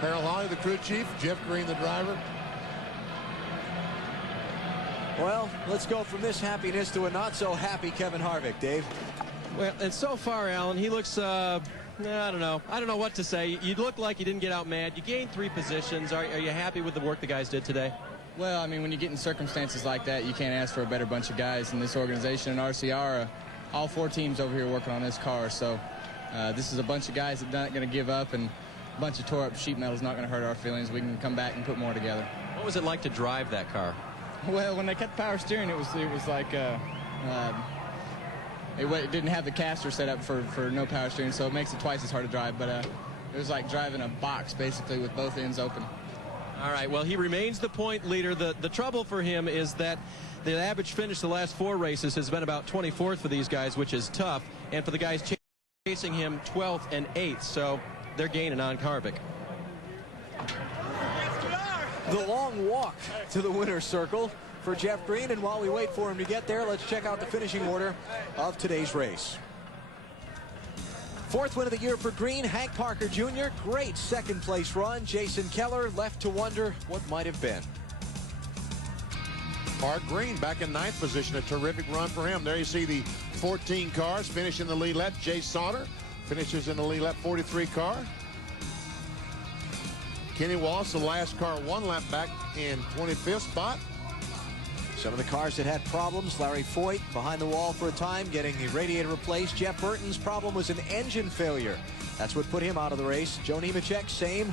Harold Holly, the crew chief. Jeff Green, the driver. Well, let's go from this happiness to a not so happy Kevin Harvick, Dave. Well, and so far, Alan, he looks, I don't know. I don't know what to say. You look like you didn't get out mad. You gained 3 positions. Are you happy with the work the guys did today? Well, I mean, when you get in circumstances like that, you can't ask for a better bunch of guys in this organization. And RCR, all 4 teams over here working on this car. So this is a bunch of guys that are not going to give up, and a bunch of tore up sheet metal is not going to hurt our feelings. We can come back and put more together. What was it like to drive that car? Well, when they cut the power steering, it was like it didn't have the caster set up for no power steering, so it makes it twice as hard to drive. But it was like driving a box, basically, with both ends open. All right, well, he remains the point leader. The trouble for him is that the average finish the last 4 races has been about 24th for these guys, which is tough. And for the guys chasing him, 12th and 8th, so they're gaining on Harvick. The long walk to the winner's circle for Jeff Green, and while we wait for him to get there, let's check out the finishing order of today's race. 4th win of the year for Green, Hank Parker Jr. Great second place run. Jason Keller left to wonder what might have been. Mark Green back in 9th position, a terrific run for him. There you see the 14 cars finish in the lead lap. Jay Sauter finishes in the lead lap 43 car. Kenny Wallace, the last car, 1 lap back in 25th spot. Some of the cars that had problems, Larry Foyt behind the wall for a time, getting the radiator replaced. Jeff Burton's problem was an engine failure. That's what put him out of the race. Joe Nemechek, same.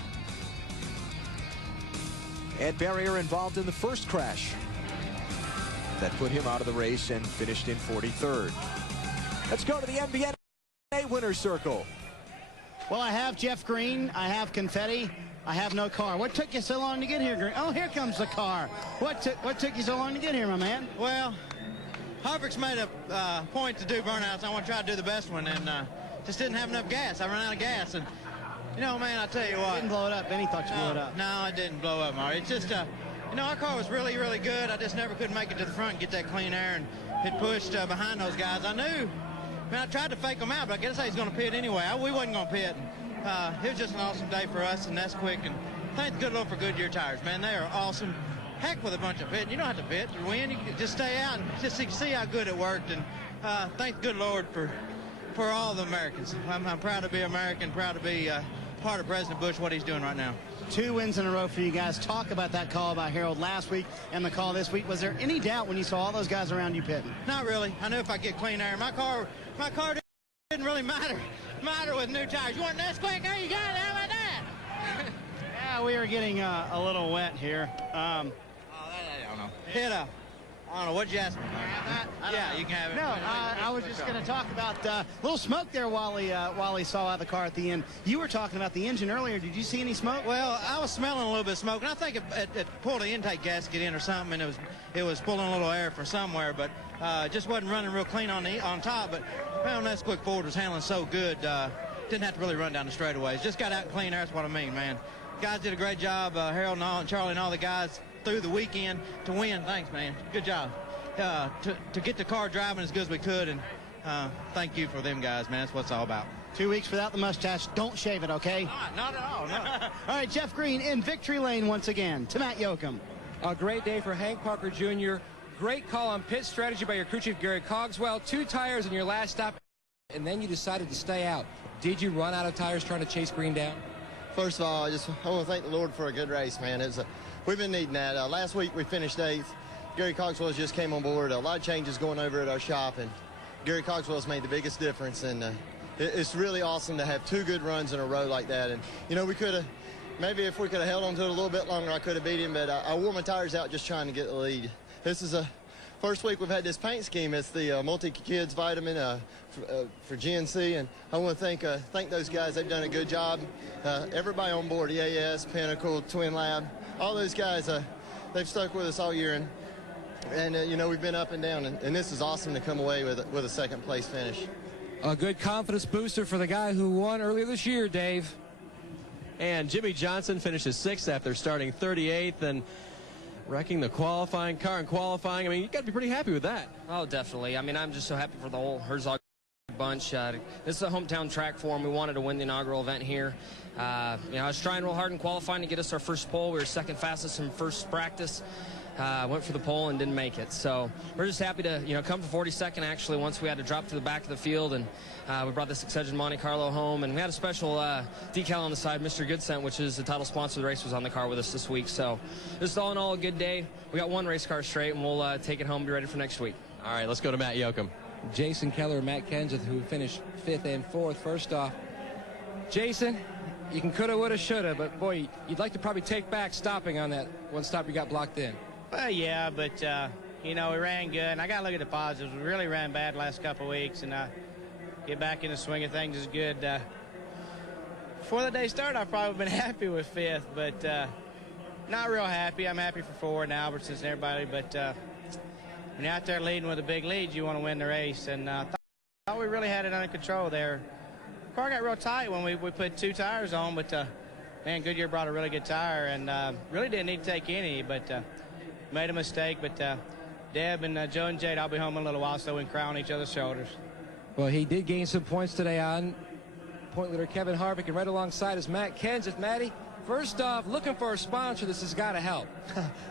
Ed Barrier involved in the first crash. That put him out of the race and finished in 43rd. Let's go to the NBA winner's circle. Well, I have Jeff Green. I have confetti. I have no car. What took you so long to get here, Green? Oh, here comes the car. What took you so long to get here, my man? Well, Harvick's made a point to do burnouts. I want to try to do the best one, and just didn't have enough gas. I ran out of gas, and you know, man, I tell you what. Didn't blow it up. Benny thought you blew it up. No, it didn't blow up, Marty. It's just, you know, our car was really, really good. I just never could make it to the front and get that clean air, and it pushed behind those guys. I knew. I mean, I tried to fake them out, but I guess he's going to pit anyway. We wasn't going to pit. It was just an awesome day for us, and that's quick. And thank the good Lord for Goodyear tires, man. They are awesome. Heck with a bunch of pitting. You don't have to pit to win. You can just stay out and just see how good it worked. And thank the good Lord for all the Americans. I'm proud to be American, proud to be part of President Bush, what he's doing right now. 2 wins in a row for you guys. Talk about that call by Harold last week and the call this week. Was there any doubt when you saw all those guys around you pitting? Not really. I knew if I get clean air, my car didn't really matter with new tires. You want NASCAR? There you got it. How about that? Yeah, Yeah, we are getting a little wet here. I don't know. Hit a. I don't know. What'd you ask me? Yeah, you can have it. No, I was just going to talk about a little smoke there while he saw out the car at the end. You were talking about the engine earlier. Did you see any smoke? Well, I was smelling a little bit of smoke, and I think it pulled the intake gasket in or something, and it was pulling a little air from somewhere, but just wasn't running real clean on top. But man, that quick forward was handling so good, didn't have to really run down the straightaways. Just got out clean. That's what I mean, man. Guys did a great job. Harold and Charlie and all the guys through the weekend to win. Thanks, man. Good job. To get the car driving as good as we could, and thank you for them guys, man. That's what it's all about. 2 weeks without the mustache. Don't shave it, okay? Not at all, no. All right, Jeff Green in victory lane once again. To Matt Yoakum. A great day for Hank Parker Jr. Great call on pit strategy by your crew chief, Gary Cogswell. 2 tires in your last stop, and then you decided to stay out. Did you run out of tires trying to chase Green down? First of all, I want to thank the Lord for a good race, man. We've been needing that. Last week we finished 8th. Gary Cogswell just came on board. A lot of changes going over at our shop, and Gary Cogswell's made the biggest difference. And it's really awesome to have 2 good runs in a row like that. And, you know, we could have, maybe if we could have held on to it a little bit longer, I could have beat him. But I wore my tires out just trying to get the lead. This is a first week we've had this paint scheme. It's the Multi-Kids Vitamin for GNC, and I want to thank those guys. They've done a good job. Everybody on board, EAS, Pinnacle, Twin Lab, all those guys, they've stuck with us all year, and you know, we've been up and down, and this is awesome to come away with a second place finish. A good confidence booster for the guy who won earlier this year, Dave. And Jimmy Johnson finishes 6th after starting 38th and wrecking the qualifying car in qualifying. I mean, you got to be pretty happy with that. Oh, definitely. I mean, I'm just so happy for the whole Herzog bunch. This is a hometown track for him. We wanted to win the inaugural event here. You know, I was trying real hard in qualifying to get us our first pole. We were second fastest in first practice. Went for the pole and didn't make it. So we're just happy to, you know, come for 42nd actually once we had to drop to the back of the field, and we brought the Succession Monte Carlo home, and we had a special decal on the side. Mr. Goodcents, which is the title sponsor of the race, was on the car with us this week. So just all in all a good day. We got 1 race car straight, and we'll take it home and be ready for next week. All right, let's go to Matt Yoakum. Jason Keller and Matt Kenseth, who finished 5th and 4th. First off, Jason, you can coulda, woulda, shoulda, but boy, you'd like to probably take back stopping on that one stop you got blocked in. Well, yeah, but, you know, we ran good, and I got to look at the positives. We really ran bad the last couple of weeks, and get back in the swing of things is good. Before the day started, I've probably been happy with 5th, but not real happy. I'm happy for 4 and Albertsons and everybody, but when you're out there leading with a big lead, you want to win the race, and I thought we really had it under control there. The car got real tight when we put 2 tires on, but, man, Goodyear brought a really good tire, and really didn't need to take any, but made a mistake, but Deb and Joe and Jade, I'll be home in a little while, so we can cry on each other's shoulders. Well, he did gain some points today on point leader Kevin Harvick, and right alongside is Matt Kenseth. Matty, first off, looking for a sponsor. This has got to help.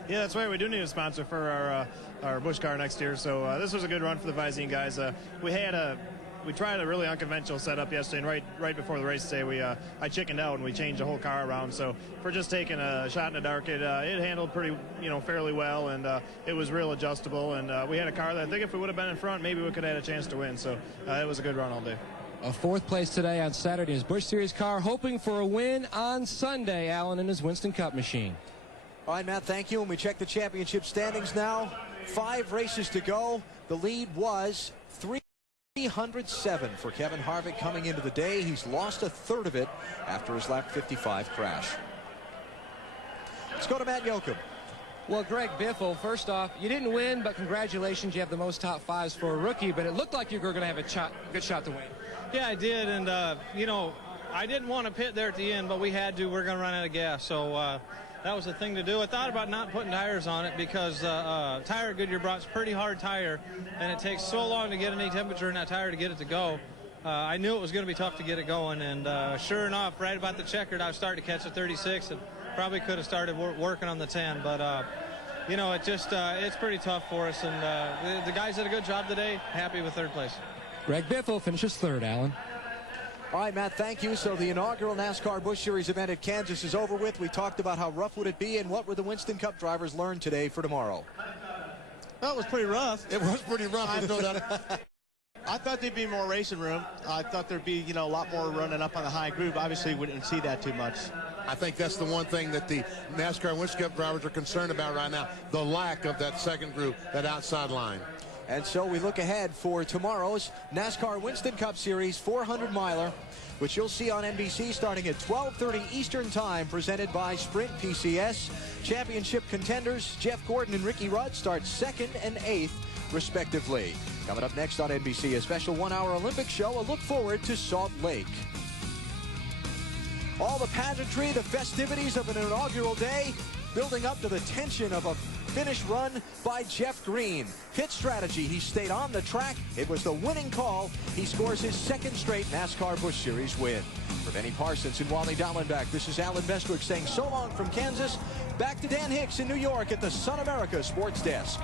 Yeah, that's right. We do need a sponsor for our Busch car next year, so this was a good run for the Visine guys. We tried a really unconventional setup yesterday, and right before the race today, I chickened out and we changed the whole car around. So for just taking a shot in the dark, it handled pretty, fairly well, and it was real adjustable. And we had a car that I think if we would have been in front, maybe we could have had a chance to win. So it was a good run all day. A 4th place today on Saturday in his Busch Series car, hoping for a win on Sunday, Allen, in his Winston Cup machine. All right, Matt, thank you. And we check the championship standings now. 5 races to go. The lead was 307 for Kevin Harvick coming into the day. He's lost 1/3 of it after his lap 55 crash. Let's go to Matt Yoakum. Well, Greg Biffle, first off, you didn't win, but congratulations. You have the most top 5s for a rookie, but it looked like you were going to have a good shot to win. Yeah, I did, and, I didn't want to pit there at the end, but we had to. We're going to run out of gas, so that was the thing to do. I thought about not putting tires on it because tire Goodyear brought's pretty hard tire, and it takes so long to get any temperature in that tire to get it to go. I knew it was going to be tough to get it going, and sure enough, right about the checkered, I was starting to catch a 36, and probably could have started working on the 10, but it just it's pretty tough for us, and the guys did a good job today. Happy with 3rd place. Greg Biffle finishes 3rd, Allen. All right, Matt, thank you. So the inaugural NASCAR Busch Series event at Kansas is over with. We talked about how rough would it be, and what were the Winston Cup drivers learn today for tomorrow? Well, it was pretty rough. It was pretty rough. I thought there'd be more racing room. I thought there'd be, a lot more running up on the high groove. Obviously, we didn't see that too much. I think that's the one thing that the NASCAR and Winston Cup drivers are concerned about right now, the lack of that second group, that outside line. And so we look ahead for tomorrow's NASCAR Winston Cup Series 400-miler, which you'll see on NBC starting at 12:30 Eastern Time, presented by Sprint PCS. Championship contenders Jeff Gordon and Ricky Rudd start 2nd and 8th, respectively. Coming up next on NBC, a special one-hour Olympic show, a look forward to Salt Lake. All the pageantry, the festivities of an inaugural day, building up to the tension of a finish run by Jeff Green. Pit strategy, he stayed on the track. It was the winning call. He scores his 2nd straight NASCAR Busch Series win. For Benny Parsons and Wally Dallenbach, this is Alan Bestwick saying so long from Kansas. Back to Dan Hicks in New York at the Sun America Sports Desk.